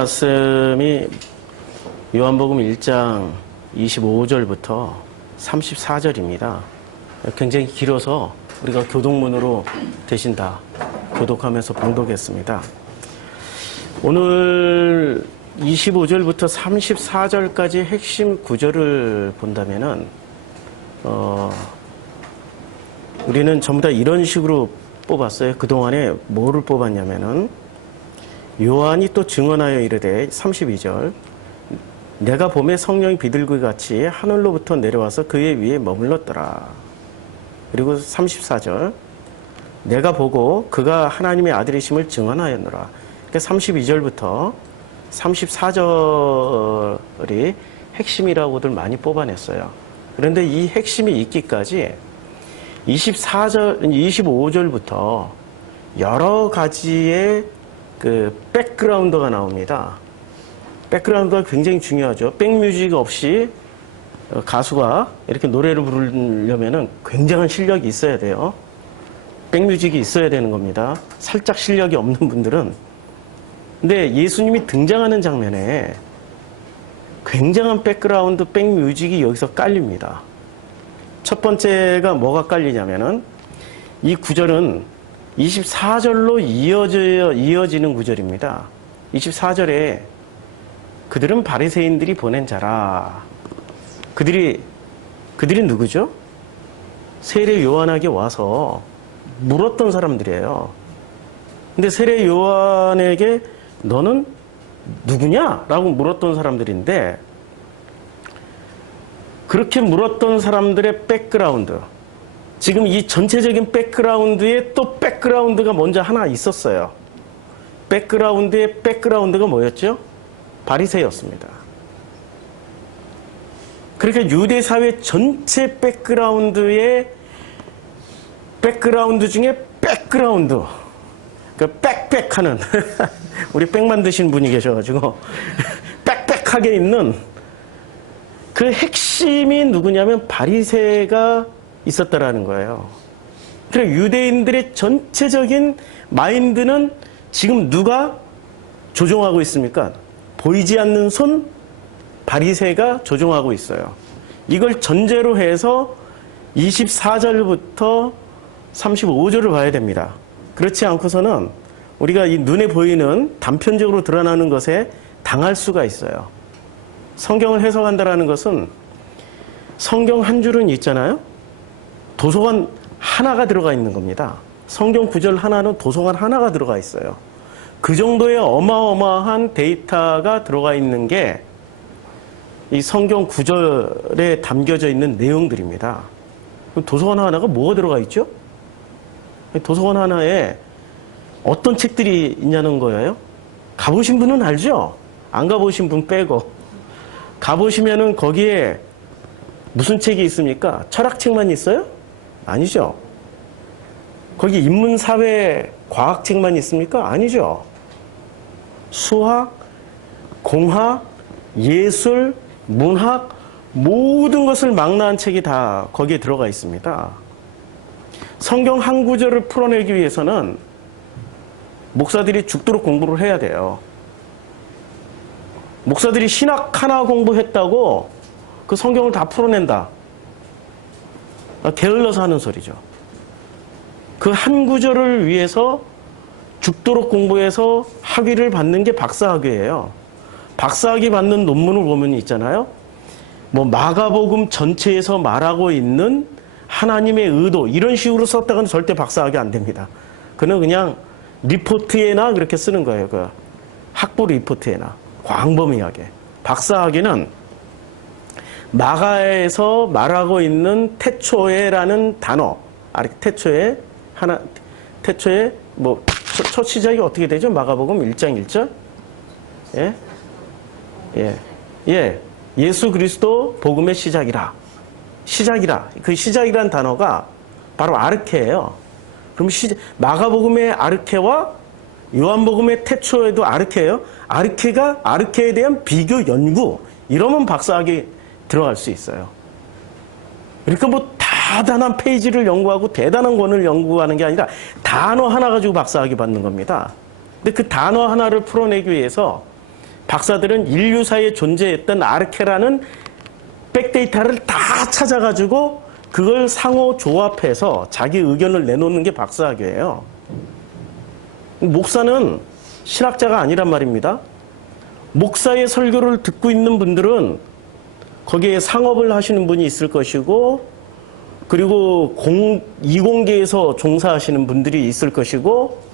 말씀이 요한복음 1장 25절부터 34절입니다. 굉장히 길어서 우리가 교독문으로 대신 다 교독하면서 봉독했습니다. 오늘 25절부터 34절까지 핵심 구절을 본다면은 우리는 전부 다 이런 식으로 뽑았어요. 그동안에 뭐를 뽑았냐면은 요한이 또 증언하여 이르되 32절 내가 봄에 성령이 비둘기 같이 하늘로부터 내려와서 그의 위에 머물렀더라. 그리고 34절 내가 보고 그가 하나님의 아들이심을 증언하였노라. 그러니까 32절부터 34절이 핵심이라고들 많이 뽑아냈어요. 그런데 이 핵심이 있기까지 25절부터 여러 가지의 그 백그라운드가 나옵니다. 백그라운드가 굉장히 중요하죠. 백뮤직 없이 가수가 이렇게 노래를 부르려면은 굉장한 실력이 있어야 돼요. 백뮤직이 있어야 되는 겁니다. 살짝 실력이 없는 분들은. 근데 예수님이 등장하는 장면에 굉장한 백그라운드, 백뮤직이 여기서 깔립니다. 첫 번째가 뭐가 깔리냐면은 이 구절은 24절로 이어지는 구절입니다. 24절에 그들은 바리새인들이 보낸 자라. 그들이 누구죠? 세례 요한에게 와서 물었던 사람들이에요. 근데 세례 요한에게 너는 누구냐? 라고 물었던 사람들인데 그렇게 물었던 사람들의 백그라운드, 지금 이 전체적인 백그라운드에 또 백그라운드가 먼저 하나 있었어요. 백그라운드의 백그라운드가 뭐였죠? 바리새였습니다. 그러니까 유대 사회 전체 백그라운드의 백그라운드 중에 백그라운드, 그러니까 빽빽하는 우리 빽 만드신 분이 계셔가지고 빽빽하게 있는 그 핵심이 누구냐면 바리새가 있었다라는 거예요. 그러니까 유대인들의 전체적인 마인드는 지금 누가 조종하고 있습니까? 보이지 않는 손 바리새가 조종하고 있어요. 이걸 전제로 해서 24절부터 35절을 봐야 됩니다. 그렇지 않고서는 우리가 이 눈에 보이는 단편적으로 드러나는 것에 당할 수가 있어요. 성경을 해석한다라는 것은 성경 한 줄은 있잖아요. 도서관 하나가 들어가 있는 겁니다. 성경 구절 하나는 도서관 하나가 들어가 있어요. 그 정도의 어마어마한 데이터가 들어가 있는 게 이 성경 구절에 담겨져 있는 내용들입니다. 그럼 도서관 하나가 뭐가 들어가 있죠? 도서관 하나에 어떤 책들이 있냐는 거예요. 가보신 분은 알죠? 안 가보신 분 빼고. 가보시면은 거기에 무슨 책이 있습니까? 철학책만 있어요? 아니죠. 거기 인문사회 과학책만 있습니까? 아니죠. 수학, 공학, 예술, 문학 모든 것을 망라한 책이 다 거기에 들어가 있습니다. 성경 한 구절을 풀어내기 위해서는 목사들이 죽도록 공부를 해야 돼요. 목사들이 신학 하나 공부했다고 그 성경을 다 풀어낸다. 게을러서 하는 소리죠. 그 한 구절을 위해서 죽도록 공부해서 학위를 받는 게 박사학위예요. 박사학위 받는 논문을 보면 있잖아요. 뭐 마가복음 전체에서 말하고 있는 하나님의 의도 이런 식으로 썼다가는 절대 박사학위 안 됩니다. 그는 그냥 리포트에나 그렇게 쓰는 거예요. 그 학부 리포트에나 광범위하게. 박사학위는 마가에서 말하고 있는 태초에라는 단어, 태초에 뭐 첫 시작이 어떻게 되죠? 마가복음 1장 1절? 예수 그리스도 복음의 시작이라. 그 시작이란 단어가 바로 아르케예요. 그럼 마가복음의 아르케와 요한복음의 태초에도 아르케예요. 아르케에 대한 비교 연구 이러면 박사학위 들어갈 수 있어요. 그러니까 뭐 대단한 페이지를 연구하고 대단한 권을 연구하는 게 아니라 단어 하나 가지고 박사학위 받는 겁니다. 근데 그 단어 하나를 풀어내기 위해서 박사들은 인류사에 존재했던 아르케라는 백데이터를 다 찾아가지고 그걸 상호 조합해서 자기 의견을 내놓는 게 박사학위예요. 목사는 신학자가 아니란 말입니다. 목사의 설교를 듣고 있는 분들은 거기에 상업을 하시는 분이 있을 것이고, 그리고 이공계에서 종사하시는 분들이 있을 것이고,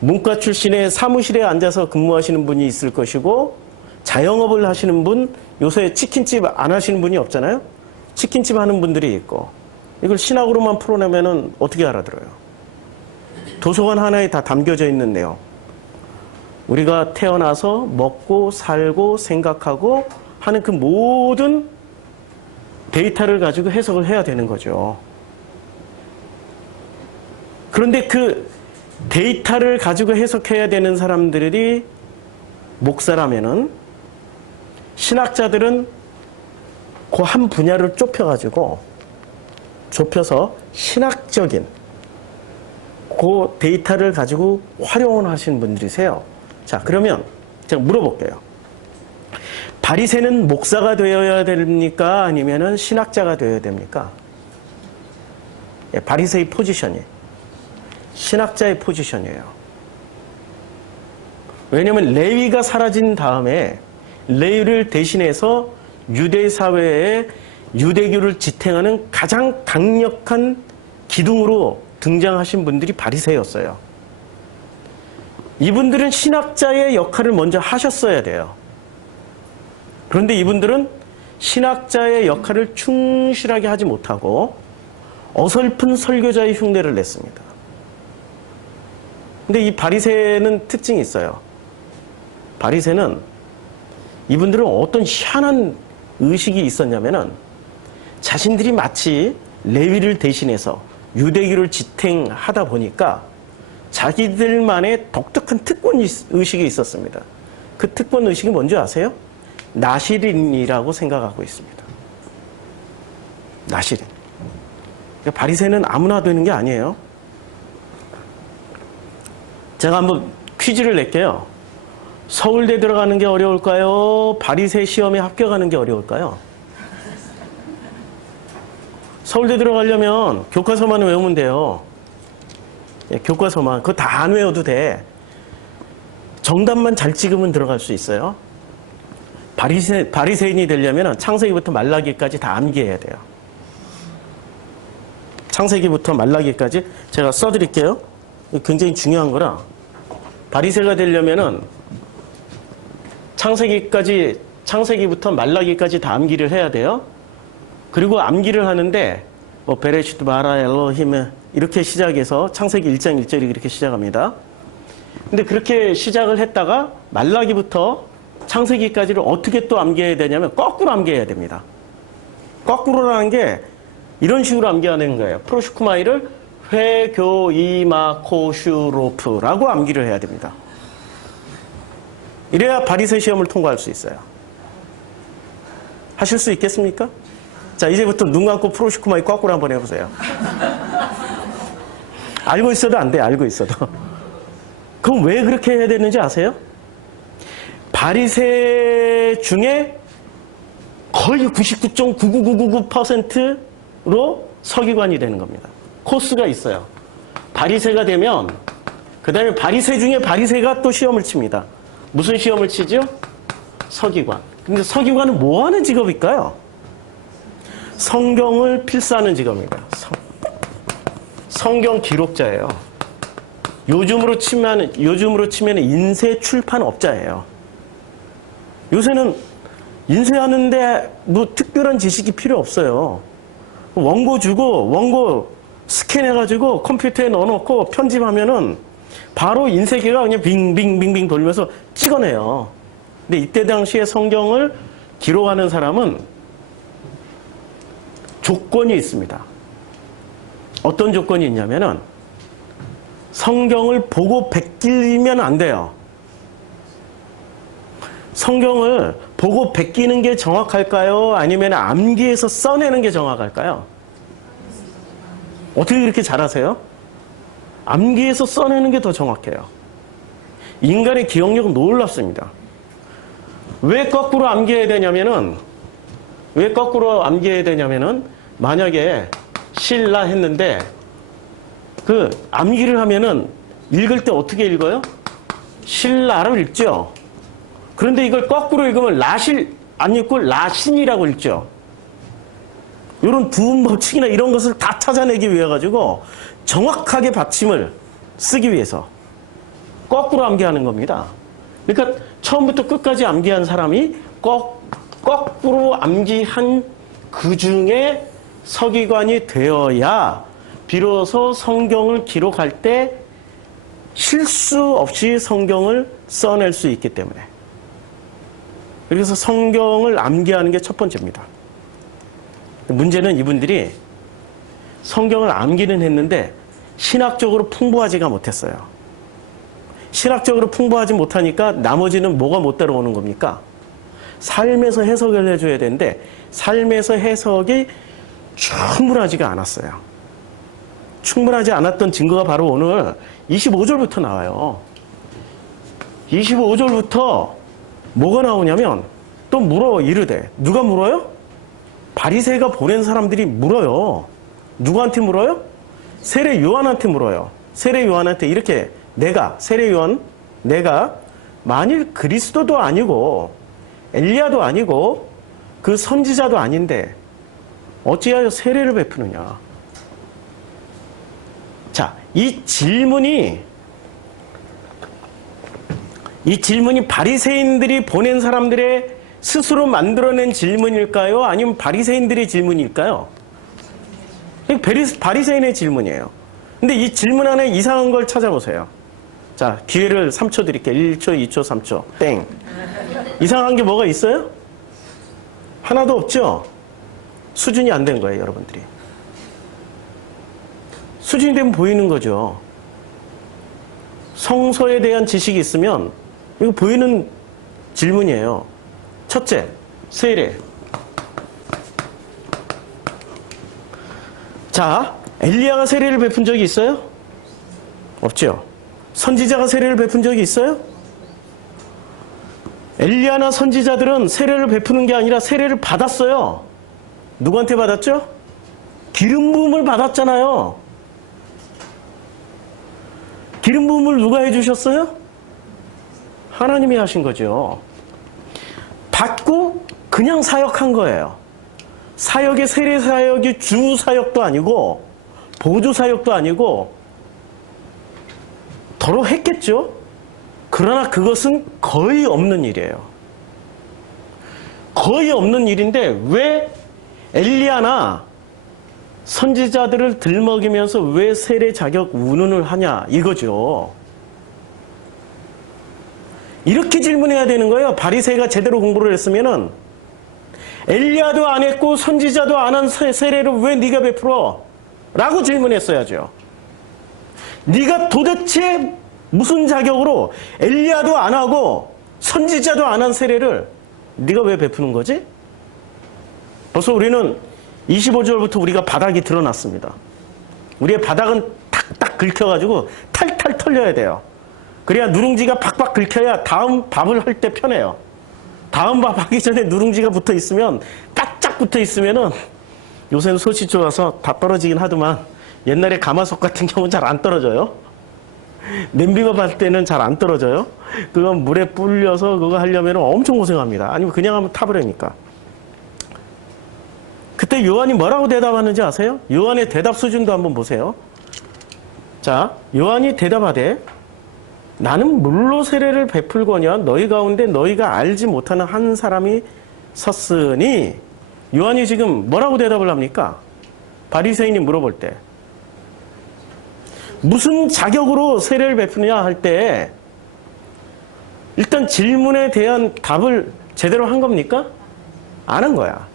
문과 출신의 사무실에 앉아서 근무하시는 분이 있을 것이고, 자영업을 하시는 분, 요새 치킨집 안 하시는 분이 없잖아요. 치킨집 하는 분들이 있고, 이걸 신학으로만 풀어내면은 어떻게 알아들어요? 도서관 하나에 다 담겨져 있는 내용. 우리가 태어나서 먹고 살고 생각하고 하는 그 모든 데이터를 가지고 해석을 해야 되는 거죠. 그런데 그 데이터를 가지고 해석해야 되는 사람들이 목사라면은, 신학자들은 그 한 분야를 좁혀서 신학적인 그 데이터를 가지고 활용을 하시는 분들이세요. 자, 그러면 제가 물어볼게요. 바리새는 목사가 되어야 됩니까? 아니면은 신학자가 되어야 됩니까? 예, 바리새의 포지션이 신학자의 포지션이에요. 왜냐하면 레위가 사라진 다음에 레위를 대신해서 유대 사회에 유대교를 지탱하는 가장 강력한 기둥으로 등장하신 분들이 바리새였어요. 이분들은 신학자의 역할을 먼저 하셨어야 돼요. 그런데 이분들은 신학자의 역할을 충실하게 하지 못하고 어설픈 설교자의 흉내를 냈습니다. 근데 이 바리새는 특징이 있어요. 바리새는 이분들은 어떤 희한한 의식이 있었냐면은, 자신들이 마치 레위를 대신해서 유대교를 지탱하다 보니까 자기들만의 독특한 특권 의식이 있었습니다. 그 특권 의식이 뭔지 아세요? 나시린이라고 생각하고 있습니다. 나시린. 그러니까 바리새는 아무나 되는 게 아니에요. 제가 한번 퀴즈를 낼게요. 서울대 들어가는 게 어려울까요? 바리새 시험에 합격하는 게 어려울까요? 서울대 들어가려면 교과서만 외우면 돼요. 예, 교과서만. 그거 다 안 외워도 돼. 정답만 잘 찍으면 들어갈 수 있어요. 바리새인이 되려면 창세기부터 말라기까지 다 암기해야 돼요. 창세기부터 말라기까지 제가 써드릴게요. 굉장히 중요한 거라. 바리새가 되려면은 창세기부터 말라기까지 다 암기를 해야 돼요. 그리고 암기를 하는데 베레시트 바라 엘로힘 이렇게 시작해서 창세기 1장 1절이 그렇게 시작합니다. 근데 그렇게 시작을 했다가 말라기부터 창세기까지를 어떻게 또 암기해야 되냐면 거꾸로 암기해야 됩니다. 거꾸로라는 게 이런 식으로 암기하는 거예요. 프로슈쿠마이를 회교이마코슈로프라고 암기를 해야 됩니다. 이래야 바리새 시험을 통과할 수 있어요. 하실 수 있겠습니까? 자, 이제부터 눈 감고 프로슈쿠마이 거꾸로 한번 해보세요. 알고 있어도 안 돼, 알고 있어도. 그럼 왜 그렇게 해야 되는지 아세요? 바리새 중에 거의 99.99999%로 서기관이 되는 겁니다. 코스가 있어요. 바리새가 되면 그 다음에 바리새 중에 바리새가 또 시험을 칩니다. 무슨 시험을 치죠? 서기관. 근데 서기관은 뭐 하는 직업일까요? 성경을 필사하는 직업입니다. 성경 기록자예요. 요즘으로 치면 인쇄 출판업자예요. 요새는 인쇄하는데 뭐 특별한 지식이 필요 없어요. 원고 주고 원고 스캔해가지고 컴퓨터에 넣어놓고 편집하면은 바로 인쇄기가 그냥 빙빙빙빙 돌면서 찍어내요. 근데 이때 당시에 성경을 기록하는 사람은 조건이 있습니다. 어떤 조건이 있냐면은 성경을 보고 베끼면 안 돼요. 성경을 보고 베끼는 게 정확할까요? 아니면 암기해서 써내는 게 정확할까요? 어떻게 그렇게 잘하세요? 암기해서 써내는 게 더 정확해요. 인간의 기억력은 놀랍습니다. 왜 거꾸로 암기해야 되냐면은 만약에 실라 했는데 그 암기를 하면은 읽을 때 어떻게 읽어요? 실라로 읽죠. 그런데 이걸 거꾸로 읽으면 라실 안 읽고 라신이라고 읽죠. 이런 부분 법칙이나 이런 것을 다 찾아내기 위해 가지고 정확하게 받침을 쓰기 위해서 거꾸로 암기하는 겁니다. 그러니까 처음부터 끝까지 암기한 사람이 거꾸로 암기한 그 중에 서기관이 되어야 비로소 성경을 기록할 때 실수 없이 성경을 써낼 수 있기 때문에. 그래서 성경을 암기하는 게 첫 번째입니다. 문제는 이분들이 성경을 암기는 했는데 신학적으로 풍부하지가 못했어요. 신학적으로 풍부하지 못하니까 나머지는 뭐가 못 따라오는 겁니까? 삶에서 해석을 해줘야 되는데 삶에서 해석이 충분하지가 않았어요. 충분하지 않았던 증거가 바로 오늘 25절부터 나와요. 25절부터 뭐가 나오냐면 또 물어 이르되. 누가 물어요? 바리새가 보낸 사람들이 물어요. 누구한테 물어요? 세례 요한한테 물어요. 세례 요한한테 이렇게 세례 요한 내가 만일 그리스도도 아니고 엘리야도 아니고 그 선지자도 아닌데 어찌하여 세례를 베푸느냐. 자, 이 질문이 바리새인들이 보낸 사람들의 스스로 만들어낸 질문일까요? 아니면 바리새인들의 질문일까요? 바리새인의 질문이에요. 근데 이 질문 안에 이상한 걸 찾아보세요. 자, 기회를 3초 드릴게요. 1초, 2초, 3초. 땡. 이상한 게 뭐가 있어요? 하나도 없죠? 수준이 안 된 거예요, 여러분들이. 수준이 되면 보이는 거죠. 성서에 대한 지식이 있으면 이거 보이는 질문이에요. 첫째, 세례. 자, 엘리야가 세례를 베푼 적이 있어요? 없죠. 선지자가 세례를 베푼 적이 있어요? 엘리야나 선지자들은 세례를 베푸는 게 아니라 세례를 받았어요. 누구한테 받았죠? 기름 부음을 받았잖아요. 기름 부음을 누가 해주셨어요? 하나님이 하신 거죠. 받고 그냥 사역한 거예요. 사역의 세례 사역이 주 사역도 아니고 보조 사역도 아니고 더러 했겠죠. 그러나 그것은 거의 없는 일이에요. 거의 없는 일인데 왜 엘리야나 선지자들을 들먹이면서 왜 세례 자격 운운을 하냐 이거죠. 이렇게 질문해야 되는 거예요. 바리새가 제대로 공부를 했으면은 엘리야도 안 했고 선지자도 안 한 세례를 왜 네가 베풀어? 라고 질문했어야죠. 네가 도대체 무슨 자격으로 엘리야도 안 하고 선지자도 안 한 세례를 네가 왜 베푸는 거지? 벌써 우리는 25절부터 우리가 바닥이 드러났습니다. 우리의 바닥은 탁탁 긁혀가지고 탈탈 털려야 돼요. 그래야 누룽지가 팍팍 긁혀야 다음 밥을 할 때 편해요. 다음 밥 하기 전에 누룽지가 붙어 있으면 까짝 붙어 있으면은 요새는 솥이 좋아서 다 떨어지긴 하더만 옛날에 가마솥 같은 경우는 잘 안 떨어져요. 냄비밥 할 때는 잘 안 떨어져요. 그건 물에 불려서 그거 하려면 엄청 고생합니다. 아니면 그냥 하면 타버리니까. 그때 요한이 뭐라고 대답하는지 아세요? 요한의 대답 수준도 한번 보세요. 자, 요한이 대답하되 나는 물로 세례를 베풀거니와 너희 가운데 너희가 알지 못하는 한 사람이 섰으니. 요한이 지금 뭐라고 대답을 합니까? 바리새인이 물어볼 때 무슨 자격으로 세례를 베푸느냐 할 때 일단 질문에 대한 답을 제대로 한 겁니까? 안 한 거야.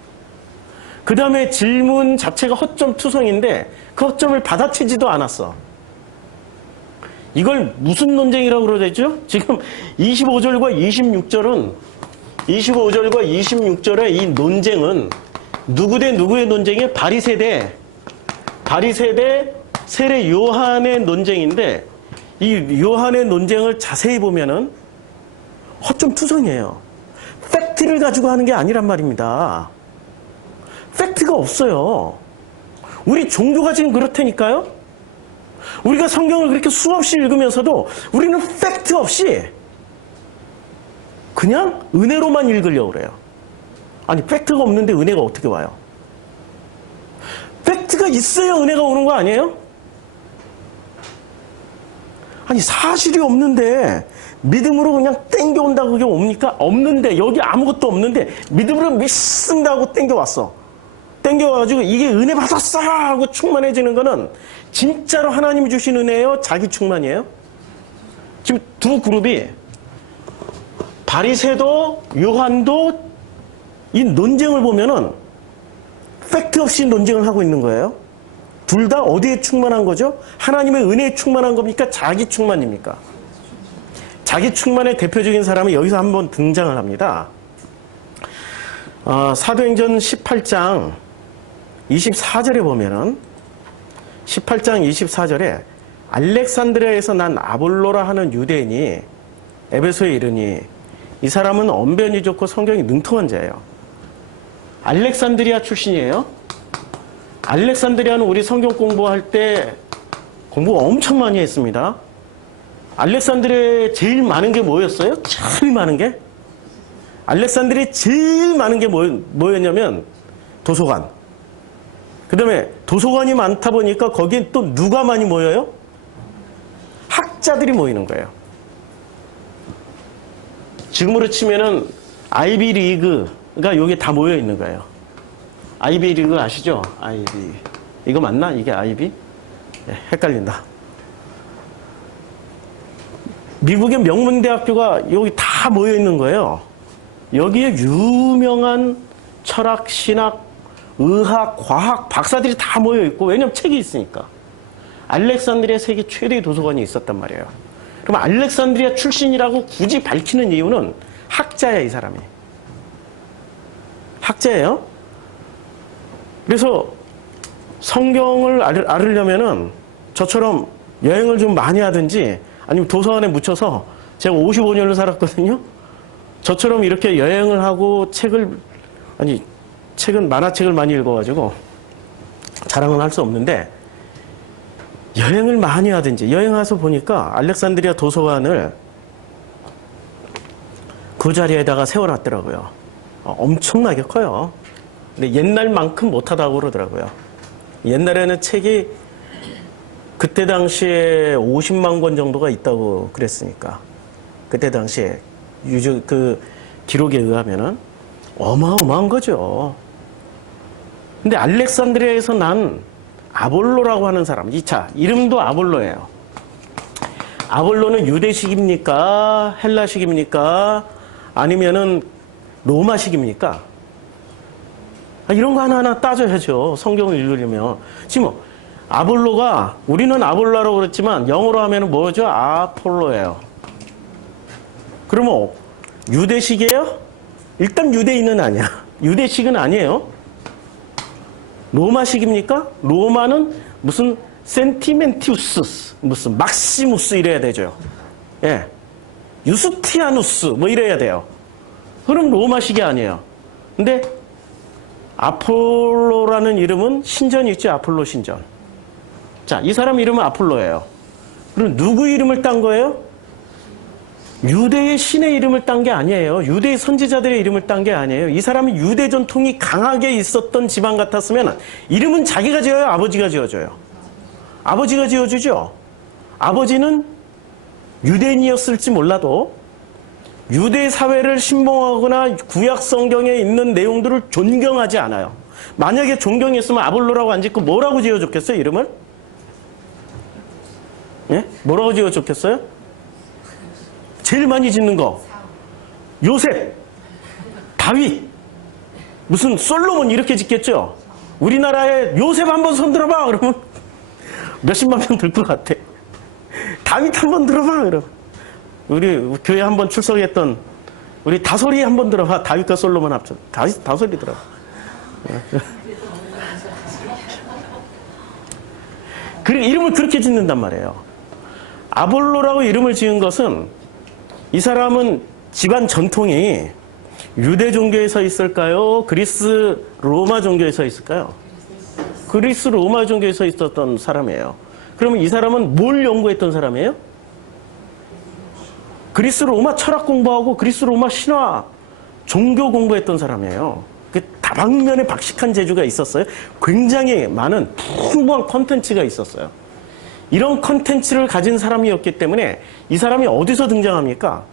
그 다음에 질문 자체가 허점투성인데 그 허점을 받아치지도 않았어. 이걸 무슨 논쟁이라고 그러죠? 지금 25절과 26절의 이 논쟁은 누구 대 누구의 논쟁이에요? 바리새 대 세례 요한의 논쟁인데 이 요한의 논쟁을 자세히 보면은 허점투성이에요. 팩트를 가지고 하는 게 아니란 말입니다. 팩트가 없어요. 우리 종교가 지금 그렇다니까요. 우리가 성경을 그렇게 수없이 읽으면서도 우리는 팩트 없이 그냥 은혜로만 읽으려고 그래요. 아니, 팩트가 없는데 은혜가 어떻게 와요? 팩트가 있어야 은혜가 오는 거 아니에요? 아니, 사실이 없는데 믿음으로 그냥 땡겨온다고 그게 옵니까? 없는데, 여기 아무것도 없는데 믿음으로 믿습니다 하고 땡겨왔어. 땡겨와가지고 이게 은혜 받았어 하고 충만해지는 거는 진짜로 하나님이 주신 은혜예요? 자기 충만이에요? 지금 두 그룹이, 바리새도 요한도 이 논쟁을 보면은 팩트 없이 논쟁을 하고 있는 거예요. 둘 다 어디에 충만한 거죠? 하나님의 은혜에 충만한 겁니까? 자기 충만입니까? 자기 충만의 대표적인 사람이 여기서 한번 등장을 합니다. 사도행전 18장 24절에 보면은 18장 24절에 알렉산드리아에서 난 아볼로라 하는 유대인이 에베소에 이르니 이 사람은 언변이 좋고 성경이 능통한 자예요. 알렉산드리아 출신이에요. 알렉산드리아는 우리 성경 공부할 때 공부 엄청 많이 했습니다. 알렉산드리아에 제일 많은 게 뭐였어요? 제일 많은 게? 알렉산드리아에 제일 많은 게 뭐였냐면 도서관. 그 다음에 도서관이 많다 보니까 거기에 또 누가 많이 모여요? 학자들이 모이는 거예요. 지금으로 치면은 아이비 리그가 여기 다 모여 있는 거예요. 아이비 리그 아시죠? 아이비. 이거 맞나? 이게 아이비? 네, 헷갈린다. 미국의 명문대학교가 여기 다 모여 있는 거예요. 여기에 유명한 철학, 신학, 의학, 과학 박사들이 다 모여 있고, 왜냐면 책이 있으니까. 알렉산드리아 세계 최대의 도서관이 있었단 말이에요. 그럼 알렉산드리아 출신이라고 굳이 밝히는 이유는 학자야, 이 사람이. 학자예요. 그래서 성경을 알으려면은 저처럼 여행을 좀 많이 하든지 아니면 도서관에 묻혀서, 제가 55년을 살았거든요. 저처럼 이렇게 여행을 하고 책은 만화책을 많이 읽어가지고 자랑은 할 수 없는데, 여행을 많이 하든지, 여행 와서 보니까 알렉산드리아 도서관을 그 자리에다가 세워놨더라고요. 엄청나게 커요. 근데 옛날만큼 못하다고 그러더라고요. 옛날에는 책이 그때 당시에 50만 권 정도가 있다고 그랬으니까, 그때 당시에 그 기록에 의하면은 어마어마한 거죠. 근데 알렉산드리아에서 난 아볼로라고 하는 사람, 이름도 아볼로예요. 아볼로는 유대식입니까? 헬라식입니까? 아니면은 로마식입니까? 이런 거 하나하나 따져야죠. 성경을 읽으려면. 지금 아볼로가, 우리는 아볼로라고 그랬지만 영어로 하면 뭐죠? 아폴로예요. 그러면 유대식이에요? 일단 유대인은 아니야. 유대식은 아니에요. 로마식입니까? 로마는 무슨 센티멘티우스, 무슨 막시무스 이래야 되죠. 예. 유스티아누스 뭐 이래야 돼요. 그럼 로마식이 아니에요. 근데 아폴로라는 이름은 신전이 있죠. 아폴로 신전. 자, 이 사람 이름은 아폴로예요. 그럼 누구 이름을 딴 거예요? 유대의 신의 이름을 딴 게 아니에요. 유대의 선지자들의 이름을 딴 게 아니에요. 이 사람이 유대 전통이 강하게 있었던 집안 같았으면 이름은 자기가 지어요? 아버지가 지어줘요? 아버지가 지어주죠. 아버지는 유대인이었을지 몰라도 유대 사회를 신봉하거나 구약 성경에 있는 내용들을 존경하지 않아요. 만약에 존경했으면 아볼로라고 안 짓고 뭐라고 지어줬겠어요? 이름을? 예? 뭐라고 지어줬겠어요? 제일 많이 짓는 거 요셉, 다윗, 무슨 솔로몬 이렇게 짓겠죠. 우리나라에 요셉 한번 손 들어봐 그러면 몇십만 명 들 것 같아. 다윗 한번 들어봐 그러면, 우리 교회 한번 출석했던 우리 다솔이 한번 들어봐. 다윗과 솔로몬 합쳐 다솔이 들어봐. 그리고 이름을 그렇게 짓는단 말이에요. 아볼로라고 이름을 지은 것은, 이 사람은 집안 전통이 유대 종교에 서 있을까요? 그리스 로마 종교에 서 있을까요? 그리스 로마 종교에 서 있었던 사람이에요. 그러면 이 사람은 뭘 연구했던 사람이에요? 그리스 로마 철학 공부하고 그리스 로마 신화 종교 공부했던 사람이에요. 그 다방면에 박식한 재주가 있었어요. 굉장히 많은 풍부한 컨텐츠가 있었어요. 이런 컨텐츠를 가진 사람이었기 때문에 이 사람이 어디서 등장합니까?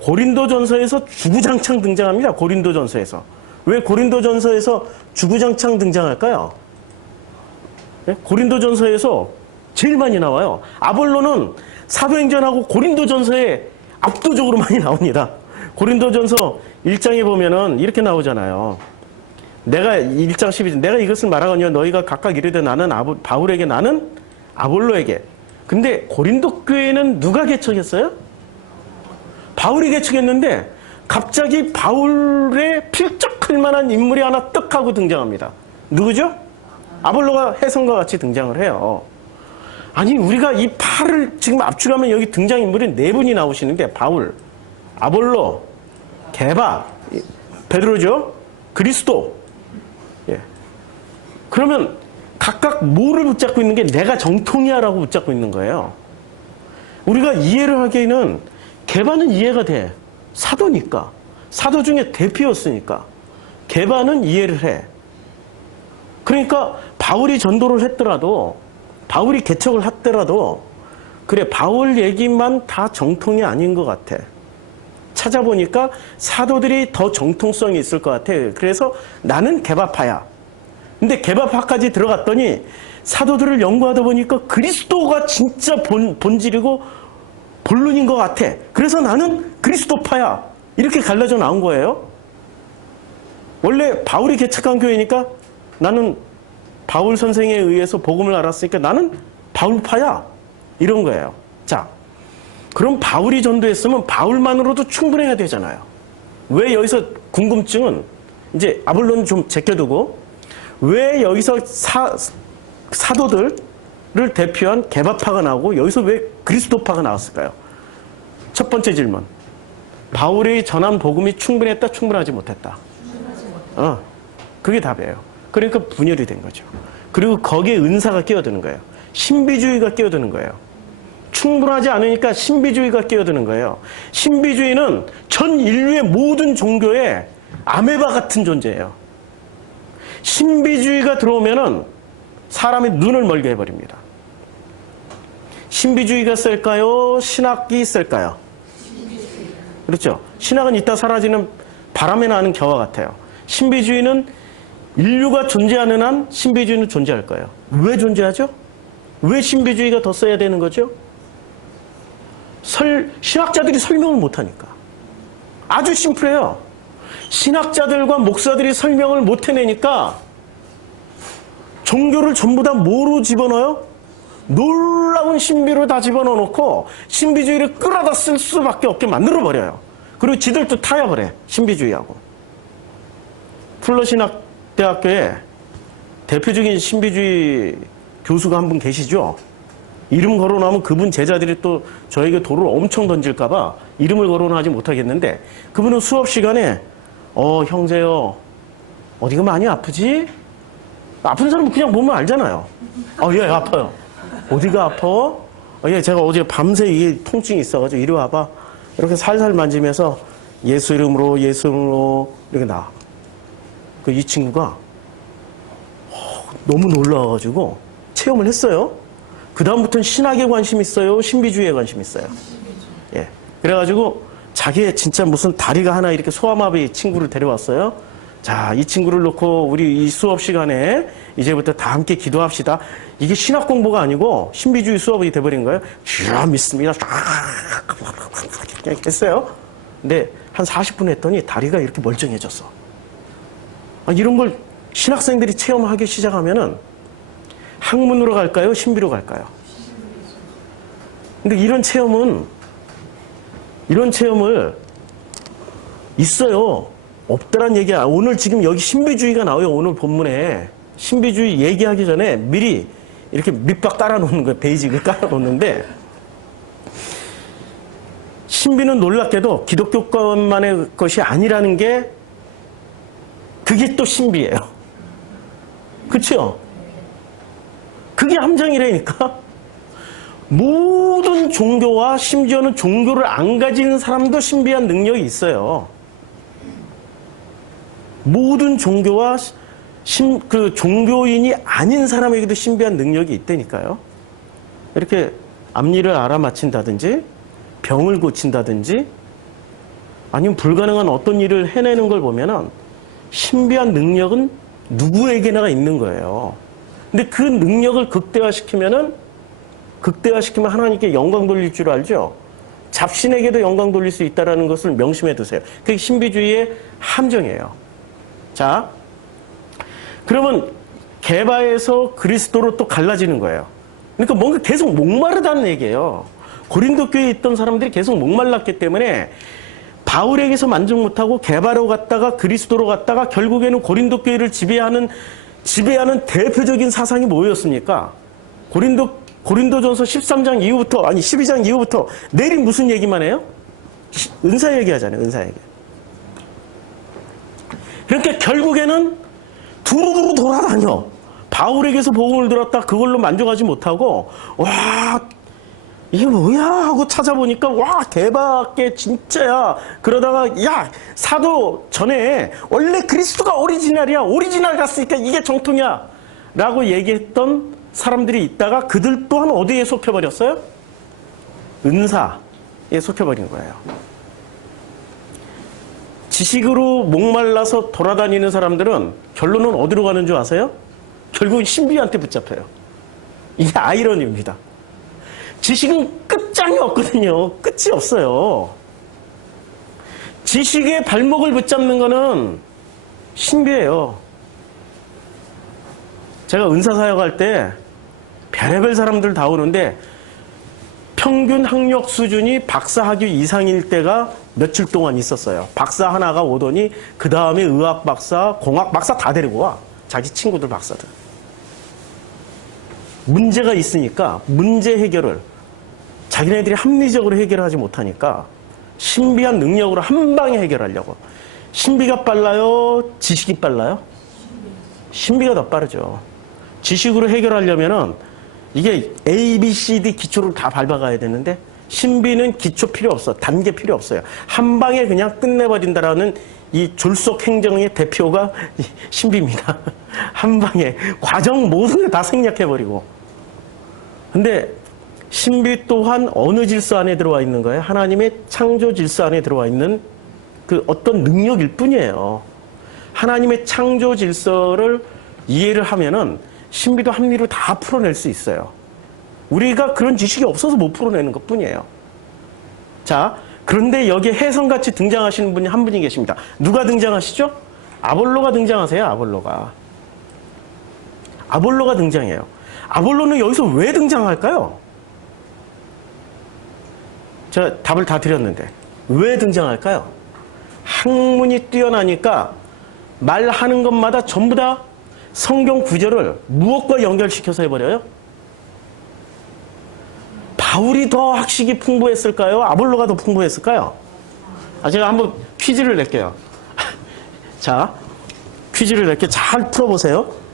고린도전서에서 주구장창 등장합니다. 고린도전서에서. 왜 고린도전서에서 주구장창 등장할까요? 네? 고린도전서에서 제일 많이 나와요. 아볼로는 사도행전하고 고린도전서에 압도적으로 많이 나옵니다. 고린도전서 1장에 보면은 이렇게 나오잖아요. 내가 1장 12절 내가 이것을 말하거니와 너희가 각각 이르되 나는 바울에게 나는 아볼로에게. 근데 고린도 교회는 누가 개척했어요? 바울이 개척했는데 갑자기 바울에 필적할 만한 인물이 하나 떡 하고 등장합니다. 누구죠? 아볼로가 혜성과 같이 등장을 해요. 아니 우리가 이 팔을 지금 압축하면 여기 등장인물이 4분이 나오시는데 바울, 아볼로, 게바, 베드로죠? 그리스도. 예. 그러면 각각 뭐를 붙잡고 있는 게 내가 정통이야 라고 붙잡고 있는 거예요. 우리가 이해를 하기에는 게바는 이해가 돼. 사도니까. 사도 중에 대표였으니까. 게바는 이해를 해. 그러니까 바울이 전도를 했더라도 바울이 개척을 했더라도 그래 바울 얘기만 다 정통이 아닌 것 같아. 찾아보니까 사도들이 더 정통성이 있을 것 같아. 그래서 나는 게바파야. 근데 게바파까지 들어갔더니 사도들을 연구하다 보니까 그리스도가 진짜 본질이고 본론인 것 같아. 그래서 나는 그리스도파야. 이렇게 갈라져 나온 거예요. 원래 바울이 개척한 교회니까 나는 바울 선생에 의해서 복음을 알았으니까 나는 바울파야. 이런 거예요. 자, 그럼 바울이 전도했으면 바울만으로도 충분해야 되잖아요. 왜 여기서 궁금증은 이제 아볼로는 좀 제껴두고 왜 여기서 사도들을 대표한 게바파가 나오고 여기서 왜 그리스도파가 나왔을까요? 첫 번째 질문. 바울이 전한 복음이 충분했다, 충분하지 못했다? 그게 답이에요. 그러니까 분열이 된 거죠. 그리고 거기에 은사가 끼어드는 거예요. 신비주의가 끼어드는 거예요. 충분하지 않으니까 신비주의가 끼어드는 거예요. 신비주의는 전 인류의 모든 종교의 아메바 같은 존재예요. 신비주의가 들어오면은 사람의 눈을 멀게 해버립니다. 신비주의가 셀까요? 신학이 셀까요? 그렇죠. 신학은 이따 사라지는 바람에 나는 겨와 같아요. 신비주의는 인류가 존재하는 한 신비주의는 존재할 거예요. 왜 존재하죠? 왜 신비주의가 더 써야 되는 거죠? 신학자들이 설명을 못하니까. 아주 심플해요. 신학자들과 목사들이 설명을 못 해내니까 종교를 전부 다 뭐로 집어넣어요? 놀라운 신비로 다 집어넣어놓고 신비주의를 끌어다 쓸 수밖에 없게 만들어버려요. 그리고 지들도 타협을 해. 신비주의하고. 플러신학대학교에 대표적인 신비주의 교수가 한 분 계시죠? 이름 거론하면 그분 제자들이 또 저에게 돌을 엄청 던질까봐 이름을 거론하지 못하겠는데 그분은 수업 시간에 형제요 어디가 많이 아프지? 아픈 사람은 그냥 보면 알잖아요. 예 아파요. 어디가 아파? 예 제가 어제 밤새 이게 통증이 있어가지고 이리 와봐. 이렇게 살살 만지면서 예수 이름으로 이렇게 나와. 이 친구가 너무 놀라워가지고 체험을 했어요. 그 다음부터는 신학에 관심 있어요? 신비주의에 관심 있어요? 예. 그래가지고 자기의 진짜 무슨 다리가 하나 이렇게 소아마비 친구를 데려왔어요. 자, 이 친구를 놓고 우리 이 수업 시간에 이제부터 다 함께 기도합시다. 이게 신학 공부가 아니고 신비주의 수업이 돼버린 거예요. 쥐야 믿습니다. 이렇게 했어요. 근데 한 40분 했더니 다리가 이렇게 멀쩡해졌어. 이런 걸 신학생들이 체험하기 시작하면은 학문으로 갈까요? 신비로 갈까요? 근데 이런 체험을 있어요. 없다란 얘기야. 오늘 지금 여기 신비주의가 나와요. 오늘 본문에. 신비주의 얘기하기 전에 미리 이렇게 밑박 깔아놓는 거예요. 베이직을 깔아놓는데 신비는 놀랍게도 기독교권만의 것이 아니라는 게 그게 또 신비예요. 그렇죠? 그게 함정이라니까. 모든 종교와 심지어는 종교를 안 가진 사람도 신비한 능력이 있어요. 모든 종교와 그 종교인이 아닌 사람에게도 신비한 능력이 있다니까요. 이렇게 앞니를 알아맞힌다든지 병을 고친다든지 아니면 불가능한 어떤 일을 해내는 걸 보면은 신비한 능력은 누구에게나 있는 거예요. 근데 그 능력을 극대화시키면 하나님께 영광 돌릴 줄 알죠? 잡신에게도 영광 돌릴 수 있다는 것을 명심해 두세요. 그게 신비주의의 함정이에요. 자, 그러면 개바에서 그리스도로 또 갈라지는 거예요. 그러니까 뭔가 계속 목마르다는 얘기예요. 고린도 교회에 있던 사람들이 계속 목말랐기 때문에 바울에게서 만족 못하고 개바로 갔다가 그리스도로 갔다가 결국에는 고린도 교회를 지배하는 대표적인 사상이 뭐였습니까? 고린도전서 13장 이후부터, 아니 12장 이후부터 내일 무슨 얘기만 해요? 은사 얘기하잖아요. 은사 얘기. 그러니까 결국에는 두루두루 돌아다녀. 바울에게서 복음을 들었다 그걸로 만족하지 못하고 와 이게 뭐야 하고 찾아보니까 와 대박게 진짜야. 그러다가 야 사도 전에 원래 그리스도가 오리지널 갔으니까 이게 정통이야 라고 얘기했던 사람들이 있다가 그들 또한 어디에 속혀버렸어요? 은사에 속혀버린 거예요. 지식으로 목말라서 돌아다니는 사람들은 결론은 어디로 가는 줄 아세요? 결국은 신비한테 붙잡혀요. 이게 아이러니입니다. 지식은 끝장이 없거든요. 끝이 없어요. 지식의 발목을 붙잡는 거는 신비예요. 제가 은사사역할 때 별의별 사람들 다 오는데 평균 학력 수준이 박사 학위 이상일 때가 며칠 동안 있었어요. 박사 하나가 오더니 그 다음에 의학 박사, 공학 박사 다 데리고 와. 자기 친구들 박사들. 문제가 있으니까 문제 해결을 자기네들이 합리적으로 해결하지 못하니까 신비한 능력으로 한 방에 해결하려고. 신비가 빨라요? 지식이 빨라요? 신비가 더 빠르죠. 지식으로 해결하려면은 이게 A, B, C, D 기초를 다 밟아가야 되는데 신비는 기초 필요 없어. 단계 필요 없어요. 한 방에 그냥 끝내버린다라는 이 졸속 행정의 대표가 신비입니다. 한 방에 과정 모든 걸 다 생략해버리고. 근데 신비 또한 어느 질서 안에 들어와 있는 거예요? 하나님의 창조 질서 안에 들어와 있는 그 어떤 능력일 뿐이에요. 하나님의 창조 질서를 이해를 하면은 신비도 합리로 다 풀어낼 수 있어요. 우리가 그런 지식이 없어서 못 풀어내는 것 뿐이에요. 자, 그런데 여기에 혜성같이 등장하시는 분이 한 분이 계십니다. 누가 등장하시죠? 아볼로가 등장하세요. 아볼로가 등장해요. 아볼로는 여기서 왜 등장할까요? 제가 답을 다 드렸는데 왜 등장할까요? 학문이 뛰어나니까 말하는 것마다 전부 다 성경 구절을 무엇과 연결시켜서 해버려요? 바울이 더 학식이 풍부했을까요? 아볼로가 더 풍부했을까요? 제가 한번 퀴즈를 낼게요. 자, 퀴즈를 낼게 잘 풀어보세요.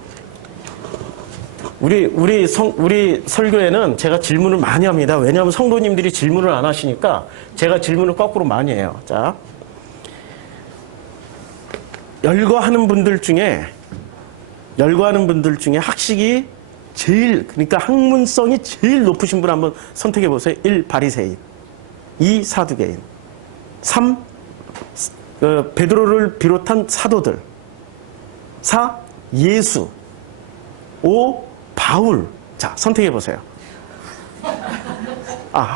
우리 설교에는 제가 질문을 많이 합니다. 왜냐하면 성도님들이 질문을 안 하시니까 제가 질문을 거꾸로 많이 해요. 자, 열거하는 분들 중에 학식이 그러니까 학문성이 제일 높으신 분 한번 선택해 보세요. 1. 바리새인, 2. 사두개인, 3. 베드로를 비롯한 사도들, 4. 예수, 5. 바울. 자, 선택해 보세요.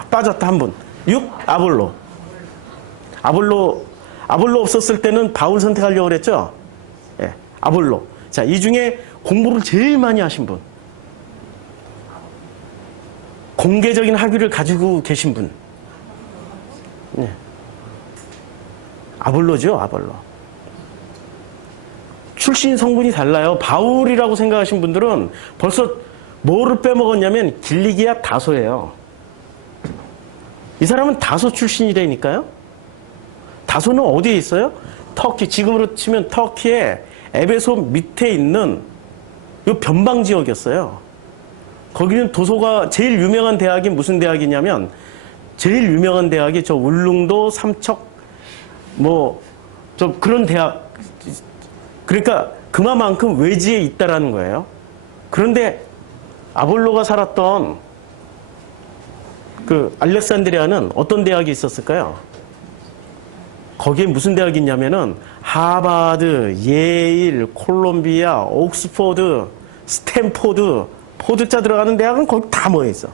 빠졌다 한 분. 6. 아볼로 없었을 때는 바울 선택하려고 그랬죠? 예, 아볼로. 자, 이 중에 공부를 제일 많이 하신 분. 공개적인 학위를 가지고 계신 분. 네. 아볼로죠, 아볼로. 출신 성분이 달라요. 바울이라고 생각하신 분들은 벌써 뭐를 빼먹었냐면 길리기아 다소예요. 이 사람은 다소 출신이라니까요. 다소는 어디에 있어요? 터키, 지금으로 치면 터키의 에베소 밑에 있는 요 변방 지역이었어요. 거기는 도서가 제일 유명한 대학이 무슨 대학이냐면 제일 유명한 대학이 저 울릉도 삼척 저 그런 대학, 그러니까 그만큼 외지에 있다라는 거예요. 그런데 아볼로가 살았던 그 알렉산드리아는 어떤 대학이 있었을까요? 거기에 무슨 대학이 있냐면은 하버드, 예일, 콜롬비아, 옥스포드, 스탠포드, 포드자 들어가는 대학은 거기 다 모여 있어.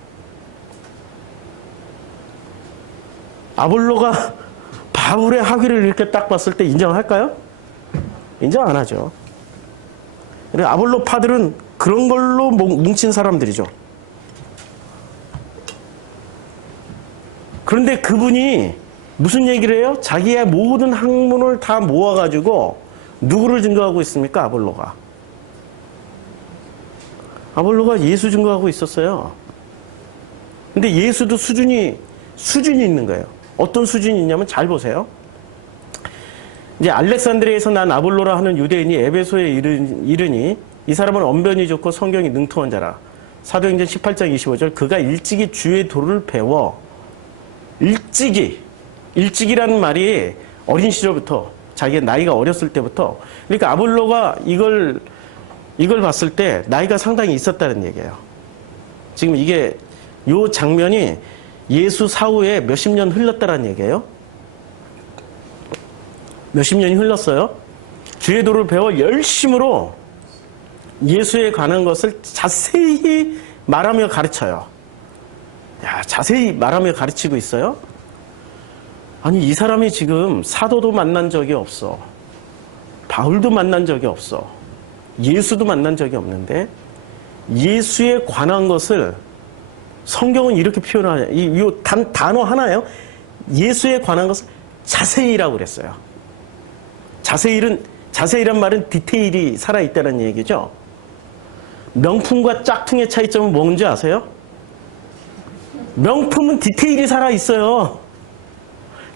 아볼로가 바울의 학위를 이렇게 딱 봤을 때 인정할까요? 인정 안 하죠. 아볼로파들은 그런 걸로 뭉친 사람들이죠. 그런데 그분이 무슨 얘기를 해요? 자기의 모든 학문을 다 모아가지고 누구를 증거하고 있습니까? 아볼로가 예수 증거하고 있었어요. 근데 예수도 수준이 있는 거예요. 어떤 수준이 있냐면 잘 보세요. 이제 알렉산드리아에서 난 아볼로라 하는 유대인이 에베소에 이르니 이 사람은 언변이 좋고 성경이 능통한 자라. 사도행전 18장 25절 그가 일찍이 주의 도를 배워 일찍이라는 말이 어린 시절부터 자기의 나이가 어렸을 때부터, 그러니까 아볼로가 이걸 봤을 때 나이가 상당히 있었다는 얘기예요. 지금 이게 요 장면이 예수 사후에 몇십 년 흘렀다는 얘기예요. 몇십 년이 흘렀어요. 주의 도를 배워 열심으로 예수에 관한 것을 자세히 말하며 가르쳐요. 자세히 말하며 가르치고 있어요. 아니, 이 사람이 지금 사도도 만난 적이 없어. 바울도 만난 적이 없어. 예수도 만난 적이 없는데 예수에 관한 것을 성경은 이렇게 표현하냐. 이 단어 하나예요. 예수에 관한 것을 자세히라고 그랬어요. 자세히란 말은 디테일이 살아있다는 얘기죠. 명품과 짝퉁의 차이점은 뭔지 아세요? 명품은 디테일이 살아있어요.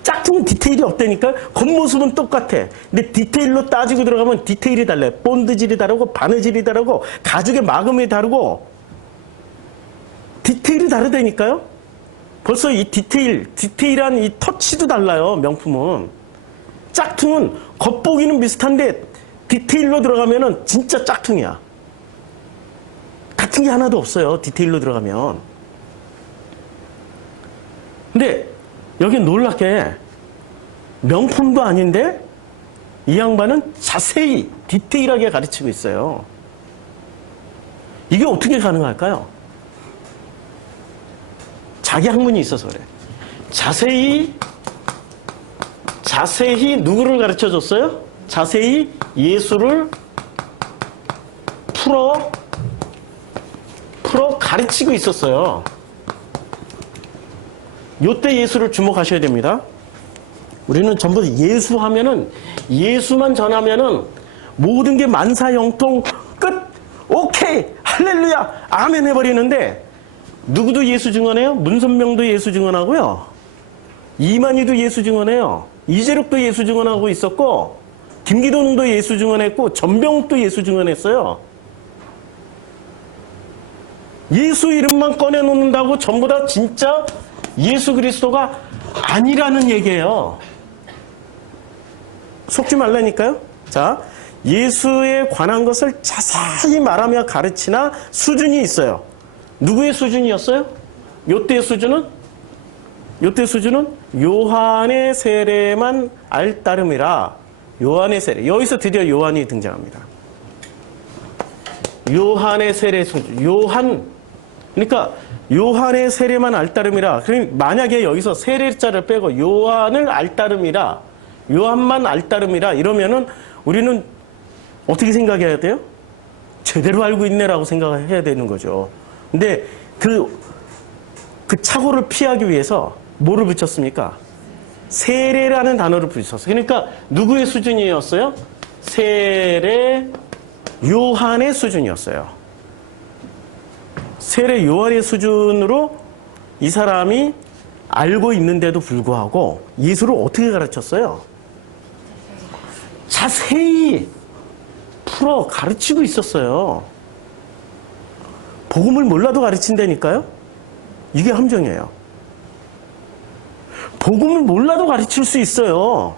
짝퉁은 디테일이 없다니까. 겉모습은 똑같아. 근데 디테일로 따지고 들어가면 디테일이 달라요. 본드질이 다르고 바느질이 다르고 가죽의 마감이 다르고 디테일이 다르다니까요. 벌써 이 디테일한 이 터치도 달라요. 명품은. 짝퉁은 겉보기는 비슷한데 디테일로 들어가면은 진짜 짝퉁이야. 같은 게 하나도 없어요. 디테일로 들어가면. 근데 여기 놀랍게 명품도 아닌데 이 양반은 자세히 디테일하게 가르치고 있어요. 이게 어떻게 가능할까요? 자기 학문이 있어서 그래. 자세히 누구를 가르쳐 줬어요? 자세히 예수를 풀어 가르치고 있었어요. 요때 예수를 주목하셔야 됩니다. 우리는 전부 예수 하면은, 예수만 전하면은 모든 게 만사형통 끝! 오케이! 할렐루야! 아멘 해버리는데, 누구도 예수 증언해요? 문선명도 예수 증언하고요. 이만희도 예수 증언해요. 이재록도 예수 증언하고 있었고, 김기동도 예수 증언했고, 전병욱도 예수 증언했어요. 예수 이름만 꺼내놓는다고 전부 다 진짜 예수 그리스도가 아니라는 얘기예요. 속지 말라니까요. 자, 예수에 관한 것을 자세히 말하며 가르치나 수준이 있어요. 누구의 수준이었어요? 요때의 수준은 요한의 세례만 알따름이라. 요한의 세례. 여기서 드디어 요한이 등장합니다. 요한의 세례 수준. 그러니까 요한의 세례만 알따름이라. 그러니까 만약에 여기서 세례자를 빼고 요한을 알따름이라, 요한만 알따름이라 이러면은 우리는 어떻게 생각해야 돼요? 제대로 알고 있네라고 생각해야 되는 거죠. 근데 그 착오를 피하기 위해서 뭐를 붙였습니까? 세례라는 단어를 붙였어요. 그러니까 누구의 수준이었어요? 세례 요한의 수준이었어요. 세례 요한의 수준으로 이 사람이 알고 있는데도 불구하고 예수를 어떻게 가르쳤어요? 자세히 풀어 가르치고 있었어요. 복음을 몰라도 가르친다니까요? 이게 함정이에요. 복음을 몰라도 가르칠 수 있어요.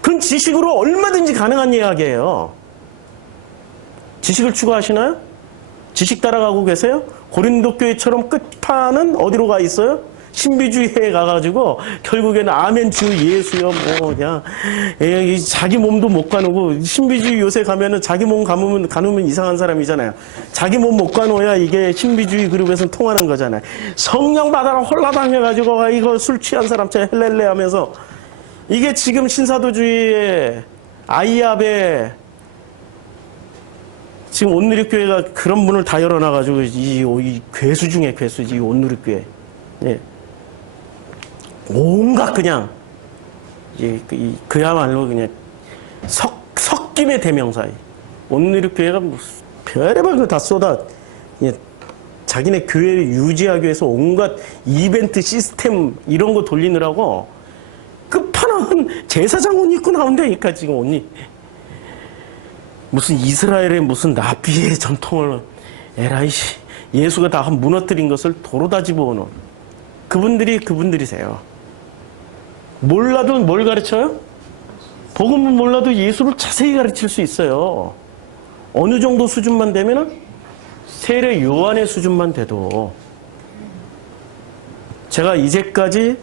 그건 지식으로 얼마든지 가능한 이야기예요. 지식을 추구하시나요? 지식 따라가고 계세요? 고린도 교회처럼 끝판은 어디로 가 있어요? 신비주의에 가가지고 결국에는 아멘 주 예수여 뭐 그냥 자기 몸도 못 가누고 신비주의 요새 가면은 자기 몸 가누면 이상한 사람이잖아요. 자기 몸 못 가누어야 이게 신비주의 그룹에서는 통하는 거잖아요. 성령 받아라 홀라당해가지고 이거 술 취한 사람처럼 헬렐레 하면서 이게 지금 신사도주의의 아이압의 지금 온누리교회가 그런 문을 다 열어놔가지고 이 괴수 중에 괴수지 이 온누리교회. 예. 온갖 그냥 그야말로 그냥 섞임의 대명사. 온누리교회가 무슨 별의별 거 다 쏟아 자기네 교회를 유지하기 위해서 온갖 이벤트 시스템 이런 거 돌리느라고 끝판왕은 제사장 옷 입고 나온다니까 지금 옷이. 무슨 이스라엘의 무슨 나비의 전통을 에라이씨 예수가 다 무너뜨린 것을 도로 다 집어오는 그분들이세요. 몰라도 뭘 가르쳐요? 복음은 몰라도 예수를 자세히 가르칠 수 있어요. 어느 정도 수준만 되면은 세례 요한의 수준만 돼도 제가 이제까지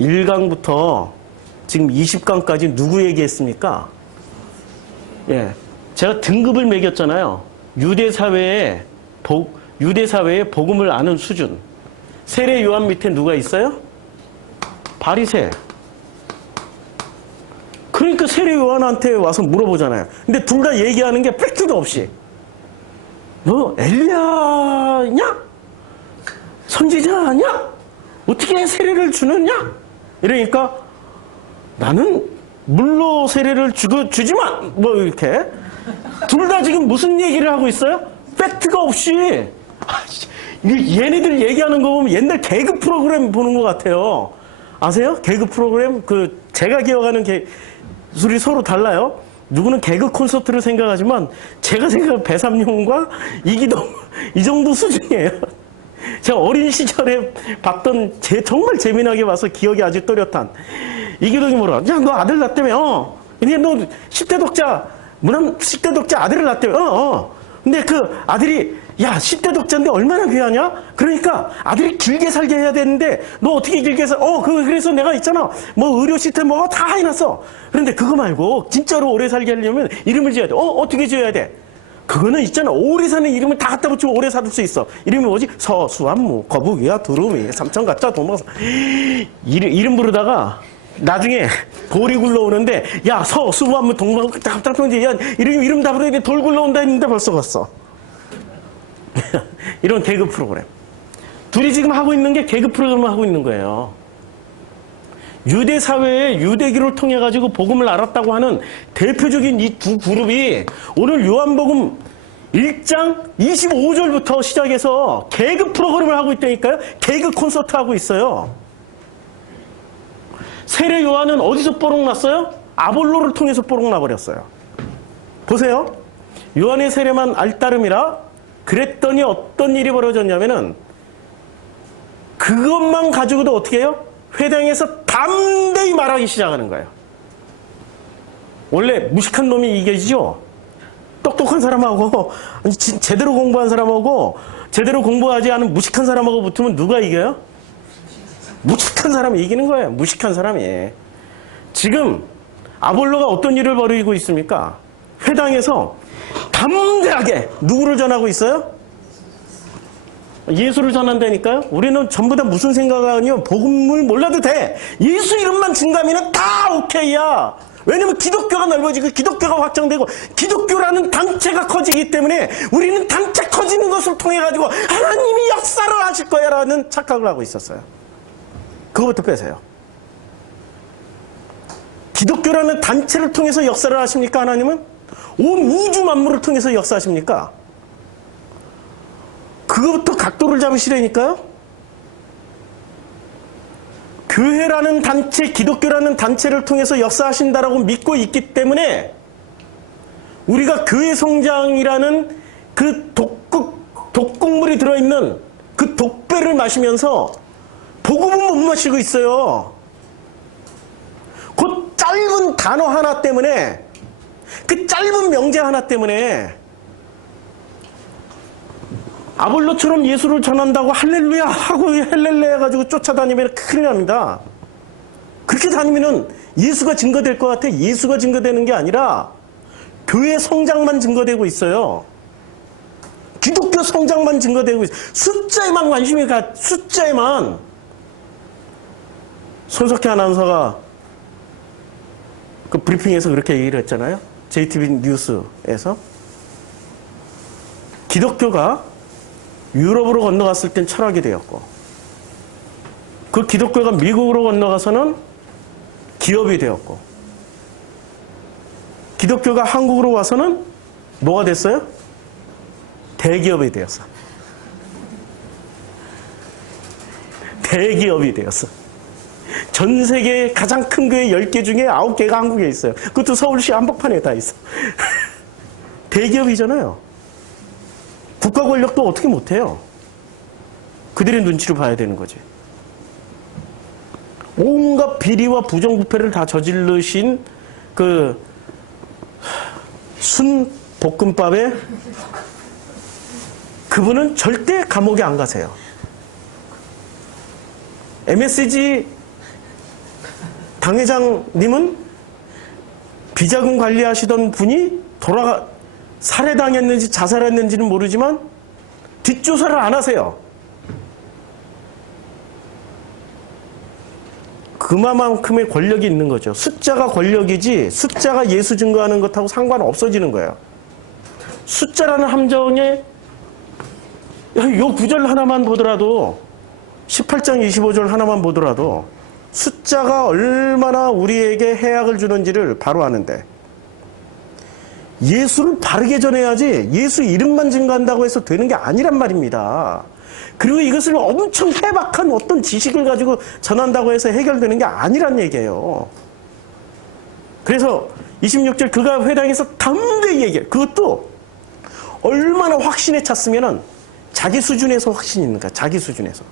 1강부터 지금 20강까지 누구 얘기했습니까? 예. 제가 등급을 매겼잖아요. 유대사회에 복음을 아는 수준. 세례 요한 밑에 누가 있어요? 바리새. 그러니까 세례 요한한테 와서 물어보잖아요. 근데 둘 다 얘기하는 게 팩트도 없이. 너 엘리야냐? 선지자냐? 어떻게 세례를 주느냐? 이러니까 나는 물로 세례를 주지만 뭐 이렇게. 둘 다 지금 무슨 얘기를 하고 있어요? 팩트가 없이. 얘네들 얘기하는 거 보면 옛날 개그 프로그램 보는 것 같아요. 아세요? 개그 프로그램? 제가 기억하는 기술이 서로 달라요. 누구는 개그 콘서트를 생각하지만 제가 생각하는 배삼룡과 이기동 이 정도 수준이에요. 제가 어린 시절에 봤던 정말 재미나게 봐서 기억이 아주 또렷한 이기동이 뭐라? 야, 너 아들 낳았다며? 근데 너 10대 독자 10대 독자 아들을 낳았대요. 근데 그 아들이 야 10대 독자인데 얼마나 귀하냐? 그러니까 아들이 길게 살게 해야 되는데 너 어떻게 길게 그래서 내가 있잖아 뭐 의료 시스템 뭐 다 해놨어. 그런데 그거 말고 진짜로 오래 살게 하려면 이름을 지어야 돼. 어떻게 지어야 돼? 그거는 있잖아 오래 사는 이름을 다 갖다 붙이면 오래 살 수 있어. 이름이 뭐지? 서수한무 거북이와 두루미 삼천갑자 도마사 이름 부르다가 나중에 돌이 굴러오는데 야 서수한무 동방 답답한지 야 이름 다 부르는데 돌 굴러온다 했는데 벌써 갔어. 이런 개그 프로그램. 둘이 지금 하고 있는 게 개그 프로그램을 하고 있는 거예요. 유대 사회에 유대기를 통해 가지고 복음을 알았다고 하는 대표적인 이 두 그룹이 오늘 요한복음 1장 25절부터 시작해서 개그 프로그램을 하고 있다니까요. 개그 콘서트 하고 있어요. 세례 요한은 어디서 뽀록 났어요? 아볼로를 통해서 뽀록 나버렸어요. 보세요. 요한의 세례만 알따름이라 그랬더니 어떤 일이 벌어졌냐면은 그것만 가지고도 어떻게 해요? 회당에서 담대히 말하기 시작하는 거예요. 원래 무식한 놈이 이겨지죠? 똑똑한 사람하고 제대로 공부한 사람하고 제대로 공부하지 않은 무식한 사람하고 붙으면 누가 이겨요? 무식한 사람이 이기는 거예요. 무식한 사람이. 지금 아볼로가 어떤 일을 벌이고 있습니까? 회당에서 담대하게 누구를 전하고 있어요? 예수를 전한다니까요. 우리는 전부 다 무슨 생각하냐면 복음을 몰라도 돼. 예수 이름만 증가하면 다 오케이야. 왜냐면 기독교가 넓어지고 기독교가 확장되고 기독교라는 단체가 커지기 때문에 우리는 단체 커지는 것을 통해 가지고 하나님이 역사를 하실 거야라는 착각을 하고 있었어요. 그거부터 빼세요. 기독교라는 단체를 통해서 역사를 하십니까? 하나님은? 온 우주 만물을 통해서 역사하십니까? 그거부터 각도를 잡으시라니까요. 교회라는 단체, 기독교라는 단체를 통해서 역사하신다라고 믿고 있기 때문에 우리가 교회 성장이라는 그 독극물이 들어있는 그 독배를 마시면서 복음은 못 마시고 있어요. 그 짧은 단어 하나 때문에, 그 짧은 명제 하나 때문에 아볼로처럼 예수를 전한다고 할렐루야 하고 헬렐레 해가지고 쫓아다니면 큰일 납니다. 그렇게 다니면은 예수가 증거될 것 같아. 예수가 증거되는 게 아니라 교회 성장만 증거되고 있어요. 기독교 성장만 증거되고 있어요. 숫자에만 관심이 가, 숫자에만. 손석희 아나운서가 그 브리핑에서 그렇게 얘기를 했잖아요. JTBC 뉴스에서. 기독교가 유럽으로 건너갔을 땐 철학이 되었고, 그 기독교가 미국으로 건너가서는 기업이 되었고, 기독교가 한국으로 와서는 뭐가 됐어요? 대기업이 되었어. 대기업이 되었어. 전 세계 가장 큰 교회 10개 중에 9개가 한국에 있어요. 그것도 서울시 한복판에 다 있어. 대기업이잖아요. 국가 권력도 어떻게 못해요. 그들의 눈치를 봐야 되는 거지. 온갖 비리와 부정부패를 다 저지르신 그 순볶음밥에 그분은 절대 감옥에 안 가세요. MSG 당회장님은 비자금 관리하시던 분이 살해당했는지 자살했는지는 모르지만 뒷조사를 안 하세요. 그만큼의 권력이 있는 거죠. 숫자가 권력이지 숫자가 예수 증거하는 것하고 상관없어지는 거예요. 숫자라는 함정에 요 구절 하나만 보더라도 18장 25절 하나만 보더라도 숫자가 얼마나 우리에게 해악을 주는지를 바로 아는데, 예수를 바르게 전해야지 예수 이름만 증거한다고 해서 되는 게 아니란 말입니다. 그리고 이것을 엄청 해박한 어떤 지식을 가지고 전한다고 해서 해결되는 게 아니란 얘기예요. 그래서 26절 그가 회당에서 담대히 얘기해. 그것도 얼마나 확신에 찼으면은 자기 수준에서 확신이 있는가. 자기 수준에서.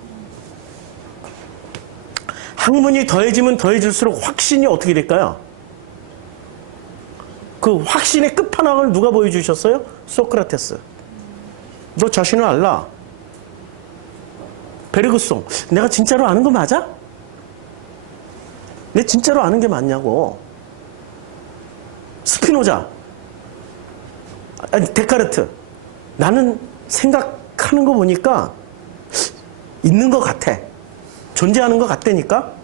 학문이 더해지면 더해질수록 확신이 어떻게 될까요? 그 확신의 끝판왕을 누가 보여주셨어요? 소크라테스. 너 자신을 알라. 베르그송. 내가 진짜로 아는 거 맞아? 내 진짜로 아는 게 맞냐고. 스피노자. 아니, 데카르트. 나는 생각하는 거 보니까 있는 것 같아. 존재하는 것 같다니까?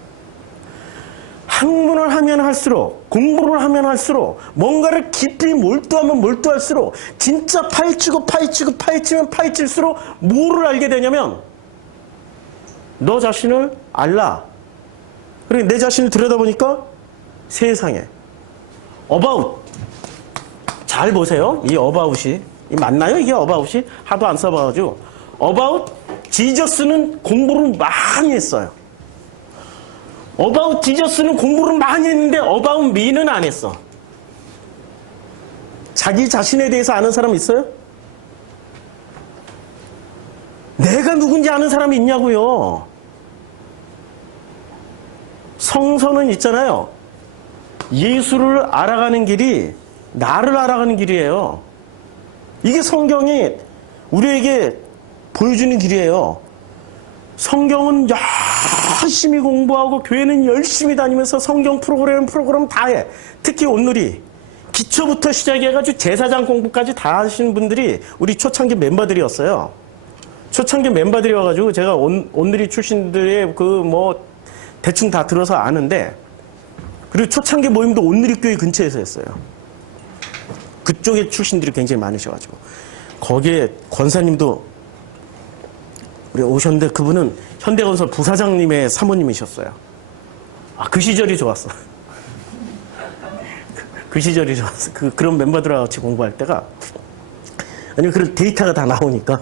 학문을 하면 할수록, 공부를 하면 할수록, 뭔가를 깊이 몰두하면 몰두할수록, 진짜 파헤치고 파헤치고 파헤치면 파헤칠수록 뭐를 알게 되냐면, 너 자신을 알라. 그리고 내 자신을 들여다보니까 세상에 about. 잘 보세요. 이 about이. 맞나요? 이게 about이? 하도 안 써봐가지고. about 지저스는 공부를 많이 했어요. about 지저스는 공부를 많이 했는데 about me는 안 했어. 자기 자신에 대해서 아는 사람 있어요? 내가 누군지 아는 사람이 있냐고요. 성서는 있잖아요. 예수를 알아가는 길이 나를 알아가는 길이에요. 이게 성경이 우리에게 보여주는 길이에요. 성경은 열심히 공부하고 교회는 열심히 다니면서 성경 프로그램 다 해. 특히 온누리 기초부터 시작해가지고 제사장 공부까지 다 하신 분들이 우리 초창기 멤버들이었어요. 초창기 멤버들이 와가지고 제가 온누리 출신들의 그 뭐 대충 다 들어서 아는데, 그리고 초창기 모임도 온누리 교회 근처에서 했어요. 그쪽에 출신들이 굉장히 많으셔가지고 거기에 권사님도 우리 오셨는데 그분은 현대건설 부사장님의 사모님이셨어요. 아, 그 시절이 좋았어. 그 시절이 좋았어. 그런 멤버들하고 같이 공부할 때가. 아니면 그런 데이터가 다 나오니까.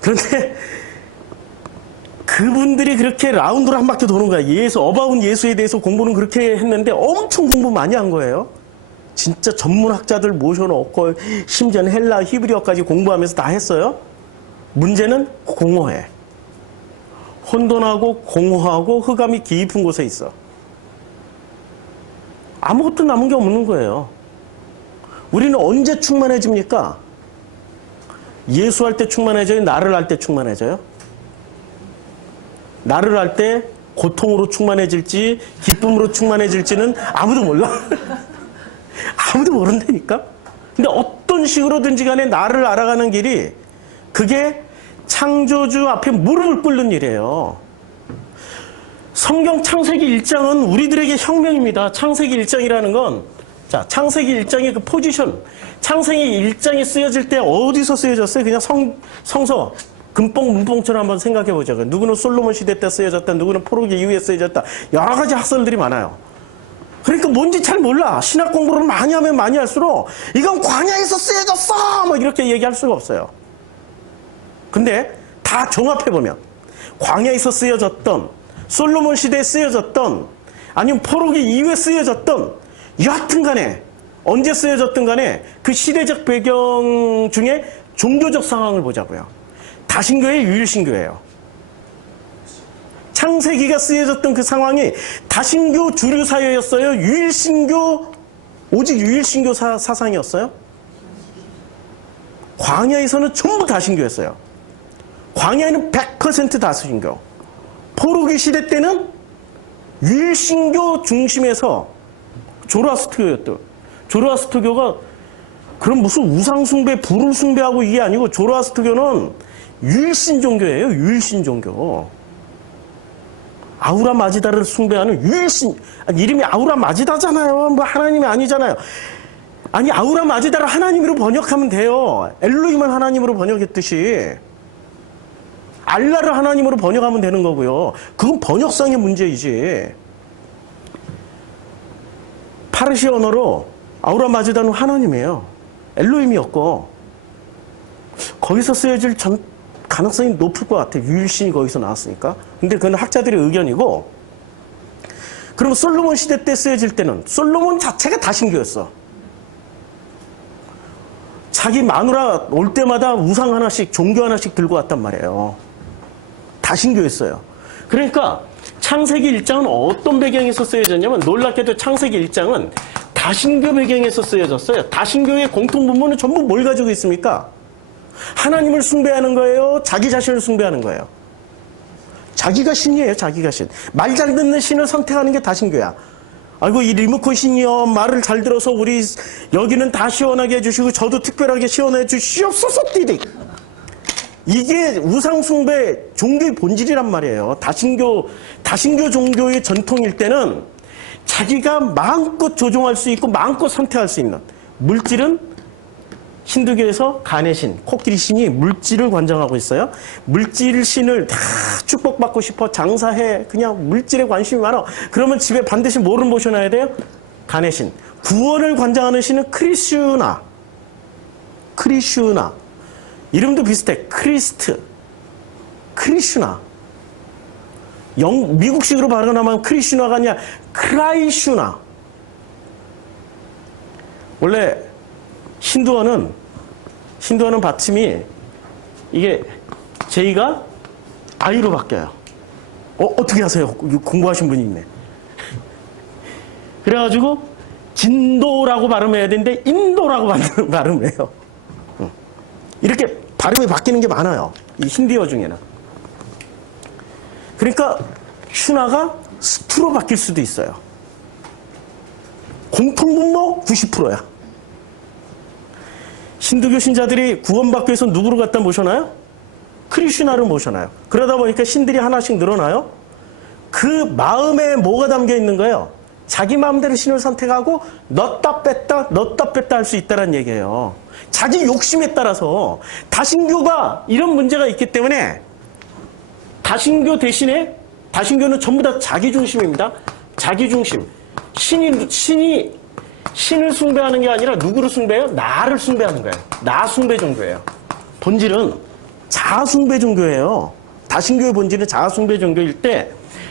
그런데 그 그분들이 그렇게 라운드로 한 바퀴 도는 거야. 어바웃 예수에 대해서 공부는 그렇게 했는데 엄청 공부 많이 한 거예요. 진짜 전문학자들 모셔놓고 심지어는 헬라, 히브리어까지 공부하면서 다 했어요. 문제는 공허해. 혼돈하고 공허하고 흑암이 깊은 곳에 있어. 아무것도 남은 게 없는 거예요. 우리는 언제 충만해집니까? 예수할 때 충만해져요? 나를 할 때 충만해져요? 나를 할 때 고통으로 충만해질지 기쁨으로 충만해질지는 아무도 몰라. 아무도 모른다니까. 근데 어떤 식으로든지 간에 나를 알아가는 길이 그게 창조주 앞에 무릎을 꿇는 일이에요. 성경 창세기 1장은 우리들에게 혁명입니다. 창세기 1장이라는 건, 자, 창세기 1장의 그 포지션, 창세기 1장이 쓰여질 때 어디서 쓰여졌어요? 그냥 성서, 금뽕, 문뽕처럼 한번 생각해 보죠. 누구는 솔로몬 시대 때 쓰여졌다, 누구는 포로기 이후에 쓰여졌다. 여러 가지 학설들이 많아요. 그러니까 뭔지 잘 몰라. 신학 공부를 많이 하면 많이 할수록 이건 광야에서 쓰여졌어! 뭐 이렇게 얘기할 수가 없어요. 근데 다 종합해보면 광야에서 쓰여졌던, 솔로몬 시대에 쓰여졌던, 아니면 포로기 이후에 쓰여졌던, 여하튼 간에 언제 쓰여졌든 간에 그 시대적 배경 중에 종교적 상황을 보자고요. 다신교의 유일신교예요. 창세기가 쓰여졌던 그 상황이 다신교 주류 사회였어요? 유일신교, 오직 유일신교 사상이었어요? 광야에서는 전부 다신교였어요. 광야에는 100% 다신교. 포로기 시대 때는 유일신교 중심에서 조로아스터교였죠. 조로아스터교가 그럼 무슨 우상숭배, 불을 숭배하고 이게 아니고 조로아스터교는 유일신 종교예요. 유일신 종교. 아우라 마지다를 숭배하는 유일신, 이름이 아우라 마지다잖아요. 뭐 하나님이 아니잖아요. 아니, 아우라 마지다를 하나님으로 번역하면 돼요. 엘로힘을 하나님으로 번역했듯이 알라를 하나님으로 번역하면 되는 거고요. 그건 번역상의 문제이지. 파르시 언어로 아우라 마지다는 하나님이에요. 엘로힘이었고 거기서 쓰여질 가능성이 높을 것 같아요. 유일신이 거기서 나왔으니까. 근데 그건 학자들의 의견이고, 그럼 솔로몬 시대 때 쓰여질 때는 솔로몬 자체가 다신교였어. 자기 마누라 올 때마다 우상 하나씩, 종교 하나씩 들고 왔단 말이에요. 다신교였어요. 그러니까 창세기 1장은 어떤 배경에서 쓰여졌냐면, 놀랍게도 창세기 1장은 다신교 배경에서 쓰여졌어요. 다신교의 공통분모는 전부 뭘 가지고 있습니까? 하나님을 숭배하는 거예요? 자기 자신을 숭배하는 거예요? 자기가 신이에요. 자기가 신. 말 잘 듣는 신을 선택하는 게 다신교야. 아이고, 이 리모컨 신이요, 말을 잘 들어서 우리 여기는 다 시원하게 해주시고 저도 특별하게 시원해 주시옵소서. 띠딕. 이게 우상숭배 종교의 본질이란 말이에요. 다신교 종교의 전통일 때는 자기가 마음껏 조종할 수 있고 마음껏 선택할 수 있는, 물질은 힌두교에서 가네신, 코끼리 신이 물질을 관장하고 있어요. 물질 신을 다 축복받고 싶어, 장사해, 그냥 물질에 관심이 많아. 그러면 집에 반드시 뭐를 모셔놔야 돼요? 가네신. 구원을 관장하는 신은 크리슈나. 이름도 비슷해. 크리슈나. 미국식으로 발음하면 크리슈나가 아니라 크라이슈나. 원래 힌두어는 받침이 이게 J가 I로 바뀌어요. 어떻게 하세요? 공부하신 분이 있네. 그래가지고 진도라고 발음해야 되는데 인도라고 발음을 해요. 이렇게 발음이 바뀌는 게 많아요. 이 힌디어 중에는. 그러니까 슈나가 스투로 바뀔 수도 있어요. 공통분모 90%야. 힌두교 신자들이 구원받기 위해서 누구를 갖다 모셔놔요? 크리슈나를 모셔놔요. 그러다 보니까 신들이 하나씩 늘어나요. 그 마음에 뭐가 담겨 있는 거예요? 자기 마음대로 신을 선택하고 넣었다 뺐다 할 수 있다는 얘기예요. 자기 욕심에 따라서. 다신교가 이런 문제가 있기 때문에 다신교 대신에, 다신교는 전부 다 자기 중심입니다. 자기 중심. 신을 숭배하는 게 아니라 누구를 숭배해요? 나를 숭배하는 거예요. 나 숭배 종교예요. 본질은 자아 숭배 종교예요. 다신교의 본질은 자아숭배 종교일 때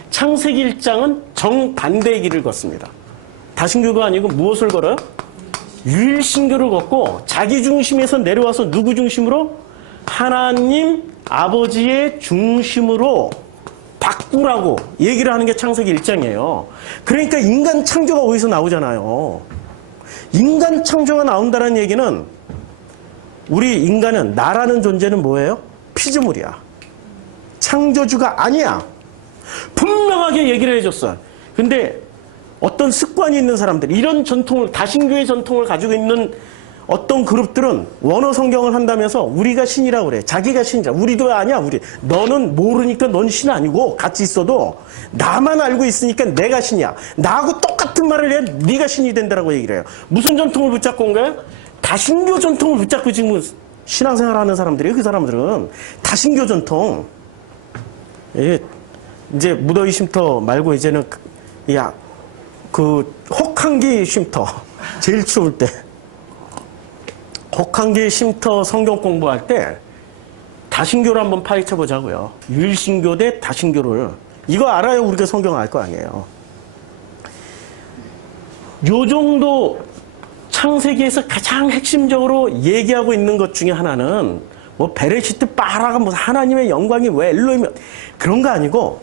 창세기 1장은 정반대의 길을 걷습니다. 다신교가 아니고 무엇을 걸어요? 유일신교를 걷고 자기 중심에서 내려와서 누구 중심으로? 하나님 아버지의 중심으로 바꾸라고 얘기를 하는 게 창세기 1장이에요. 그러니까 인간 창조가 어디서 나오잖아요. 인간 창조가 나온다는 얘기는 우리 인간은, 나라는 존재는 뭐예요? 피조물이야. 창조주가 아니야. 분명하게 얘기를 해줬어. 근데 어떤 습관이 있는 사람들, 이런 전통을, 다신교의 전통을 가지고 있는 어떤 그룹들은 원어 성경을 한다면서 우리가 신이라고 그래. 자기가 신이라. 우리도 아니야, 우리. 너는 모르니까 넌 신 아니고 같이 있어도 나만 알고 있으니까 내가 신이야. 나하고 똑같은 말을 해. 네가 신이 된다라고 얘기를 해요. 무슨 전통을 붙잡고 온 거야? 다신교 전통을 붙잡고 지금 신앙생활 하는 사람들이에요. 그 사람들은. 다신교 전통. 예, 이제 무더위 쉼터 말고 이제는 혹한기 쉼터. 제일 추울 때. 혹한기 쉼터 성경 공부할 때 다신교를 한번 파헤쳐 보자고요. 유일신교 대 다신교를. 이거 알아야 우리가 성경 알 거 아니에요. 요 정도 창세기에서 가장 핵심적으로 얘기하고 있는 것 중에 하나는 뭐 베레시트 빠라가 뭐 하나님의 영광이 왜 엘로힘이 그런 거 아니고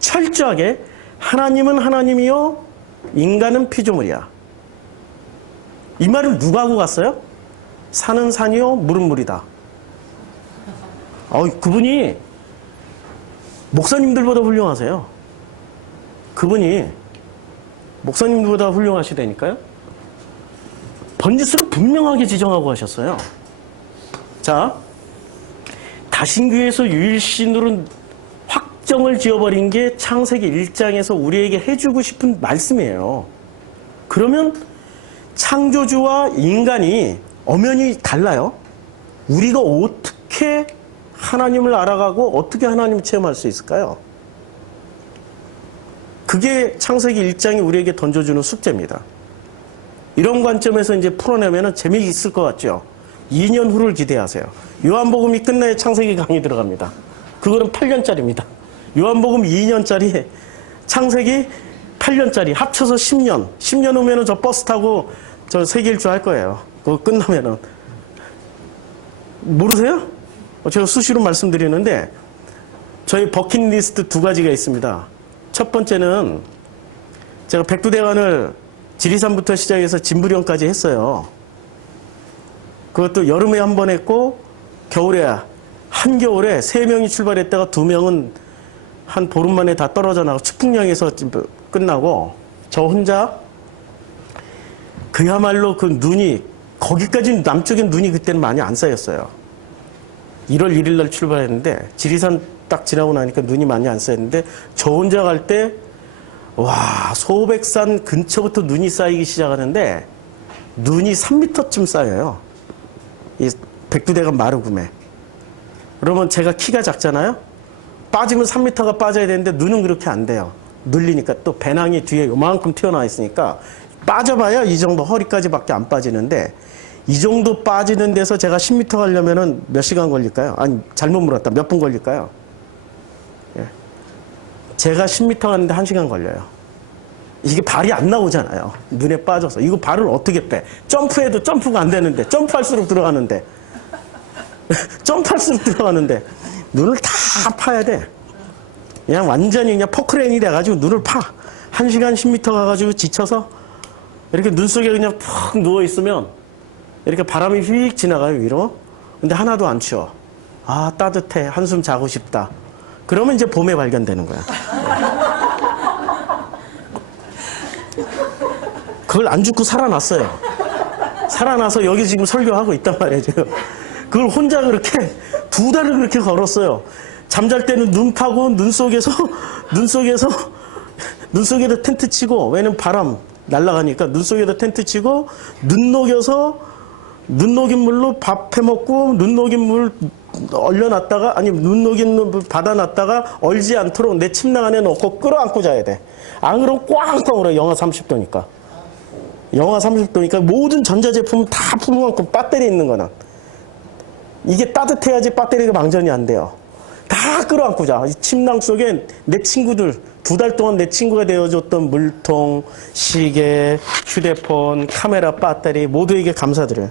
철저하게 하나님은 하나님이요 인간은 피조물이야. 이 말은 누가 하고 갔어요? 산은 산이요 물은 물이다. 그분이 목사님들보다 훌륭하세요. 그분이 목사님들보다 훌륭하시다니까요. 번지수를 분명하게 지정하고 하셨어요. 자, 다신교에서 유일신으로 확정을 지어버린 게 창세기 1장에서 우리에게 해주고 싶은 말씀이에요. 그러면 창조주와 인간이 엄연히 달라요. 우리가 어떻게 하나님을 알아가고 어떻게 하나님을 체험할 수 있을까요? 그게 창세기 1장이 우리에게 던져주는 숙제입니다. 이런 관점에서 이제 풀어내면 재미있을 것 같죠? 2년 후를 기대하세요. 요한복음이 끝나야 창세기 강의 들어갑니다. 그거는 8년짜리입니다. 요한복음 2년짜리, 창세기 8년짜리, 합쳐서 10년. 10년 후면은 저 버스 타고 저 세계일주 할 거예요. 그거 끝나면은. 모르세요? 제가 수시로 말씀드리는데, 저희 버킷리스트 2가지가 있습니다. 첫 번째는 제가 백두대간을 지리산부터 시작해서 진부령까지 했어요. 그것도 여름에 한 번 했고, 겨울에, 한겨울에 3명이 출발했다가 2명은 한 보름 만에 다 떨어져 나가고, 측풍령에서 끝나고, 저 혼자, 그야말로 그 눈이, 거기까지 남쪽엔 눈이 그때는 많이 안 쌓였어요. 1월 1일 날 출발했는데, 지리산 딱 지나고 나니까 눈이 많이 안 쌓였는데, 저 혼자 갈 때, 와, 소백산 근처부터 눈이 쌓이기 시작하는데, 눈이 3m쯤 쌓여요. 이 백두대간 마루구매. 그러면 제가 키가 작잖아요? 빠지면 3m가 빠져야 되는데 눈은 그렇게 안 돼요. 눌리니까 또 배낭이 뒤에 요만큼 튀어나와 있으니까 빠져봐야 이 정도 허리까지밖에 안 빠지는데 이 정도 빠지는 데서 제가 10m 가려면은 몇 시간 걸릴까요? 아니, 잘못 물었다. 몇 분 걸릴까요? 예. 제가 10m 가는데 1시간 걸려요. 이게 발이 안 나오잖아요. 눈에 빠져서. 이거 발을 어떻게 빼? 점프해도 점프가 안 되는데, 점프할수록 들어가는데, 점프할수록 들어가는데, 눈을 다 파야 돼. 그냥 완전히 그냥 포크레인이 돼가지고 눈을 파. 1시간 10m 가가지고 지쳐서, 이렇게 눈 속에 그냥 푹 누워있으면, 이렇게 바람이 휙 지나가요, 위로. 근데 하나도 안 추워. 아, 따뜻해. 한숨 자고 싶다. 그러면 이제 봄에 발견되는 거야. 그걸 안 죽고 살아났어요. 살아나서 여기 지금 설교하고 있단 말이에요, 지금. 그걸 혼자 그렇게 2달을 그렇게 걸었어요. 잠잘 때는 눈 파고 눈 속에서 텐트 치고, 왜냐면 바람 날아가니까 눈 속에다 텐트 치고 눈 녹여서 눈 녹인 물로 밥 해먹고 눈 녹인 물 얼려놨다가, 아니 눈 녹인 물 받아놨다가 얼지 않도록 내 침낭 안에 넣고 끌어안고 자야 돼. 안 그러면 꽝꽝 울어. 영하 30도니까. 영하 30도니까 모든 전자제품 다 풀어놓고 배터리 있는 거는. 이게 따뜻해야지 배터리가 방전이 안 돼요. 다 다 끌어안고 자. 이 침낭 속에 내 친구들, 2달 동안 내 친구가 되어줬던 물통, 시계, 휴대폰, 카메라, 배터리 모두에게 감사드려요.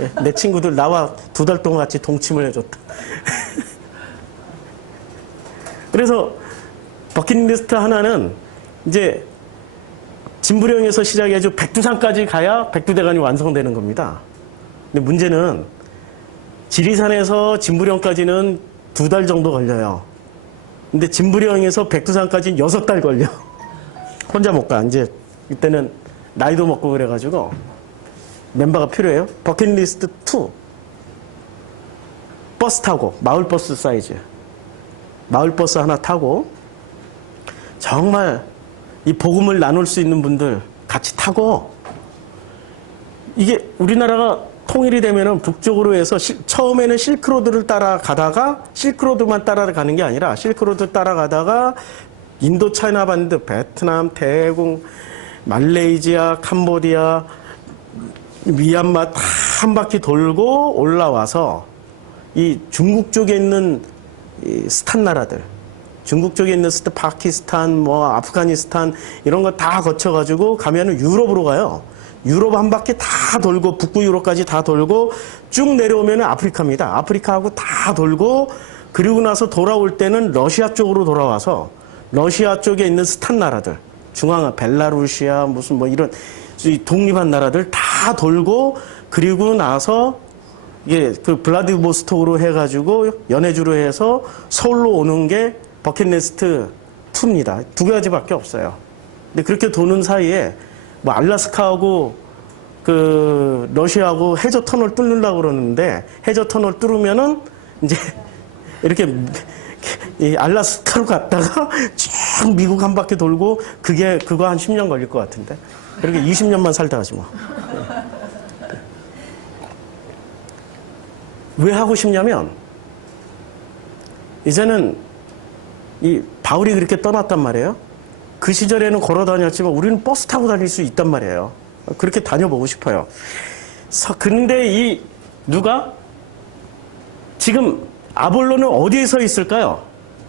예, 내 친구들 나와 2달 동안 같이 동침을 해줬다. 그래서 버킷리스트 하나는 이제 진부령에서 시작해서 백두산까지 가야 백두대간이 완성되는 겁니다. 근데 문제는 지리산에서 진부령까지는 2달 정도 걸려요. 근데 진부령에서 백두산까지는 6달 걸려. 혼자 못 가. 이제 이때는 나이도 먹고 그래가지고 멤버가 필요해요. 버킷리스트 2. 버스 타고, 마을버스 사이즈. 마을버스 하나 타고 정말 이 복음을 나눌 수 있는 분들 같이 타고, 이게 우리나라가 통일이 되면은 북쪽으로 해서 처음에는 실크로드를 따라가다가 실크로드만 따라가는 게 아니라 실크로드 따라가다가 인도 차이나 반도, 베트남, 태국, 말레이시아, 캄보디아, 미얀마 다 한 바퀴 돌고 올라와서 이 중국 쪽에 있는 이 스탄 나라들, 중국 쪽에 있는 파키스탄, 뭐 아프가니스탄 이런 거 다 거쳐가지고 가면은 유럽으로 가요. 유럽 한 바퀴 다 돌고 북부 유럽까지 다 돌고 쭉 내려오면은 아프리카입니다. 아프리카하고 다 돌고, 그리고 나서 돌아올 때는 러시아 쪽으로 돌아와서 러시아 쪽에 있는 스탄 나라들, 중앙 벨라루시아 무슨 뭐 이런 독립한 나라들 다 돌고, 그리고 나서 이게 그 블라디보스톡으로 해가지고 연해주로 해서 서울로 오는 게 버킷리스트 2입니다. 2가지밖에 없어요. 근데 그렇게 도는 사이에 뭐 알라스카하고 그 러시아하고 해저 터널 뚫으려고 그러는데, 해저 터널 뚫으면은 이제 이렇게 이 알라스카로 갔다가 쭉 미국 한 바퀴 돌고, 그거 한 10년 걸릴 것 같은데. 그렇게 20년만 살다 가지 뭐. 왜 하고 싶냐면, 이제는 이 바울이 그렇게 떠났단 말이에요. 그 시절에는 걸어 다녔지만 우리는 버스 타고 다닐 수 있단 말이에요. 그렇게 다녀보고 싶어요. 근데 누가 지금 아볼로는 어디에 서 있을까요?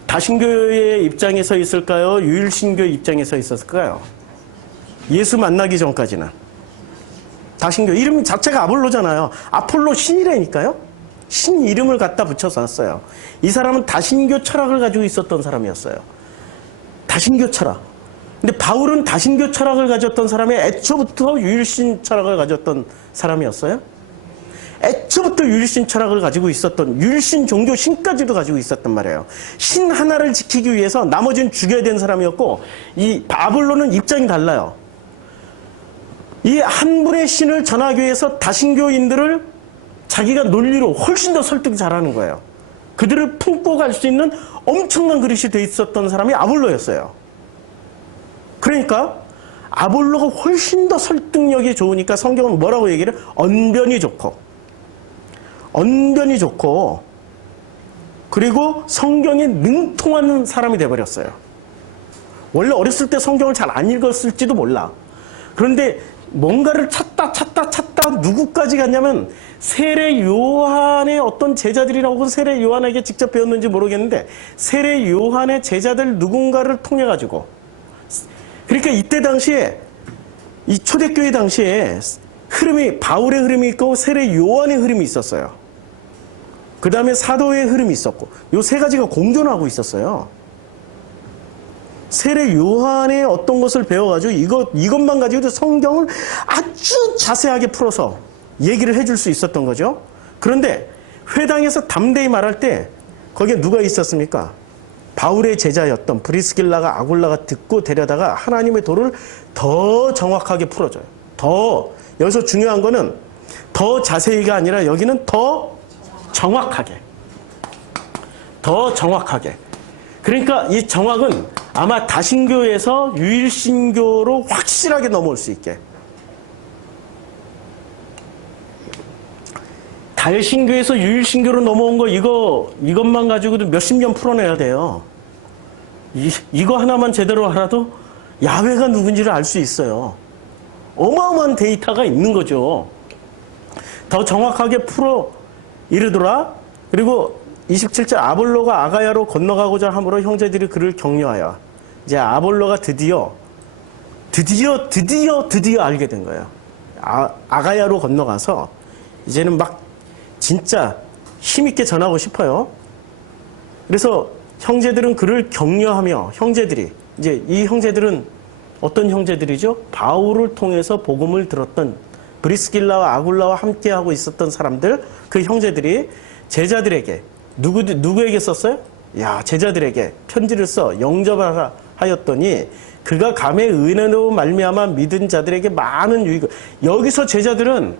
다신교의 입장에 서 있을까요? 유일신교 입장에 서 있었을까요? 예수 만나기 전까지는. 다신교 이름 자체가 아볼로잖아요. 아폴로 신이라니까요. 신 이름을 갖다 붙여서 놨어요. 이 사람은 다신교 철학을 가지고 있었던 사람이었어요. 다신교 철학. 근데 바울은 다신교 철학을 가졌던 사람이 애초부터 유일신 철학을 가졌던 사람이었어요. 애초부터 유일신 철학을 가지고 있었던, 유일신 종교 신까지도 가지고 있었단 말이에요. 신 하나를 지키기 위해서 나머지는 죽여야 되는 사람이었고, 이 아볼로는 입장이 달라요. 이 한 분의 신을 전하기 위해서 다신교인들을 자기가 논리로 훨씬 더 설득 잘하는 거예요. 그들을 품고 갈 수 있는 엄청난 그릇이 돼 있었던 사람이 아볼로였어요. 그러니까 아볼로가 훨씬 더 설득력이 좋으니까 성경은 뭐라고 얘기를 해요? 언변이 좋고, 그리고 성경에 능통하는 사람이 돼버렸어요. 원래 어렸을 때 성경을 잘 안 읽었을지도 몰라. 그런데 뭔가를 찾다 누구까지 갔냐면, 세례 요한의 어떤 제자들이라고, 세례 요한에게 직접 배웠는지 모르겠는데 세례 요한의 제자들 누군가를 통해 가지고, 그러니까 이때 당시에 이 초대교회 당시에 흐름이, 바울의 흐름이 있고 세례 요한의 흐름이 있었어요. 그 다음에 사도의 흐름이 있었고, 요 세 가지가 공존하고 있었어요. 세례 요한의 어떤 것을 배워가지고 이것만 가지고도 성경을 아주 자세하게 풀어서 얘기를 해줄 수 있었던 거죠. 그런데 회당에서 담대히 말할 때 거기에 누가 있었습니까? 바울의 제자였던 브리스길라가 아굴라가 듣고 데려다가 하나님의 도를 더 정확하게 풀어줘요. 여기서 중요한 거는 더 자세히가 아니라 여기는 더 정확하게. 그러니까 이 정확은 아마 다신교에서 유일신교로 확실하게 넘어올 수 있게. 다신교에서 유일신교로 넘어온 거, 이것만 가지고도 몇십 년 풀어내야 돼요. 이거 하나만 제대로 알아도 야훼가 누군지를 알 수 있어요. 어마어마한 데이터가 있는 거죠. 더 정확하게 풀어 이르더라. 그리고 27절 아볼로가 아가야로 건너가고자 함으로 형제들이 그를 격려하여 이제 아볼로가 드디어 알게 된 거예요. 아가야로 건너가서 이제는 막 진짜 힘있게 전하고 싶어요. 그래서 형제들은 그를 격려하며 형제들이 이제 이 형제들은 어떤 형제들이죠? 바울을 통해서 복음을 들었던 브리스길라와 아굴라와 함께하고 있었던 사람들, 그 형제들이 제자들에게 누구에게 썼어요? 제자들에게 편지를 써 영접하라 하였더니 그가 감의 은혜로 말미암아 믿은 자들에게 많은 유익을. 여기서 제자들은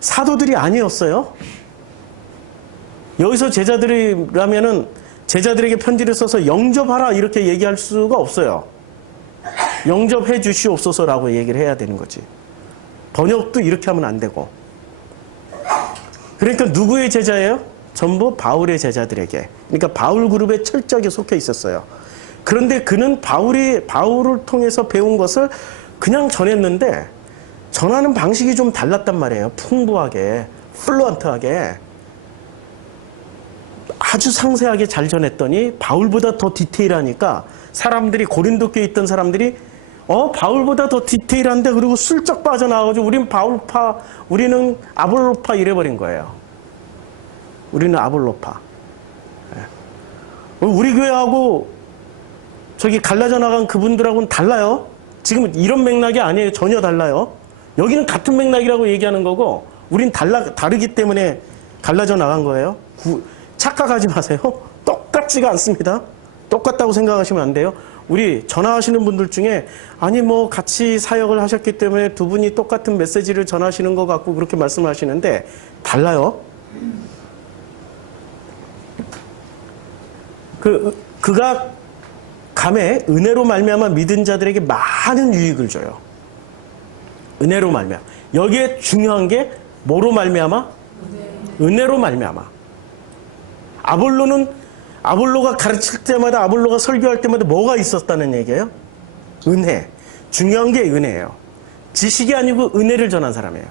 사도들이 아니었어요. 여기서 제자들이라면은 제자들에게 편지를 써서 영접하라 이렇게 얘기할 수가 없어요. 영접해 주시옵소서라고 얘기를 해야 되는 거지. 번역도 이렇게 하면 안 되고. 그러니까 누구의 제자예요? 전부 바울의 제자들에게. 그러니까 바울 그룹에 철저하게 속해 있었어요. 그런데 그는 바울을 통해서 배운 것을 그냥 전했는데 전하는 방식이 좀 달랐단 말이에요. 풍부하게, 플루언트하게. 아주 상세하게 잘 전했더니 바울보다 더 디테일하니까 사람들이, 고린도 교회에 있던 사람들이 바울보다 더 디테일한데, 그리고 슬쩍 빠져나와가지고 우리는 바울파, 우리는 아볼로파 이래버린 거예요. 우리는 아볼로파. 우리 교회하고 저기 갈라져 나간 그분들하고는 달라요. 지금 이런 맥락이 아니에요. 전혀 달라요. 여기는 같은 맥락이라고 얘기하는 거고 우린 다르기 때문에 갈라져 나간 거예요. 착각하지 마세요. 똑같지가 않습니다. 똑같다고 생각하시면 안 돼요. 우리 전화하시는 분들 중에 아니 뭐 같이 사역을 하셨기 때문에 두 분이 똑같은 메시지를 전하시는 것 같고 그렇게 말씀하시는데 달라요. 그가 감에 은혜로 말미암아 믿은 자들에게 많은 유익을 줘요. 은혜로 말미암아. 여기에 중요한 게 뭐로 말미암아? 은혜로 말미암아. 아볼로가 가르칠 때마다, 아볼로가 설교할 때마다 뭐가 있었다는 얘기예요? 은혜. 중요한 게 은혜예요. 지식이 아니고 은혜를 전한 사람이에요.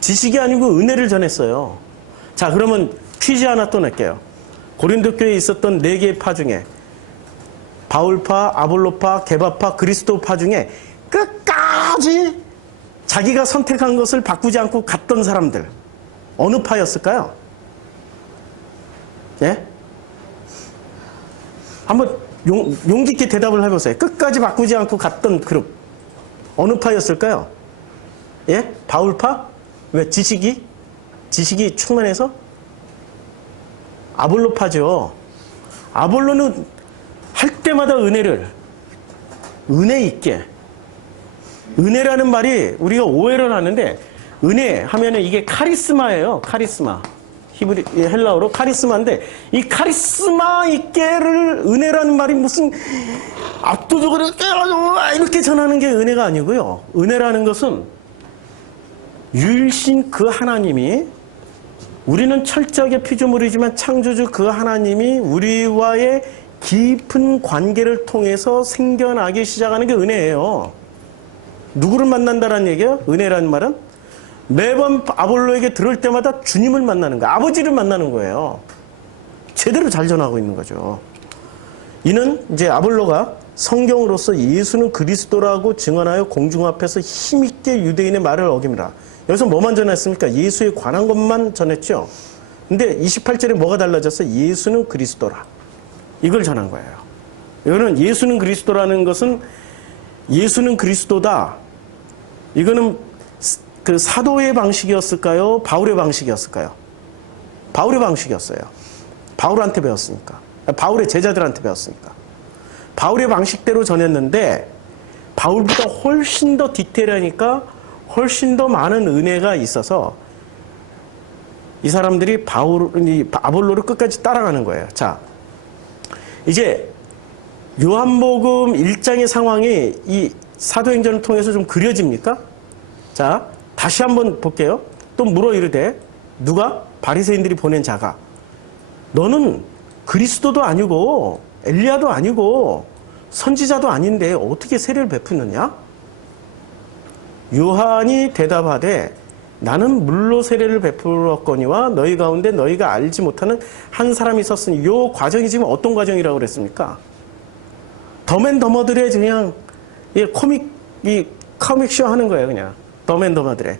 지식이 아니고 은혜를 전했어요. 자, 그러면 퀴즈 하나 또 낼게요. 고린도 교회에 있었던 4개의 파 중에 바울파, 아볼로파, 게바파, 그리스도파 중에 끝까지 자기가 선택한 것을 바꾸지 않고 갔던 사람들 어느 파였을까요? 예? 한번 용기 있게 대답을 해보세요. 끝까지 바꾸지 않고 갔던 그룹 어느 파였을까요? 예? 바울파? 왜? 지식이 충만해서? 아볼로파죠. 아볼로는 할 때마다 은혜 있게. 은혜라는 말이 우리가 오해를 하는데, 은혜 하면은 이게 카리스마예요. 카리스마. 헬라어로 카리스마인데, 이 카리스마 있게를 은혜라는 말이 무슨 압도적으로 이렇게 전하는 게 은혜가 아니고요. 은혜라는 것은 유일신 그 하나님이, 우리는 철저하게 피조물이지만 창조주 그 하나님이 우리와의 깊은 관계를 통해서 생겨나기 시작하는 게 은혜예요. 누구를 만난다는 얘기예요? 은혜라는 말은 매번 아볼로에게 들을 때마다 주님을 만나는 거예요. 아버지를 만나는 거예요. 제대로 잘 전하고 있는 거죠. 이는 이제 아볼로가 성경으로서 예수는 그리스도라고 증언하여 공중 앞에서 힘있게 유대인의 말을 어깁니다. 여기서 뭐만 전했습니까? 예수에 관한 것만 전했죠. 근데 28절에 뭐가 달라졌어요? 예수는 그리스도라. 이걸 전한 거예요. 이거는 예수는 그리스도라는 것은 예수는 그리스도다. 이거는 그 사도의 방식이었을까요? 바울의 방식이었을까요? 바울의 방식이었어요. 바울한테 배웠으니까. 바울의 제자들한테 배웠으니까. 바울의 방식대로 전했는데 바울보다 훨씬 더 디테일하니까 훨씬 더 많은 은혜가 있어서 이 사람들이 아볼로를 끝까지 따라가는 거예요. 자, 이제 요한복음 1장의 상황이 이 사도행전을 통해서 좀 그려집니까? 자, 다시 한번 볼게요. 또 물어 이르되 누가? 바리새인들이 보낸 자가 너는 그리스도도 아니고 엘리야도 아니고 선지자도 아닌데 어떻게 세례를 베푸느냐? 요한이 대답하되 나는 물로 세례를 베풀었거니와 너희 가운데 너희가 알지 못하는 한 사람이 있었으니, 요 과정이 지금 어떤 과정이라고 그랬습니까? 덤앤더머들의 그냥 코믹쇼 하는 거예요, 그냥. 덤앤더머들의.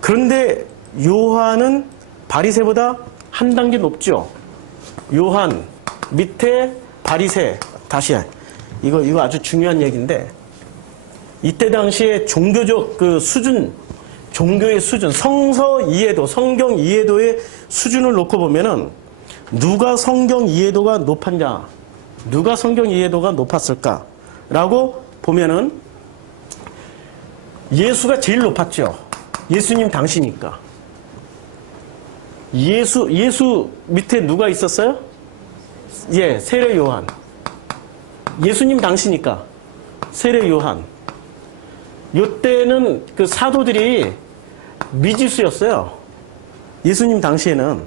그런데 요한은 바리새보다 한 단계 높죠. 요한 밑에 바리새. 다시 이거 아주 중요한 얘기인데, 이때 당시에 종교적 그 수준, 종교의 수준, 성서 이해도, 성경 이해도의 수준을 놓고 보면은 누가 성경 이해도가 높았냐, 누가 성경 이해도가 높았을까라고 보면은 예수가 제일 높았죠. 예수님 당시니까. 예수 밑에 누가 있었어요? 예, 세례 요한. 예수님 당시니까 세례 요한. 요때는 그 사도들이 미지수였어요. 예수님 당시에는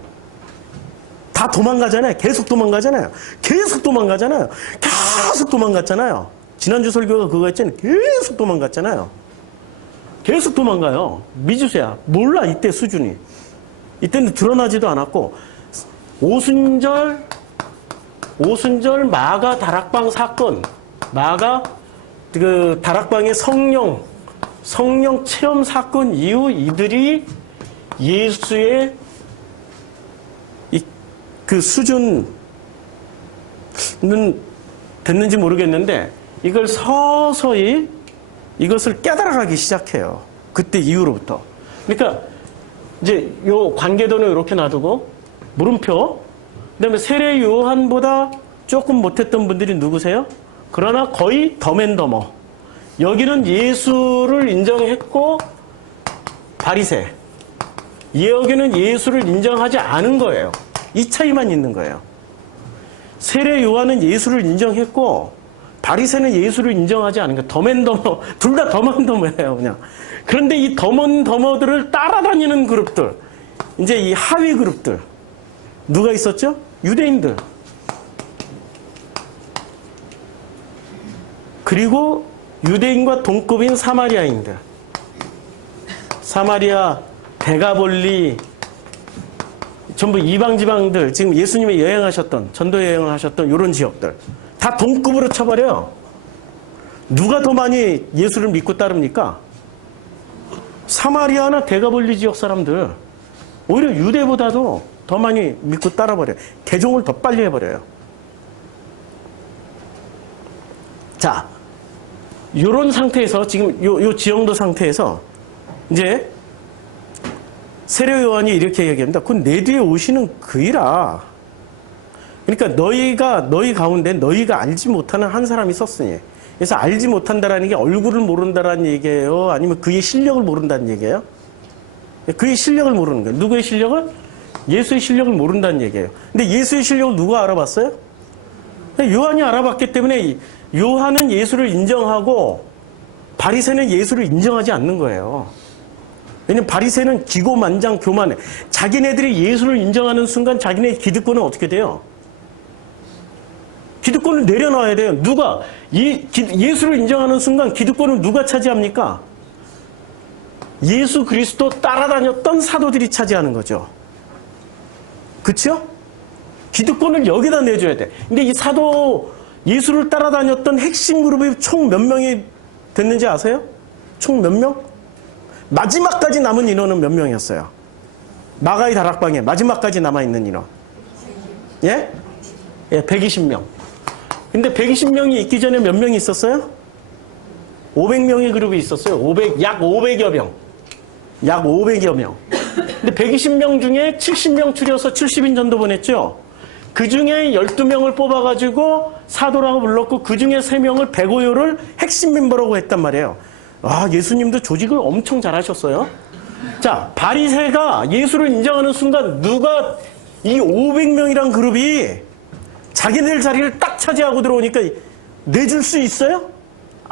다 도망가잖아요. 계속 도망가잖아요. 계속 도망가잖아요. 계속 도망갔잖아요. 지난주 설교가 그거 했잖아요. 계속 도망갔잖아요. 계속 도망가요. 미지수야. 몰라, 이때 수준이. 이때는 드러나지도 않았고, 오순절 마가 다락방 사건, 마가 그 다락방의 성령 체험 사건 이후 이들이 예수의 그 수준은 됐는지 모르겠는데, 이걸 서서히 이것을 깨달아가기 시작해요. 그때 이후로부터. 그러니까 이제 요 관계도는 이렇게 놔두고, 물음표, 그다음에 세례 요한보다 조금 못했던 분들이 누구세요? 그러나 거의 덤앤더머. 여기는 예수를 인정했고 바리새. 여기는 예수를 인정하지 않은 거예요. 이 차이만 있는 거예요. 세례 요한은 예수를 인정했고 바리새는 예수를 인정하지 않은 거예요. 덤앤더머. 둘 다 덤앤더머예요, 그냥. 그런데 이 덤앤더머들을 따라다니는 그룹들, 이제 이 하위 그룹들, 누가 있었죠? 유대인들. 그리고 유대인과 동급인 사마리아인들. 사마리아, 데가볼리, 전부 이방지방들, 지금 예수님이 여행하셨던, 전도 여행을 하셨던 이런 지역들. 다 동급으로 쳐버려요. 누가 더 많이 예수를 믿고 따릅니까? 사마리아나 데가볼리 지역 사람들. 오히려 유대보다도 더 많이 믿고 따라버려요. 개종을 더 빨리 해버려요. 자, 요런 상태에서, 지금 요 지형도 상태에서, 이제, 세례 요한이 이렇게 얘기합니다. 그건 내 뒤에 오시는 그이라. 그러니까 너희 가운데 너희가 알지 못하는 한 사람이 있었으니. 그래서 알지 못한다라는 게 얼굴을 모른다라는 얘기예요? 아니면 그의 실력을 모른다는 얘기예요? 그의 실력을 모르는 거예요. 누구의 실력을? 예수의 실력을 모른다는 얘기예요. 근데 예수의 실력을 누가 알아봤어요? 요한이 알아봤기 때문에 요한은 예수를 인정하고 바리새는 예수를 인정하지 않는 거예요. 왜냐면 바리새는 기고만장 교만해. 자기네들이 예수를 인정하는 순간 자기네 기득권은 어떻게 돼요? 기득권을 내려놔야 돼요. 누가? 예수를 인정하는 순간 기득권을 누가 차지합니까? 예수 그리스도 따라다녔던 사도들이 차지하는 거죠. 그쵸? 기득권을 여기다 내줘야 돼. 근데 이 사도, 예수를 따라다녔던 핵심 그룹이 총 몇 명이 됐는지 아세요? 총 몇 명? 마지막까지 남은 인원은 몇 명이었어요? 마가의 다락방에 마지막까지 남아있는 인원. 예? 예, 120명. 근데 120명이 있기 전에 몇 명이 있었어요? 500명의 그룹이 있었어요. 약 500여 명. 약 500여 명. 근데 120명 중에 70명 추려서 70인 전도 보냈죠? 그 중에 12명을 뽑아가지고 사도라고 불렀고, 그 중에 3명을 베고요를 핵심 멤버라고 했단 말이에요. 아, 예수님도 조직을 엄청 잘하셨어요. 자, 바리새가 예수를 인정하는 순간 누가 이 500명이란 그룹이 자기들 자리를 딱 차지하고 들어오니까 내줄 수 있어요?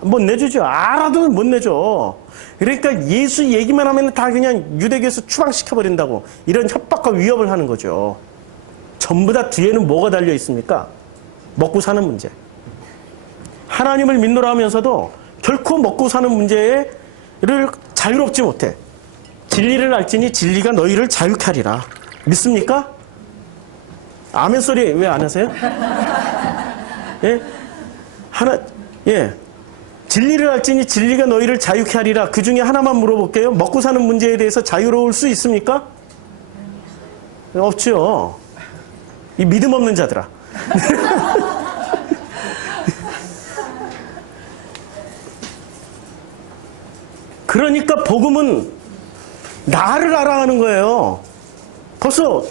못 내주죠. 알아도 못 내줘. 그러니까 예수 얘기만 하면 다 그냥 유대교에서 추방시켜버린다고 이런 협박과 위협을 하는 거죠. 전부 다 뒤에는 뭐가 달려 있습니까? 먹고 사는 문제. 하나님을 믿노라 하면서도 결코 먹고 사는 문제를 자유롭지 못해. 진리를 알지니 진리가 너희를 자유케 하리라. 믿습니까? 아멘 소리 왜 안 하세요? 예? 예. 진리를 알지니 진리가 너희를 자유케 하리라. 그 중에 하나만 물어볼게요. 먹고 사는 문제에 대해서 자유로울 수 있습니까? 없죠. 이 믿음 없는 자들아. 그러니까 복음은 나를 알아가는 거예요. 벌써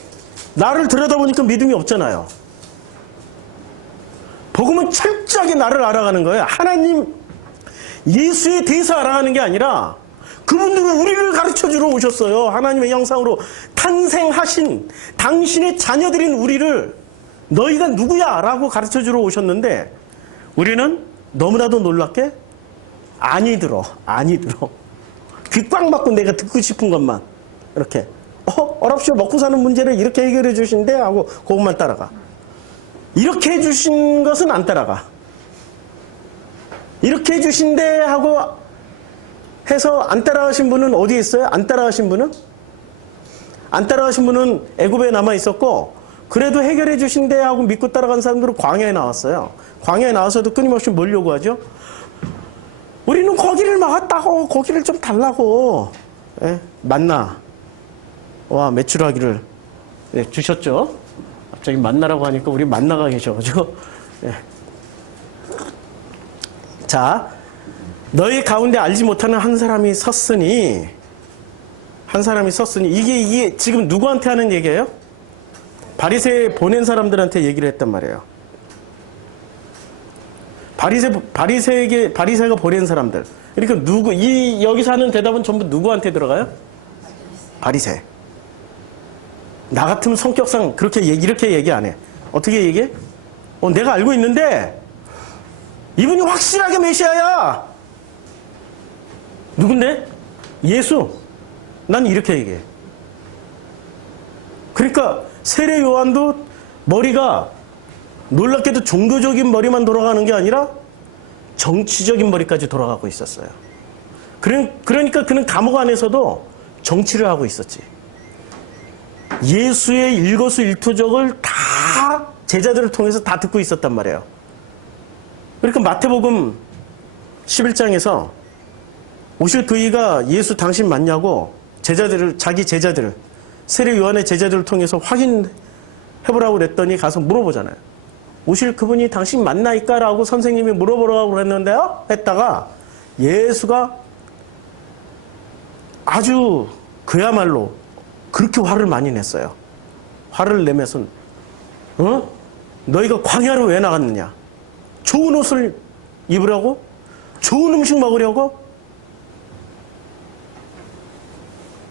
나를 들여다보니까 믿음이 없잖아요. 복음은 철저하게 나를 알아가는 거예요. 하나님, 예수에 대해서 알아가는 게 아니라 그분들은 우리를 가르쳐주러 오셨어요. 하나님의 형상으로 탄생하신 당신의 자녀들인 우리를 너희가 누구야? 라고 가르쳐주러 오셨는데 우리는 너무나도 놀랍게 아니 들어. 귀 꽉 막고 내가 듣고 싶은 것만 이렇게 어랍쇼 먹고 사는 문제를 이렇게 해결해 주신대 하고 그것만 따라가. 이렇게 해주신 것은 안 따라가. 이렇게 해주신대 하고 해서 안 따라가신 분은 어디에 있어요? 안 따라가신 분은 애굽에 남아 있었고 그래도 해결해 주신대 하고 믿고 따라간 사람들은 광야에 나왔어요. 광야에 나와서도 끊임없이 뭘 요구하죠? 우리는 고기를 먹었다고 고기를 좀 달라고. 예? 만나 와 메추라기를 주셨죠. 갑자기 만나라고 하니까 우리 만나가 계셔가지고. 예. 자, 너희 가운데 알지 못하는 한 사람이 섰으니 이게 지금 누구한테 하는 얘기예요? 바리새에 보낸 사람들한테 얘기를 했단 말이에요. 바리새가 보낸 사람들. 그러니까 여기서 하는 대답은 전부 누구한테 들어가요? 바리새. 나 같으면 성격상 이렇게 얘기 안 해. 어떻게 얘기해? 내가 알고 있는데 이분이 확실하게 메시아야. 누군데? 예수. 난 이렇게 얘기해. 그러니까 세례 요한도 머리가 놀랍게도 종교적인 머리만 돌아가는 게 아니라 정치적인 머리까지 돌아가고 있었어요. 그러니까 그는 감옥 안에서도 정치를 하고 있었지. 예수의 일거수일투족을 다 제자들을 통해서 다 듣고 있었단 말이에요. 그러니까 마태복음 11장에서 오실 그이가 예수 당신 맞냐고 자기 제자들을 세례 요한의 제자들을 통해서 확인해보라고 그랬더니 가서 물어보잖아요. 오실 그분이 당신 맞나이까? 라고 선생님이 물어보라고 그랬는데요. 했다가 예수가 아주 그야말로 그렇게 화를 많이 냈어요. 화를 내면서 너희가 광야로 왜 나갔느냐? 좋은 옷을 입으려고? 좋은 음식 먹으려고?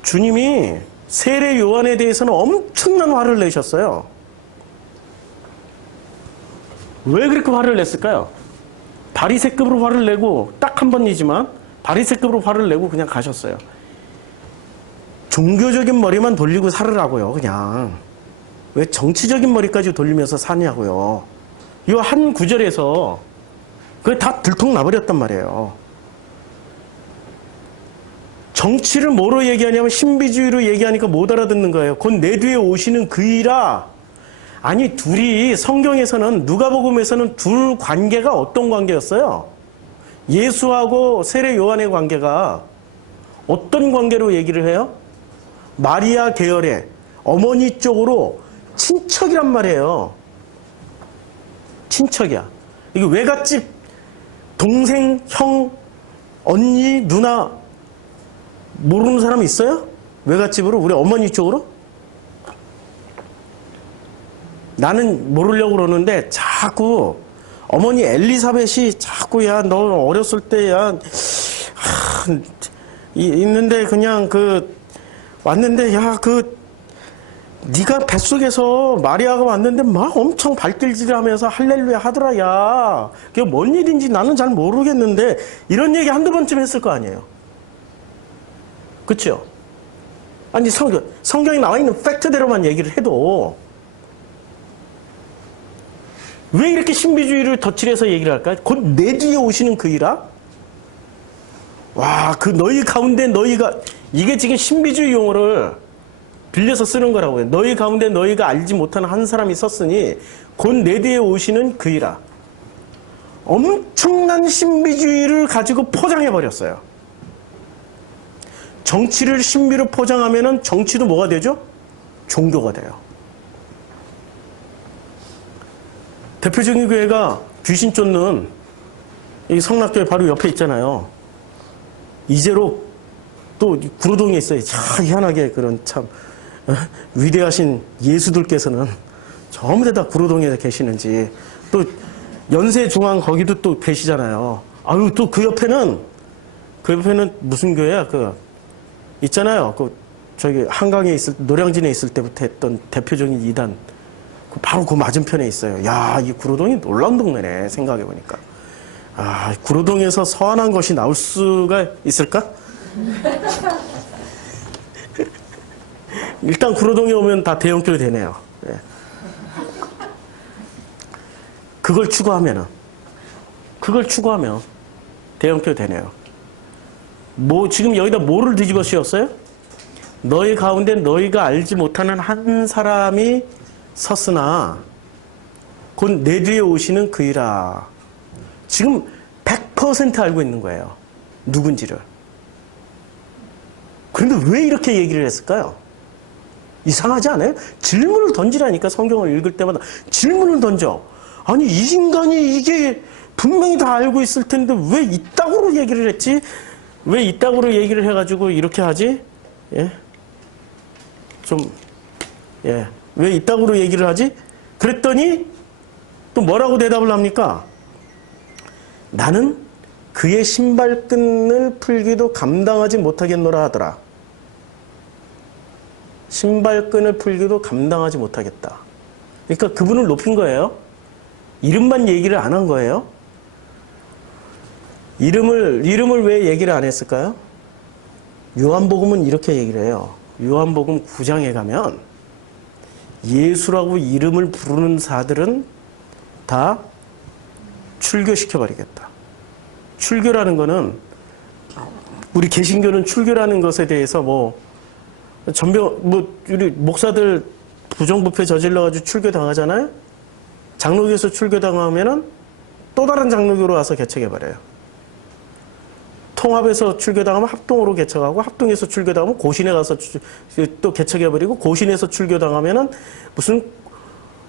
주님이 세례 요한에 대해서는 엄청난 화를 내셨어요. 왜 그렇게 화를 냈을까요? 바리새급으로 화를 내고 딱 한 번이지만 바리새급으로 화를 내고 그냥 가셨어요. 종교적인 머리만 돌리고 살으라고요. 그냥 왜 정치적인 머리까지 돌리면서 사냐고요. 이 한 구절에서 그게 다 들통나버렸단 말이에요. 정치를 뭐로 얘기하냐면 신비주의로 얘기하니까 못 알아듣는 거예요. 곧 내 뒤에 오시는 그이라. 아니 둘이 성경에서는 누가복음에서는 둘 관계가 어떤 관계였어요? 예수하고 세례 요한의 관계가 어떤 관계로 얘기를 해요? 마리아 계열의 어머니 쪽으로 친척이란 말이에요. 친척이야. 이게 외갓집 동생, 형, 언니, 누나 모르는 사람 있어요? 외갓집으로? 우리 어머니 쪽으로? 나는 모르려고 그러는데 자꾸 어머니 엘리사벳이 자꾸 야 너 어렸을 때 야 있는데 그냥 왔는데 야 네가 뱃속에서 마리아가 왔는데 막 엄청 발길질하면서 할렐루야 하더라. 야 그게 뭔 일인지 나는 잘 모르겠는데 이런 얘기 한두 번쯤 했을 거 아니에요. 그렇죠? 아니 성경에 나와 있는 팩트대로만 얘기를 해도 왜 이렇게 신비주의를 덧칠해서 얘기를 할까요? 곧 내 뒤에 오시는 그이라? 와, 너희 가운데 너희가 이게 지금 신비주의 용어를 빌려서 쓰는 거라고요. 너희 가운데 너희가 알지 못하는 한 사람이 섰으니 곧 내 뒤에 오시는 그이라. 엄청난 신비주의를 가지고 포장해버렸어요. 정치를 신비로 포장하면은 정치도 뭐가 되죠? 종교가 돼요. 대표적인 교회가 귀신 쫓는 이 성락교회 바로 옆에 있잖아요. 이제로 또 구로동에 있어요. 참 희한하게 그런 참 위대하신 예수들께서는 전부 다 구로동에 계시는지, 또 연세중앙 거기도 또 계시잖아요. 아유, 또 그 옆에는 무슨 교회야? 그 있잖아요. 그 저기 한강에 있을, 노량진에 있을 때부터 했던 대표적인 이단. 바로 그 맞은편에 있어요. 야, 이 구로동이 놀라운 동네네, 생각해보니까. 아, 구로동에서 서안한 것이 나올 수가 있을까? 일단 구로동에 오면 다 대형교회 되네요. 예. 그걸 추구하면 대형교회 되네요. 뭐, 지금 여기다 뭐를 뒤집어 씌웠어요? 너희 가운데 너희가 알지 못하는 한 사람이 섰으나 곧 내 뒤에 오시는 그이라. 지금 100% 알고 있는 거예요. 누군지를. 그런데 왜 이렇게 얘기를 했을까요? 이상하지 않아요? 질문을 던지라니까. 성경을 읽을 때마다 질문을 던져. 아니, 이 인간이 이게 분명히 다 알고 있을 텐데 왜 이따구로 얘기를 했지? 왜 이따구로 얘기를 해가지고 이렇게 하지? 예? 왜 이따구로 얘기를 하지? 그랬더니 또 뭐라고 대답을 합니까? 나는 그의 신발끈을 풀기도 감당하지 못하겠노라 하더라. 신발끈을 풀기도 감당하지 못하겠다. 그러니까 그분을 높인 거예요. 이름만 얘기를 안 한 거예요. 이름을 왜 얘기를 안 했을까요? 요한복음은 이렇게 얘기를 해요. 요한복음 9장에 가면 예수라고 이름을 부르는 자들은 다 출교시켜버리겠다. 출교라는 거는, 우리 개신교는 출교라는 것에 대해서 우리 목사들 부정부패 저질러가지고 출교당하잖아요? 장로교에서 출교당하면은 또 다른 장로교로 와서 개척해버려요. 통합에서 출교당하면 합동으로 개척하고, 합동에서 출교당하면 고신에 가서 또 개척해버리고, 고신에서 출교당하면은 무슨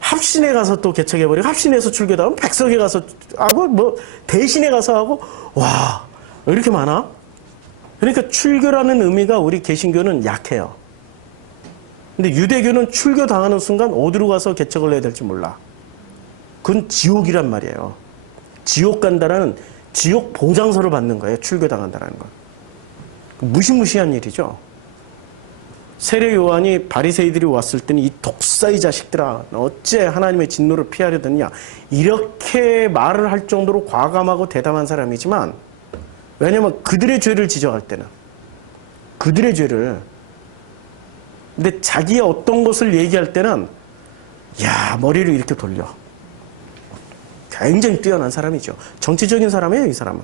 합신에 가서 또 개척해버리고, 합신에서 출교당하면 백석에 가서 하고, 대신에 가서 하고, 와, 왜 이렇게 많아? 그러니까 출교라는 의미가 우리 개신교는 약해요. 근데 유대교는 출교당하는 순간 어디로 가서 개척을 해야 될지 몰라. 그건 지옥이란 말이에요. 지옥 간다라는, 지옥 보장서를 받는 거예요. 출교당한다는 건. 무시무시한 일이죠. 세례 요한이 바리새이들이 왔을 때는 이 독사의 자식들아, 어째 하나님의 진노를 피하려 드느냐, 이렇게 말을 할 정도로 과감하고 대담한 사람이지만, 왜냐면 그들의 죄를 지적할 때는, 그들의 죄를, 근데 자기의 어떤 것을 얘기할 때는 머리를 이렇게 돌려. 굉장히 뛰어난 사람이죠. 정치적인 사람이에요, 이 사람은.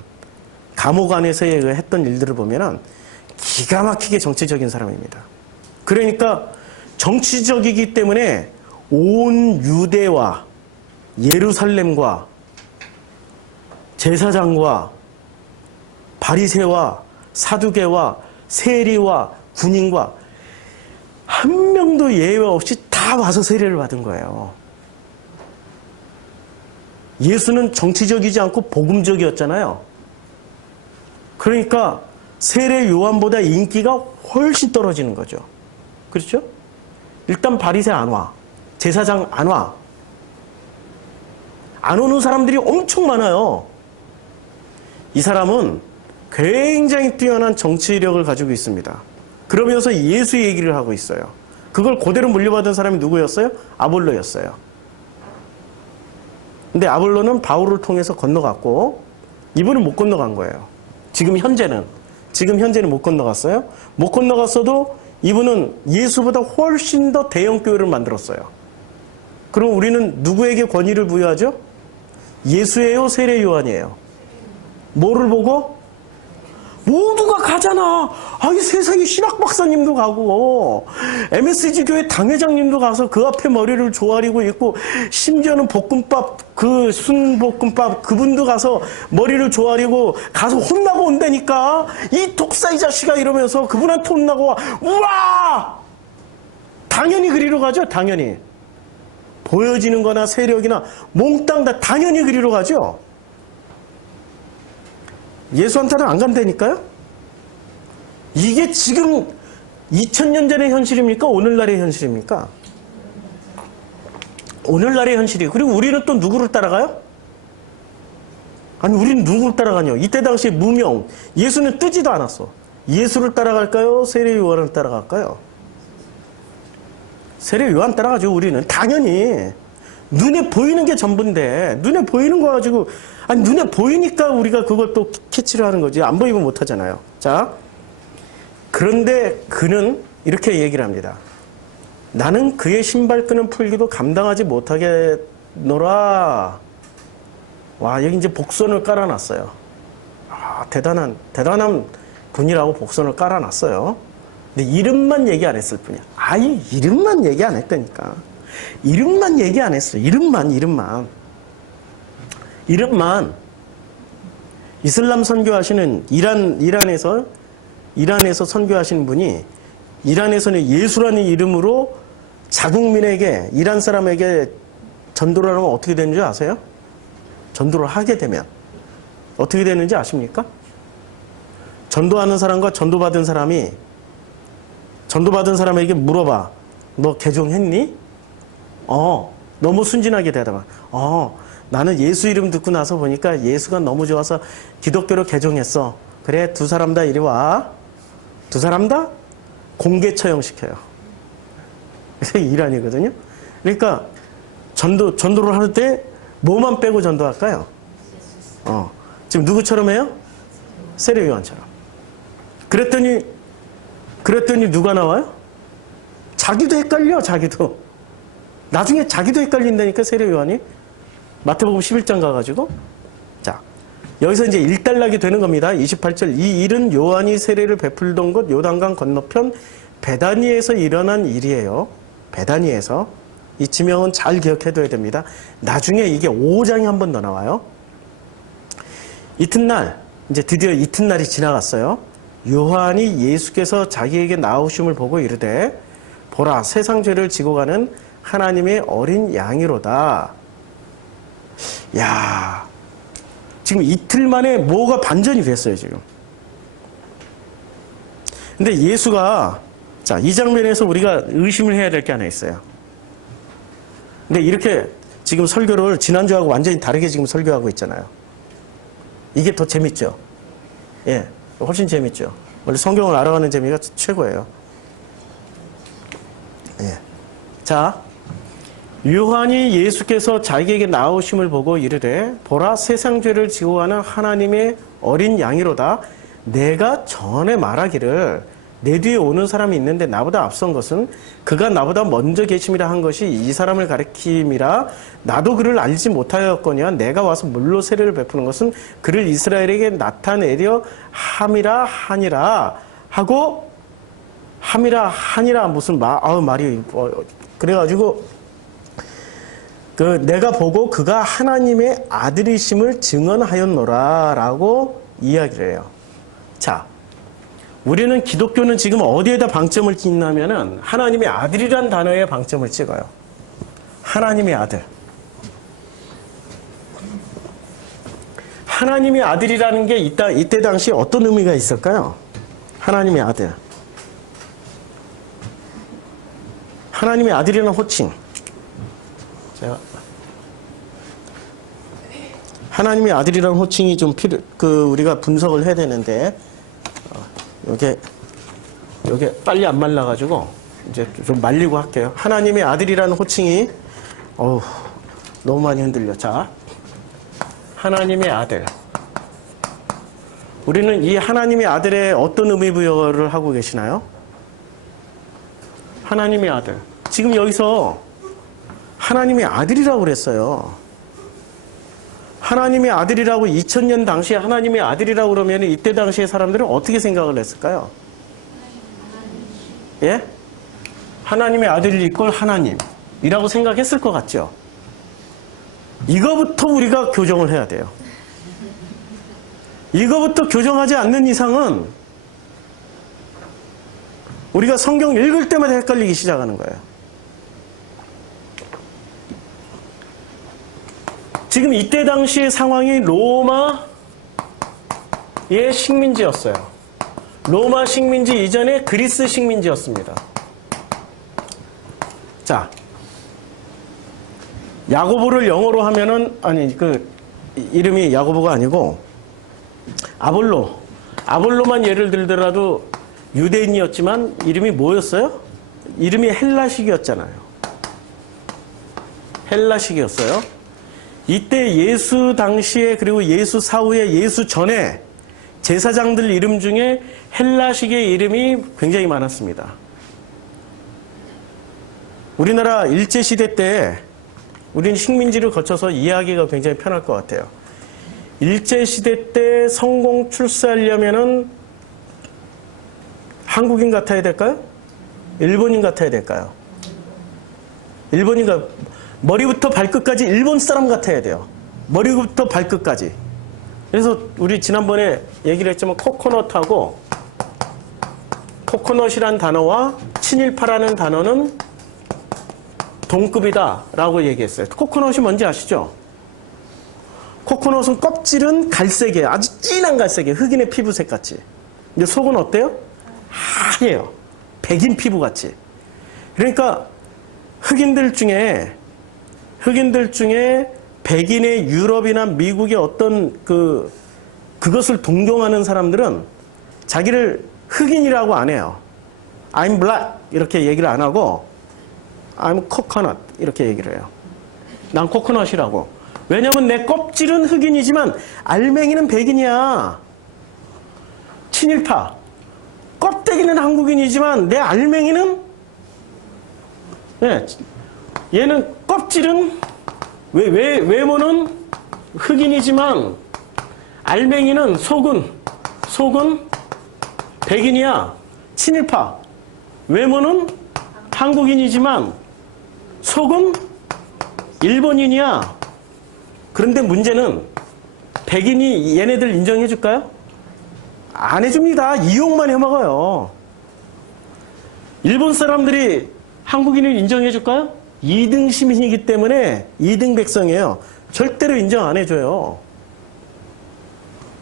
감옥 안에서 했던 일들을 보면은 기가 막히게 정치적인 사람입니다. 그러니까 정치적이기 때문에 온 유대와 예루살렘과 제사장과 바리새와 사두개와 세리와 군인과 한 명도 예외 없이 다 와서 세례를 받은 거예요. 예수는 정치적이지 않고 복음적이었잖아요. 그러니까 세례 요한보다 인기가 훨씬 떨어지는 거죠. 그렇죠? 일단 바리새 안 와. 제사장 안 와. 안 오는 사람들이 엄청 많아요. 이 사람은 굉장히 뛰어난 정치력을 가지고 있습니다. 그러면서 예수 얘기를 하고 있어요. 그걸 그대로 물려받은 사람이 누구였어요? 아볼로였어요. 근데 아볼로는 바울을 통해서 건너갔고, 이분은 못 건너간 거예요. 지금 현재는 못 건너갔어요. 못 건너갔어도 이분은 예수보다 훨씬 더 대형 교회를 만들었어요. 그럼 우리는 누구에게 권위를 부여하죠? 예수예요, 세례 요한이에요? 뭐를 보고? 모두가 가잖아. 이 세상에 신학 박사님도 가고, MSG 교회 당회장님도 가서 그 앞에 머리를 조아리고 있고, 심지어는 볶음밥, 그 순볶음밥 그분도 가서 머리를 조아리고 가서 혼나고 온다니까. 이 독사 이 자식아 이러면서 그분한테 혼나고 와. 우와! 당연히 그리로 가죠, 당연히. 보여지는 거나 세력이나 몽땅 다 당연히 그리로 가죠. 예수한테는 안 간다니까요? 이게 지금 2000년 전의 현실입니까? 오늘날의 현실입니까? 오늘날의 현실이에요. 그리고 우리는 또 누구를 따라가요? 아니, 우리는 누구를 따라가냐? 이때 당시에 무명, 예수는 뜨지도 않았어. 예수를 따라갈까요? 세례 요한을 따라갈까요? 세례 요한 따라가죠, 우리는. 당연히. 눈에 보이는 게 전부인데, 눈에 보이는 거 가지고, 아니, 눈에 보이니까 우리가 그것도 캐치를 하는 거지. 안 보이면 못 하잖아요. 자. 그런데 그는 이렇게 얘기를 합니다. 나는 그의 신발끈은 풀기도 감당하지 못하겠노라. 와, 여기 이제 복선을 깔아놨어요. 대단한 분이라고 복선을 깔아놨어요. 근데 이름만 얘기 안 했을 뿐이야. 아예 이름만 얘기 안 했다니까. 이름만 얘기 안 했어. 이름만. 이슬람 선교하시는 이란에서 선교하시는 분이 이란에서는 예수라는 이름으로 자국민에게, 이란 사람에게 전도를 하면 어떻게 되는지 아세요? 전도를 하게 되면 어떻게 되는지 아십니까? 전도하는 사람과 전도받은 사람에게 물어봐. 너 개종했니? 너무 순진하게 대답해. 나는 예수 이름 듣고 나서 보니까 예수가 너무 좋아서 기독교로 개종했어. 그래, 두 사람 다 이리 와. 두 사람 다 공개 처형시켜요. 이란이거든요. 그러니까 전도를 할 때 뭐만 빼고 전도할까요? 지금 누구처럼 해요? 세례 요한처럼. 그랬더니 누가 나와요? 자기도 헷갈려, 자기도. 나중에 자기도 헷갈린다니까, 세례 요한이. 마태복음 11장 가가지고. 자, 여기서 이제 일단락이 되는 겁니다. 28절. 이 일은 요한이 세례를 베풀던 곳 요단강 건너편 베다니에서 일어난 일이에요. 베다니에서. 이 지명은 잘 기억해둬야 됩니다. 나중에 이게 5장이 한 번 더 나와요. 이튿날, 이제 드디어 이튿날이 지나갔어요. 요한이 예수께서 자기에게 나오심을 보고 이르되, 보라, 세상 죄를 지고 가는 하나님의 어린 양이로다. 야, 지금 이틀 만에 뭐가 반전이 됐어요, 지금. 근데 예수가, 자, 이 장면에서 우리가 의심을 해야 될 게 하나 있어요. 근데 이렇게 지금 설교를 지난주하고 완전히 다르게 지금 설교하고 있잖아요. 이게 더 재밌죠? 예, 훨씬 재밌죠? 원래 성경을 알아가는 재미가 최고예요. 예. 자, 요한이 예수께서 자기에게 나오심을 보고 이르되, 보라, 세상 죄를 지고 가는 하나님의 어린 양이로다. 내가 전에 말하기를 내 뒤에 오는 사람이 있는데 나보다 앞선 것은 그가 나보다 먼저 계심이라 한 것이 이 사람을 가리킴이라. 나도 그를 알지 못하였거니와 내가 와서 물로 세례를 베푸는 것은 그를 이스라엘에게 나타내려 함이라 하니라 하고, 함이라 하니라 무슨 말이 그래가지고 내가 보고 그가 하나님의 아들이심을 증언하였노라 라고 이야기를 해요. 자, 우리는 기독교는 지금 어디에다 방점을 찍냐면은 하나님의 아들이란 단어에 방점을 찍어요. 하나님의 아들. 하나님의 아들이라는 게 이때 당시 어떤 의미가 있을까요? 하나님의 아들. 하나님의 아들이라는 호칭. 제가 하나님의 아들이라는 호칭이 좀 우리가 분석을 해야 되는데, 요게 빨리 안 말라가지고, 이제 좀 말리고 할게요. 하나님의 아들이라는 호칭이, 너무 많이 흔들려. 자, 하나님의 아들. 우리는 이 하나님의 아들의 어떤 의미 부여를 하고 계시나요? 하나님의 아들. 지금 여기서 하나님의 아들이라고 그랬어요. 하나님의 아들이라고 2000년 당시에 하나님의 아들이라고 그러면 이때 당시에 사람들은 어떻게 생각을 했을까요? 예? 하나님의 아들일 이꼴 하나님이라고 생각했을 것 같죠? 이거부터 우리가 교정을 해야 돼요. 이거부터 교정하지 않는 이상은 우리가 성경 읽을 때마다 헷갈리기 시작하는 거예요. 지금 이때 당시의 상황이 로마의 식민지였어요. 로마 식민지 이전에 그리스 식민지였습니다. 자, 야고보를 영어로 하면은, 아니, 이름이 야고보가 아니고, 아볼로만 예를 들더라도 유대인이었지만, 이름이 뭐였어요? 이름이 헬라식이었잖아요. 헬라식이었어요. 이때 예수 당시에, 그리고 예수 사후에, 예수 전에 제사장들 이름 중에 헬라식의 이름이 굉장히 많았습니다. 우리나라 일제시대 때 우리는 식민지를 거쳐서 이해하기가 굉장히 편할 것 같아요. 일제시대 때 성공 출세하려면은 한국인 같아야 될까요? 일본인 같아야 될까요? 머리부터 발끝까지 일본 사람 같아야 돼요. 머리부터 발끝까지. 그래서 우리 지난번에 얘기를 했지만 코코넛이란 단어와 친일파라는 단어는 동급이다 라고 얘기했어요. 코코넛이 뭔지 아시죠? 코코넛은 껍질은 갈색이에요. 아주 진한 갈색이에요. 흑인의 피부색 같이. 근데 속은 어때요? 하얘요. 백인 피부 같이. 그러니까 흑인들 중에 백인의 유럽이나 미국의 어떤 그것을 동경하는 사람들은 자기를 흑인이라고 안 해요. I'm black 이렇게 얘기를 안 하고 I'm coconut 이렇게 얘기를 해요. 난 코코넛이라고. 왜냐면 내 껍질은 흑인이지만 알맹이는 백인이야. 친일파. 껍데기는 한국인이지만 내 알맹이는 얘는 껍질은 외모는 흑인이지만 알맹이는 속은 백인이야. 친일파. 외모는 한국인이지만 속은 일본인이야. 그런데 문제는 백인이 얘네들 인정해 줄까요? 안 해줍니다. 이용만 해먹어요. 일본 사람들이 한국인을 인정해 줄까요? 2등 시민이기 때문에 2등 백성이에요. 절대로 인정 안 해줘요.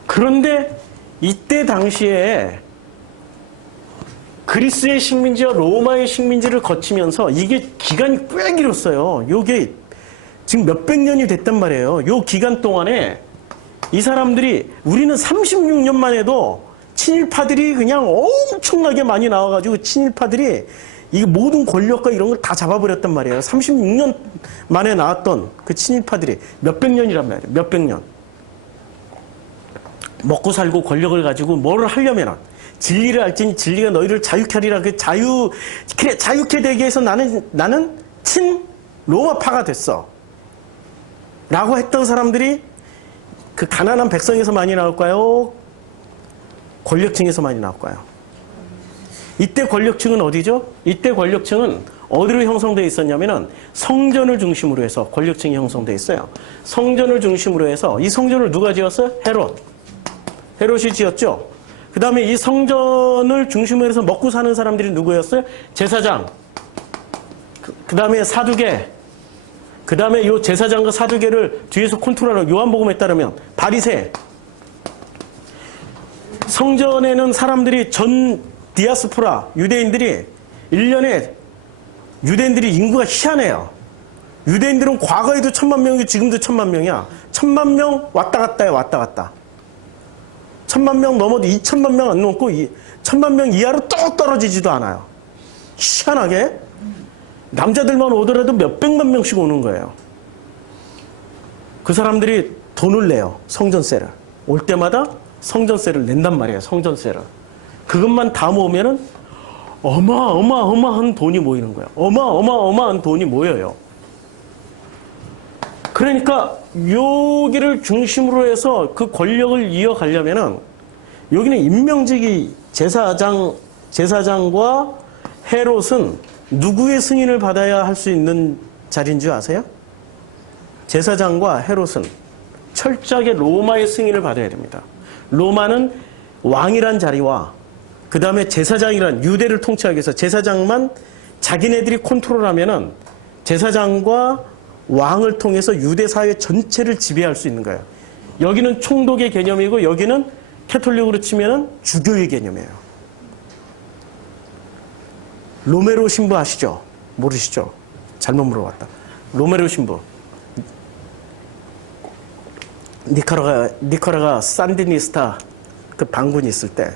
그런데 이때 당시에 그리스의 식민지와 로마의 식민지를 거치면서 이게 기간이 꽤 길었어요. 요게 지금 몇백 년이 됐단 말이에요. 요 기간 동안에 이 사람들이 우리는 36년만 해도 친일파들이 그냥 엄청나게 많이 나와가지고 친일파들이 이 모든 권력과 이런 걸 다 잡아버렸단 말이에요. 36년 만에 나왔던 그 친일파들이 몇백 년이란 말이에요. 몇백 년. 먹고 살고 권력을 가지고 뭐를 하려면 진리를 알지니 진리가 너희를 자유케 하리라. 그래 자유케 되기 위해서 나는 친 로마파가 됐어. 라고 했던 사람들이 그 가난한 백성에서 많이 나올까요? 권력층에서 많이 나올까요? 이때 권력층은 어디죠? 이때 권력층은 어디로 형성되어 있었냐면은 성전을 중심으로 해서 권력층이 형성되어 있어요. 성전을 중심으로 해서 이 성전을 누가 지었어요? 헤롯이 지었죠. 그 다음에 이 성전을 중심으로 해서 먹고 사는 사람들이 누구였어요? 제사장. 그 다음에 사두개. 그 다음에 이 제사장과 사두개를 뒤에서 컨트롤하는 요한복음에 따르면 바리새. 성전에는 사람들이 전 디아스포라 유대인들이 1년에 유대인들이 인구가 희한해요. 유대인들은 과거에도 1000만 명이고 지금도 1000만 명이야. 1000만 명 왔다 갔다 해. 왔다 갔다. 1000만 명 넘어도 2000만 명 안 넘고 1000만 명 이하로 또 떨어지지도 않아요. 희한하게 남자들만 오더라도 몇백만 명씩 오는 거예요. 그 사람들이 돈을 내요. 성전세를. 올 때마다 성전세를 낸단 말이에요. 성전세를. 그것만 다 모으면은 어마어마한 돈이 모이는 거예요. 어마어마한 돈이 모여요. 그러니까 여기를 중심으로 해서 그 권력을 이어가려면은 여기는 임명직이 제사장과 헤롯은 누구의 승인을 받아야 할 수 있는 자리인 줄 아세요? 제사장과 헤롯은 철저하게 로마의 승인을 받아야 됩니다. 로마는 왕이란 자리와 그 다음에 제사장이란 유대를 통치하기 위해서 제사장만 자기네들이 컨트롤하면은 제사장과 왕을 통해서 유대 사회 전체를 지배할 수 있는 거예요. 여기는 총독의 개념이고 여기는 캐톨릭으로 치면은 주교의 개념이에요. 로메로 신부 아시죠? 모르시죠? 잘못 물어봤다. 로메로 신부. 니카라가 산디니스타 그 반군이 있을 때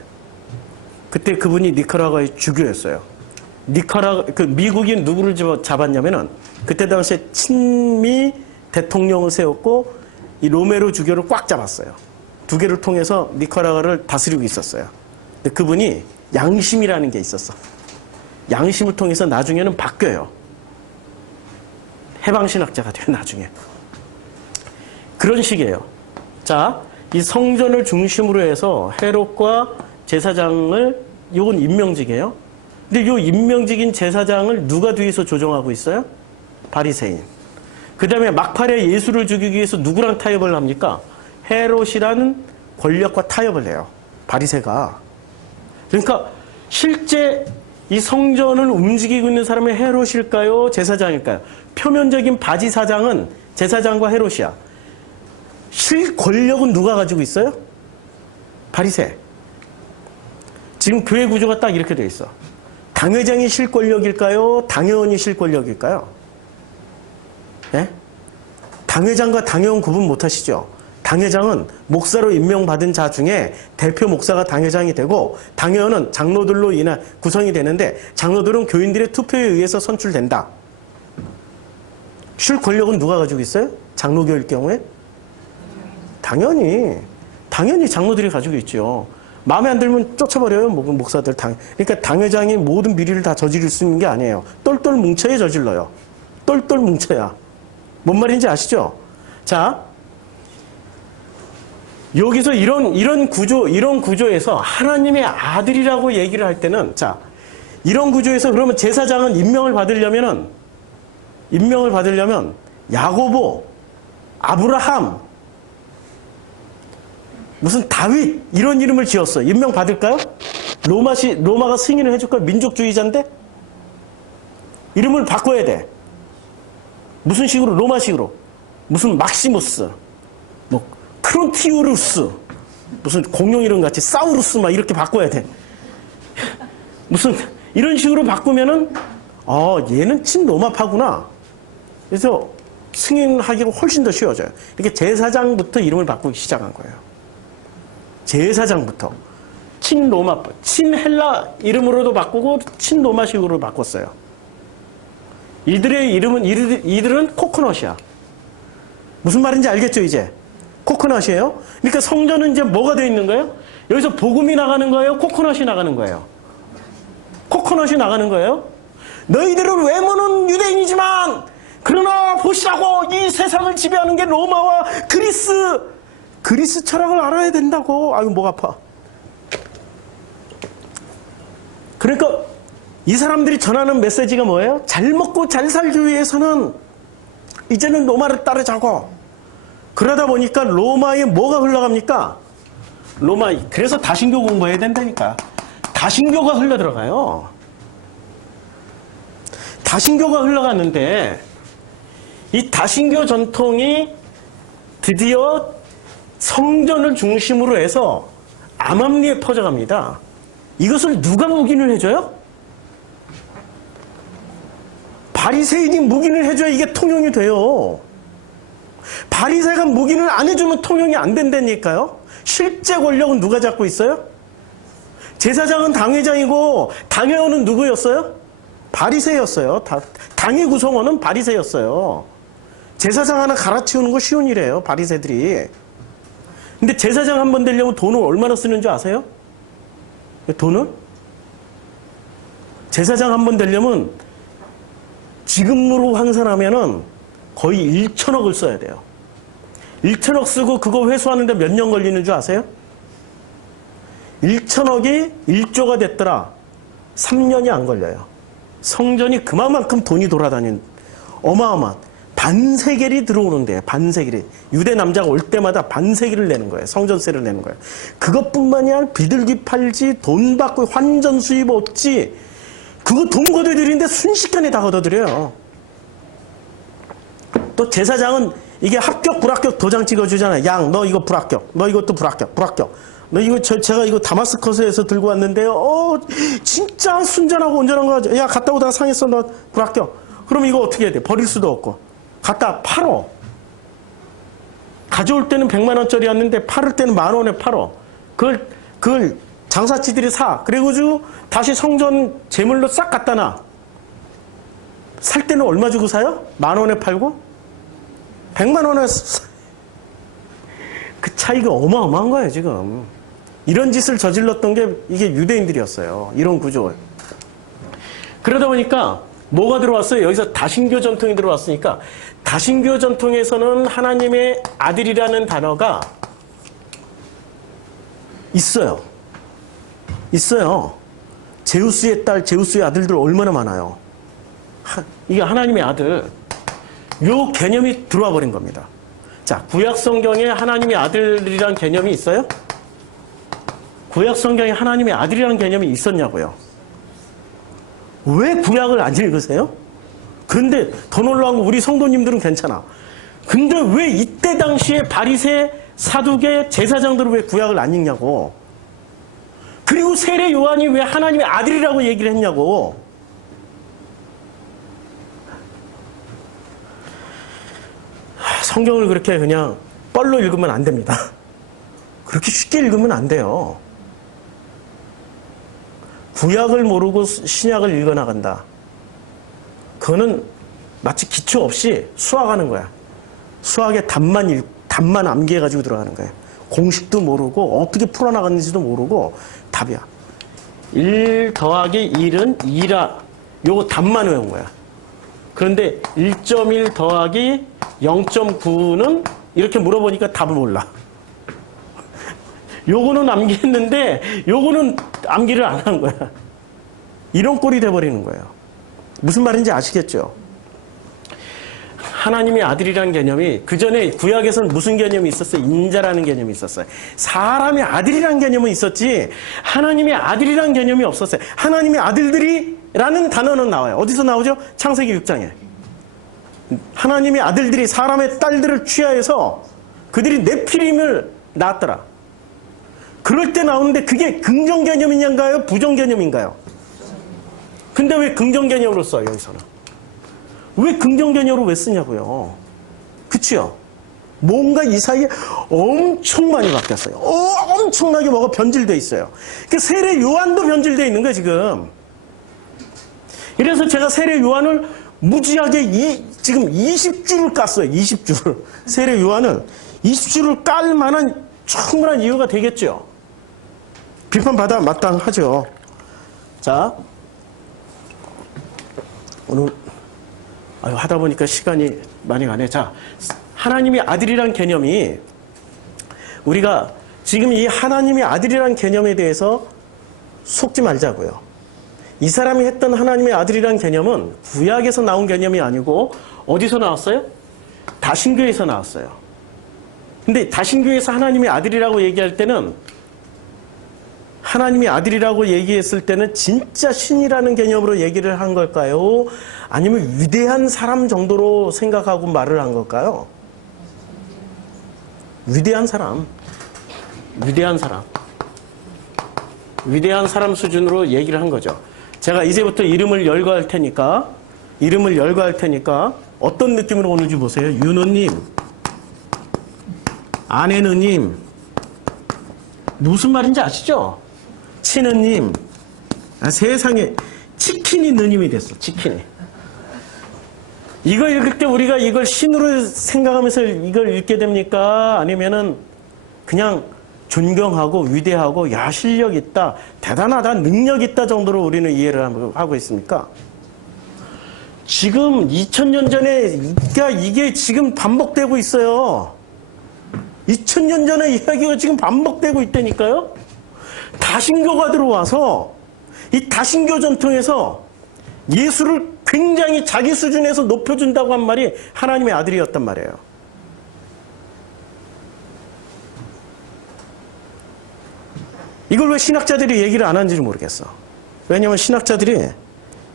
그때 그분이 니카라과의 주교였어요. 그 미국이 누구를 잡았냐면은 그때 당시에 친미 대통령을 세웠고 이 로메로 주교를 꽉 잡았어요. 두 개를 통해서 니카라과를 다스리고 있었어요. 근데 그분이 양심이라는 게 있었어. 양심을 통해서 나중에는 바뀌어요. 해방신학자가 돼요, 나중에. 그런 식이에요. 자, 이 성전을 중심으로 해서 헤롯과 제사장을, 이건 임명직이에요. 근데 이 임명직인 제사장을 누가 뒤에서 조종하고 있어요? 바리새인. 그 다음에 막판에 예수를 죽이기 위해서 누구랑 타협을 합니까? 헤롯이라는 권력과 타협을 해요. 바리새가. 그러니까 실제 이 성전을 움직이고 있는 사람은 헤롯일까요? 제사장일까요? 표면적인 바지사장은 제사장과 헤롯이야. 실 권력은 누가 가지고 있어요? 바리새. 지금 교회 구조가 딱 이렇게 돼 있어. 당회장이 실 권력일까요? 당회원이 실 권력일까요? 네? 당회장과 당회원 구분 못 하시죠? 당회장은 목사로 임명받은 자 중에 대표 목사가 당회장이 되고 당회원은 장로들로 인해 구성이 되는데 장로들은 교인들의 투표에 의해서 선출된다. 실 권력은 누가 가지고 있어요? 장로교일 경우에? 당연히 장로들이 가지고 있죠. 마음에 안 들면 쫓아버려요, 목사들. 그러니까 당회장이 모든 비리를 다 저지를 수 있는 게 아니에요. 똘똘 뭉쳐야 저질러요. 똘똘 뭉쳐야. 뭔 말인지 아시죠? 자, 여기서 이런 구조에서 하나님의 아들이라고 얘기를 할 때는, 자, 이런 구조에서 그러면 제사장은 임명을 받으려면 야고보, 아브라함, 무슨 다윗 이런 이름을 지었어. 임명 받을까요? 로마가 승인을 해줄까요? 민족주의자인데 이름을 바꿔야 돼. 무슨 식으로? 로마식으로. 무슨 막시무스, 뭐 크론티우루스, 무슨 공룡 이름 같이 사우루스 막 이렇게 바꿔야 돼. 무슨 이런 식으로 바꾸면은 얘는 친로마파구나. 그래서 승인하기가 훨씬 더 쉬워져요. 이렇게 제사장부터 이름을 바꾸기 시작한 거예요. 제사장부터. 친로마파, 친헬라 이름으로도 바꾸고 친로마식으로 바꿨어요. 이들은 코코넛이야. 무슨 말인지 알겠죠, 이제? 코코넛이에요. 그러니까 성전은 이제 뭐가 되어 있는 거예요? 여기서 복음이 나가는 거예요? 코코넛이 나가는 거예요? 코코넛이 나가는 거예요? 너희들은 외모는 유대인이지만 그러나 보시라고 이 세상을 지배하는 게 로마와 그리스 철학을 알아야 된다고. 아유, 목 아파. 그러니까 이 사람들이 전하는 메시지가 뭐예요? 잘 먹고 잘 살기 위해서는 이제는 로마를 따르자고. 그러다 보니까 로마에 뭐가 흘러갑니까? 그래서 다신교 공부해야 된다니까. 다신교가 흘러들어가요. 다신교가 흘러가는데 이 다신교 전통이 드디어 성전을 중심으로 해서 암암리에 퍼져갑니다. 이것을 누가 묵인을 해줘요? 바리새인이 묵인을 해줘야 이게 통용이 돼요. 바리새가 묵인을 안 해주면 통용이 안 된다니까요. 실제 권력은 누가 잡고 있어요? 제사장은 당회장이고 당회원은 누구였어요? 바리새였어요. 당회 구성원은 바리새였어요. 제사장 하나 갈아치우는 거 쉬운 일이에요, 바리새들이. 근데 제사장 한 번 되려면 돈을 얼마나 쓰는 줄 아세요? 돈을? 제사장 한 번 되려면 지금으로 환산하면은 거의 1천억을 써야 돼요. 1천억 쓰고 그거 회수하는데 몇 년 걸리는 줄 아세요? 1천억이 1조가 됐더라. 3년이 안 걸려요. 성전이 그만큼 돈이 돌아다니는 어마어마한 반세겔이 들어오는데 반세겔이 유대 남자가 올 때마다 반세겔을 내는 거예요. 성전세를 내는 거예요. 그것뿐만이 아니라 비둘기 팔지 돈 받고 환전 수입 없지 그거 돈 걷어들이는데 순식간에 다 걷어들여요. 또 제사장은 이게 합격 불합격 도장 찍어주잖아요. 양 너 이거 불합격 너 이것도 불합격 너 이거 제가 이거 다마스커스에서 들고 왔는데요. 진짜 순전하고 온전한 거. 야 갔다 오다가 상했어 너 불합격. 그럼 이거 어떻게 해야 돼? 버릴 수도 없고 갖다 팔어. 가져올 때는 100만 원짜리였는데 팔을 때는 10,000원에 팔어. 그걸 장사치들이 사. 그리고 다시 성전 제물로 싹 갖다 놔. 살 때는 얼마 주고 사요? 10,000원에 팔고 100만 원에 그 차이가 어마어마한 거예요 지금. 이런 짓을 저질렀던 게 이게 유대인들이었어요. 이런 구조. 그러다 보니까 뭐가 들어왔어요? 여기서 다신교 전통이 들어왔으니까 다신교 전통에서는 하나님의 아들이라는 단어가 있어요. 제우스의 딸, 제우스의 아들들 얼마나 많아요. 이게 하나님의 아들. 요 개념이 들어와 버린 겁니다. 자, 구약 성경에 하나님의 아들이라는 개념이 있어요? 구약 성경에 하나님의 아들이라는 개념이 있었냐고요? 왜 구약을 안 읽으세요? 그런데 더 놀라운 건 우리 성도님들은 괜찮아. 근데 왜 이때 당시에 바리새, 사두개, 제사장들은 왜 구약을 안 읽냐고. 그리고 세례 요한이 왜 하나님의 아들이라고 얘기를 했냐고. 성경을 그렇게 그냥 뻘로 읽으면 안 됩니다. 그렇게 쉽게 읽으면 안 돼요. 구약을 모르고 신약을 읽어나간다. 그거는 마치 기초 없이 수학하는 거야. 수학의 답만 암기해가지고 들어가는 거야. 공식도 모르고 어떻게 풀어나갔는지도 모르고 답이야. 1 더하기 1은 2라. 요거 답만 외운 거야. 그런데 1.1 더하기 0.9는 이렇게 물어보니까 답을 몰라. 요거는 암기했는데 요거는 암기를 안 한 거야. 이런 꼴이 돼버리는 거예요. 무슨 말인지 아시겠죠? 하나님의 아들이라는 개념이 그 전에 구약에서는 무슨 개념이 있었어요? 인자라는 개념이 있었어요. 사람의 아들이라는 개념은 있었지 하나님의 아들이라는 개념이 없었어요. 하나님의 아들들이라는 단어는 나와요. 어디서 나오죠? 창세기 6장에. 하나님의 아들들이 사람의 딸들을 취하여서 그들이 네피림을 낳았더라. 그럴 때 나오는데 그게 긍정 개념인가요? 부정 개념인가요? 근데 왜 긍정 개념으로 써요, 여기서는? 왜 긍정 개념으로 왜 쓰냐고요? 그치요? 뭔가 이 사이에 엄청 많이 바뀌었어요. 엄청나게 뭐가 변질돼 있어요. 그 세례 요한도 변질돼 있는 거예요, 지금. 그래서 제가 세례 요한을 무지하게 지금 20줄을 깠어요, 20줄을. 세례 요한을 20줄을 깔 만한 충분한 이유가 되겠죠. 비판받아 마땅하죠. 자, 오늘 하다 보니까 시간이 많이 가네. 자, 하나님의 아들이란 개념이 우리가 지금 이 하나님의 아들이란 개념에 대해서 속지 말자고요. 이 사람이 했던 하나님의 아들이란 개념은 구약에서 나온 개념이 아니고 어디서 나왔어요? 다신교에서 나왔어요. 근데 다신교에서 하나님의 아들이라고 얘기할 때는 하나님의 아들이라고 얘기했을 때는 진짜 신이라는 개념으로 얘기를 한 걸까요? 아니면 위대한 사람 정도로 생각하고 말을 한 걸까요? 위대한 사람. 위대한 수준으로 얘기를 한 거죠. 제가 이제부터 이름을 열거할 테니까 어떤 느낌으로 오는지 보세요. 윤호님, 안혜느님, 무슨 말인지 아시죠? 친느님, 세상에 치킨이 느님이 됐어. 치킨이. 이거 읽을 때 우리가 이걸 신으로 생각하면서 이걸 읽게 됩니까? 아니면은 그냥 존경하고 위대하고 야 실력 있다, 대단하다, 능력 있다 정도로 우리는 이해를 하고 있습니까? 지금 2000년 전에 이게 지금 반복되고 있어요. 2000년 전에 이야기가 지금 반복되고 있다니까요. 다신교가 들어와서 이 다신교 전통에서 예수를 굉장히 자기 수준에서 높여준다고 한 말이 하나님의 아들이었단 말이에요. 이걸 왜 신학자들이 얘기를 안 하는지 모르겠어. 왜냐하면 신학자들이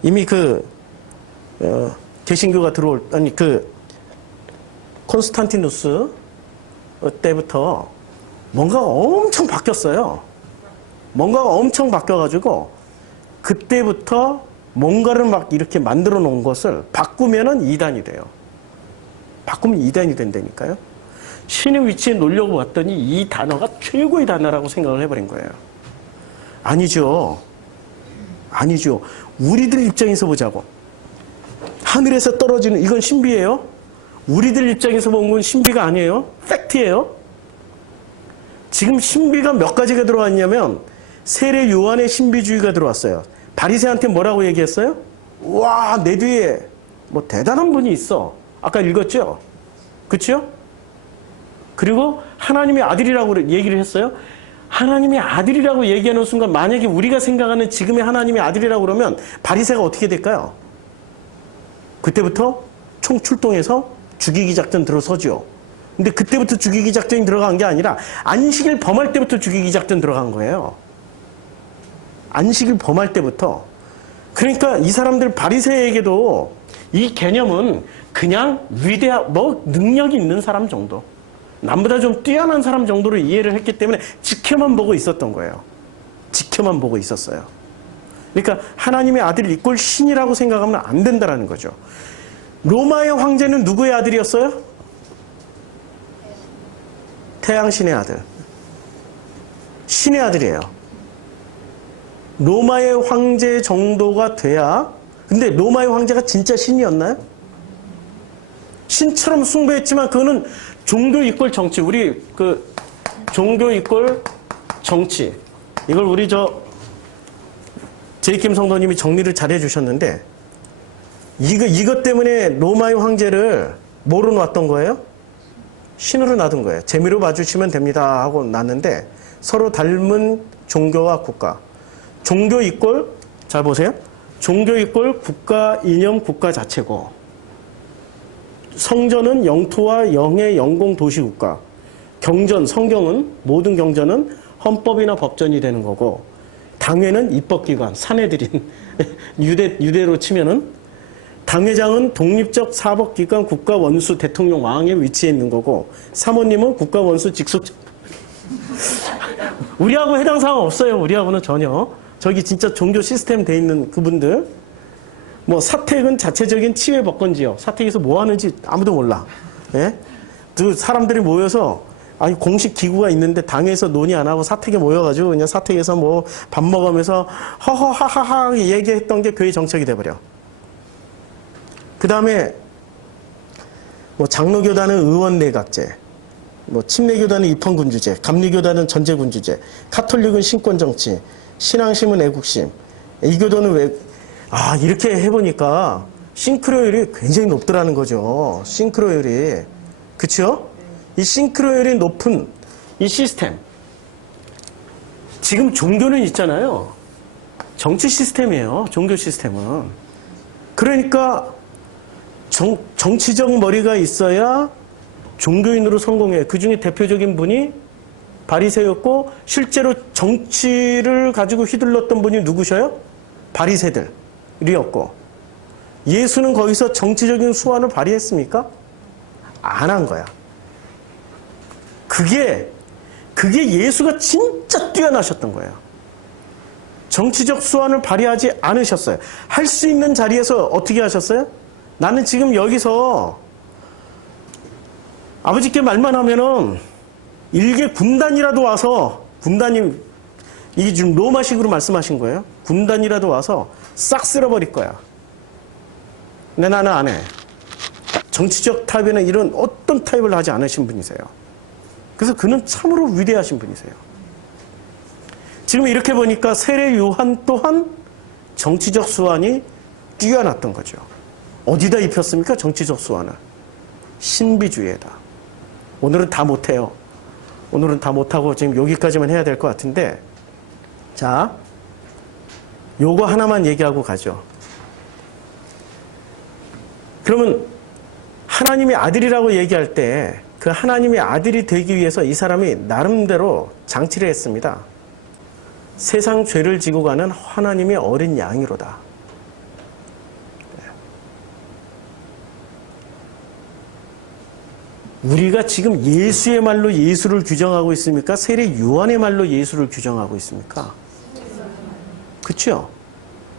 이미 개신교가 콘스탄티누스 때부터 뭔가가 엄청 바뀌었어요. 뭔가가 엄청 바뀌어가지고 그때부터 뭔가를 막 이렇게 만들어 놓은 것을 바꾸면은 이단이 돼요. 바꾸면 이단이 된다니까요. 신의 위치에 놓으려고 봤더니 이 단어가 최고의 단어라고 생각을 해버린 거예요. 아니죠. 아니죠. 우리들 입장에서 보자고. 하늘에서 떨어지는 이건 신비예요. 우리들 입장에서 본 건 신비가 아니에요. 팩트예요. 지금 신비가 몇 가지가 들어왔냐면 세례 요한의 신비주의가 들어왔어요. 바리새한테 뭐라고 얘기했어요? 와, 내 뒤에 뭐 대단한 분이 있어. 아까 읽었죠? 그렇죠? 그리고 하나님의 아들이라고 얘기를 했어요. 하나님의 아들이라고 얘기하는 순간 만약에 우리가 생각하는 지금의 하나님의 아들이라고 그러면 바리새가 어떻게 될까요? 그때부터 총 출동해서 죽이기 작전 들어서죠. 근데 그때부터 죽이기 작전이 들어간 게 아니라 안식일 범할 때부터 죽이기 작전 들어간 거예요. 안식일 범할 때부터. 그러니까 이 사람들 바리새에게도 이 개념은 그냥 능력이 있는 사람 정도, 남보다 좀 뛰어난 사람 정도로 이해를 했기 때문에 지켜만 보고 있었던 거예요. 지켜만 보고 있었어요. 그러니까 하나님의 아들 이꼴 신이라고 생각하면 안 된다라는 거죠. 로마의 황제는 누구의 아들이었어요? 태양신의 아들. 신의 아들이에요. 로마의 황제 정도가 돼야. 근데 로마의 황제가 진짜 신이었나요? 신처럼 숭배했지만 그거는 종교 이꼴 정치. 우리 종교 이꼴 정치. 이걸 우리 제이킴 성도님이 정리를 잘 해주셨는데 이것 때문에 로마의 황제를 뭐로 놨던 거예요? 신으로 놔둔 거예요. 재미로 봐주시면 됩니다 하고 놨는데 서로 닮은 종교와 국가. 종교 이꼴, 잘 보세요. 종교 이꼴 국가 이념 국가 자체고, 성전은 영토와 영의 영공 도시국가, 경전, 성경은, 모든 경전은 헌법이나 법전이 되는 거고, 당회는 입법기관, 사내들인 유대로 치면은, 당회장은 독립적 사법기관 국가 원수 대통령 왕에 위치해 있는 거고, 사모님은 국가 원수 직속. 우리하고 해당 사항 없어요. 우리하고는 전혀. 저기 진짜 종교 시스템 돼 있는 그분들. 뭐 사택은 자체적인 치외 법권지역. 사택에서 뭐 하는지 아무도 몰라. 예? 그 사람들이 모여서 아니 공식 기구가 있는데 당에서 논의 안 하고 사택에 모여가지고 그냥 사택에서 뭐 밥 먹으면서 허허하하하 얘기했던 게 교회 정책이 돼버려. 그 다음에 뭐 장로교단은 의원내각제, 뭐 침례교단은 입헌군주제, 감리교단은 전제군주제, 카톨릭은 신권정치, 신앙심은 애국심. 이 교도는 왜 이렇게 해보니까 싱크로율이 굉장히 높더라는 거죠. 싱크로율이. 그쵸? 이 싱크로율이 높은 이 시스템. 지금 종교는 있잖아요. 정치 시스템이에요. 종교 시스템은. 그러니까 정치적 머리가 있어야 종교인으로 성공해요. 그 중에 대표적인 분이 바리새였고 실제로 정치를 가지고 휘둘렀던 분이 누구셔요? 바리새들이었고, 예수는 거기서 정치적인 수완을 발휘했습니까? 안 한 거야. 그게 예수가 진짜 뛰어나셨던 거예요. 정치적 수완을 발휘하지 않으셨어요. 할 수 있는 자리에서 어떻게 하셨어요? 나는 지금 여기서 아버지께 말만 하면은 일개 군단이라도 와서, 군단이 이게 지금 로마식으로 말씀하신 거예요. 군단이라도 와서 싹 쓸어버릴 거야. 근데 나는 안 해. 정치적 타입에는 이런 어떤 타입을 하지 않으신 분이세요. 그래서 그는 참으로 위대하신 분이세요. 지금 이렇게 보니까 세례 요한 또한 정치적 수완이 뛰어났던 거죠. 어디다 입혔습니까? 정치적 수완을. 신비주의에다. 오늘은 다 못해요. 오늘은 다 못하고 지금 여기까지만 해야 될 것 같은데, 자, 요거 하나만 얘기하고 가죠. 그러면 하나님의 아들이라고 얘기할 때 그 하나님의 아들이 되기 위해서 이 사람이 나름대로 장치를 했습니다. 세상 죄를 지고 가는 하나님의 어린 양이로다. 우리가 지금 예수의 말로 예수를 규정하고 있습니까? 세례 요한의 말로 예수를 규정하고 있습니까? 그렇죠?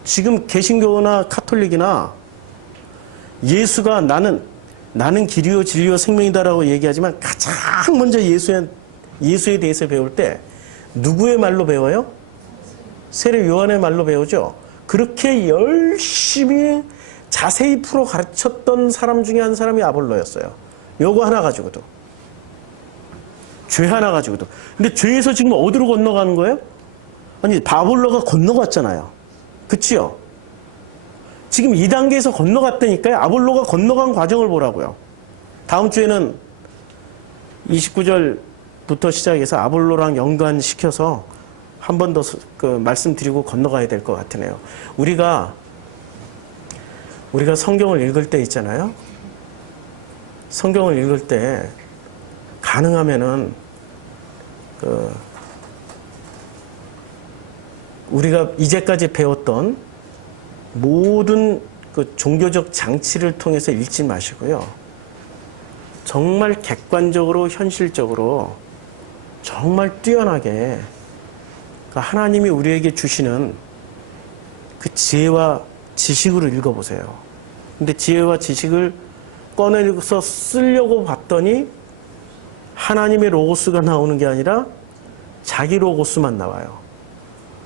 지금 개신교나 카톨릭이나 예수가 나는 길이요 진리요 생명이다라고 얘기하지만 가장 먼저 예수에 대해서 배울 때 누구의 말로 배워요? 세례 요한의 말로 배우죠. 그렇게 열심히 자세히 풀어 가르쳤던 사람 중에 한 사람이 아볼로였어요. 요거 하나 가지고도. 죄 하나 가지고도. 근데 죄에서 지금 어디로 건너가는 거예요? 아니, 아볼로가 건너갔잖아요. 그치요? 지금 2단계에서 건너갔다니까요. 아볼로가 건너간 과정을 보라고요. 다음 주에는 29절부터 시작해서 아볼로랑 연관시켜서 한 번 더 말씀드리고 건너가야 될 것 같으네요. 우리가 성경을 읽을 때 있잖아요. 성경을 읽을 때 가능하면은 우리가 이제까지 배웠던 모든 종교적 장치를 통해서 읽지 마시고요. 정말 객관적으로 현실적으로 정말 뛰어나게 하나님이 우리에게 주시는 그 지혜와 지식으로 읽어보세요. 근데 지혜와 지식을 꺼내서 쓰려고 봤더니 하나님의 로고스가 나오는 게 아니라 자기 로고스만 나와요.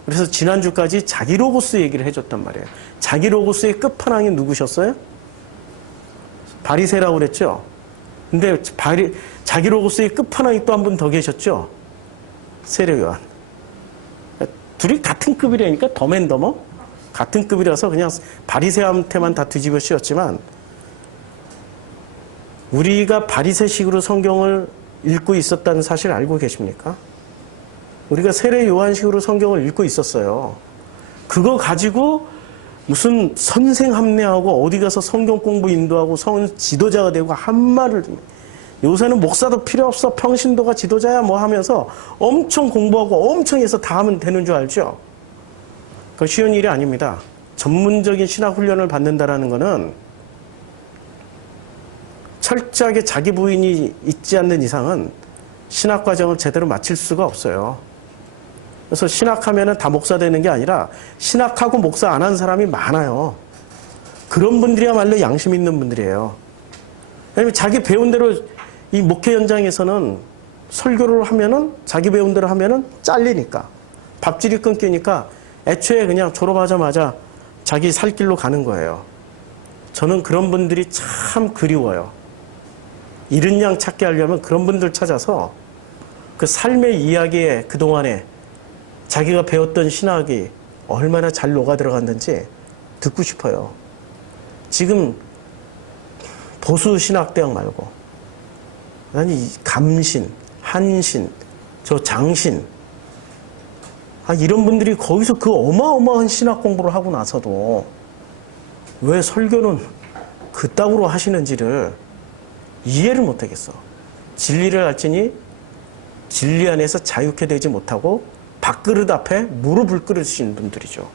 그래서 지난주까지 자기 로고스 얘기를 해줬단 말이에요. 자기 로고스의 끝판왕이 누구셨어요? 바리새라고 그랬죠? 근데 자기 로고스의 끝판왕이 또 한 분 더 계셨죠? 세례 요한. 둘이 같은 급이라니까 덤앤더머? 같은 급이라서 그냥 바리새한테만 다 뒤집어 씌웠지만 우리가 바리새식으로 성경을 읽고 있었다는 사실 알고 계십니까? 우리가 세례 요한식으로 성경을 읽고 있었어요. 그거 가지고 무슨 선생 합리하고 어디 가서 성경 공부 인도하고 지도자가 되고 한 말을 요새는 목사도 필요 없어 평신도가 지도자야 뭐 하면서 엄청 공부하고 엄청 해서 다 하면 되는 줄 알죠? 그거 쉬운 일이 아닙니다. 전문적인 신학 훈련을 받는다라는 거는 철저하게 자기 부인이 있지 않는 이상은 신학 과정을 제대로 마칠 수가 없어요. 그래서 신학하면은 다 목사 되는 게 아니라 신학하고 목사 안 한 사람이 많아요. 그런 분들이야말로 양심 있는 분들이에요. 왜냐면 자기 배운 대로 이 목회 현장에서는 설교를 하면은 자기 배운 대로 하면은 잘리니까 밥줄이 끊기니까 애초에 그냥 졸업하자마자 자기 살 길로 가는 거예요. 저는 그런 분들이 참 그리워요. 이른 양 찾게 하려면 그런 분들 찾아서 그 삶의 이야기에 그동안에 자기가 배웠던 신학이 얼마나 잘 녹아 들어갔는지 듣고 싶어요. 지금 보수 신학대학 말고 아니 감신, 한신, 저 장신 이런 분들이 거기서 그 어마어마한 신학 공부를 하고 나서도 왜 설교는 그따구로 하시는지를 이해를 못하겠어. 진리를 알지니 진리 안에서 자유케 되지 못하고 밥그릇 앞에 무릎을 꿇으신 분들이죠.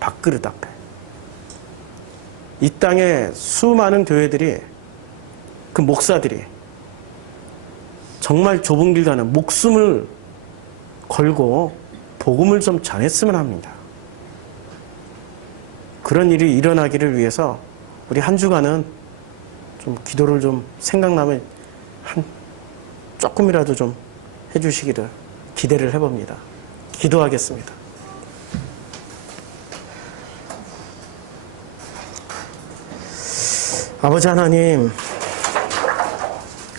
밥그릇 앞에. 이 땅에 수많은 교회들이 그 목사들이 정말 좁은 길 가는 목숨을 걸고 복음을 좀 전했으면 합니다. 그런 일이 일어나기를 위해서 우리 한 주간은 좀 기도를 좀 생각나면 조금이라도 좀 해주시기를 기대를 해봅니다. 기도하겠습니다. 아버지 하나님,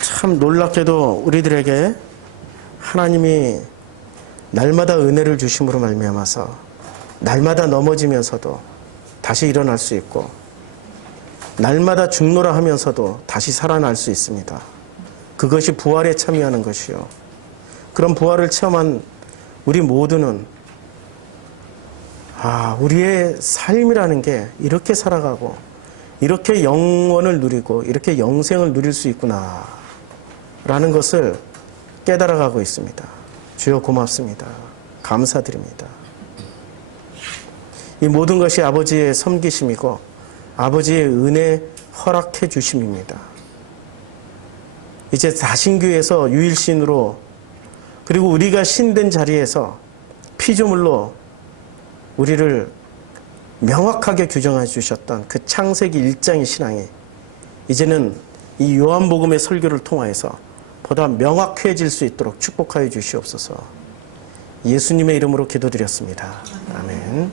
참 놀랍게도 우리들에게 하나님이 날마다 은혜를 주심으로 말미암아서 날마다 넘어지면서도 다시 일어날 수 있고 날마다 죽노라 하면서도 다시 살아날 수 있습니다. 그것이 부활에 참여하는 것이요. 그런 부활을 체험한 우리 모두는 우리의 삶이라는 게 이렇게 살아가고 이렇게 영원을 누리고 이렇게 영생을 누릴 수 있구나 라는 것을 깨달아가고 있습니다. 주여 고맙습니다. 감사드립니다. 이 모든 것이 아버지의 섬기심이고 아버지의 은혜 허락해 주심입니다. 이제 다신교에서 유일신으로 그리고 우리가 신된 자리에서 피조물로 우리를 명확하게 규정해 주셨던 그 창세기 1장의 신앙이 이제는 이 요한복음의 설교를 통하여서 보다 명확해질 수 있도록 축복하여 주시옵소서. 예수님의 이름으로 기도드렸습니다. 아멘.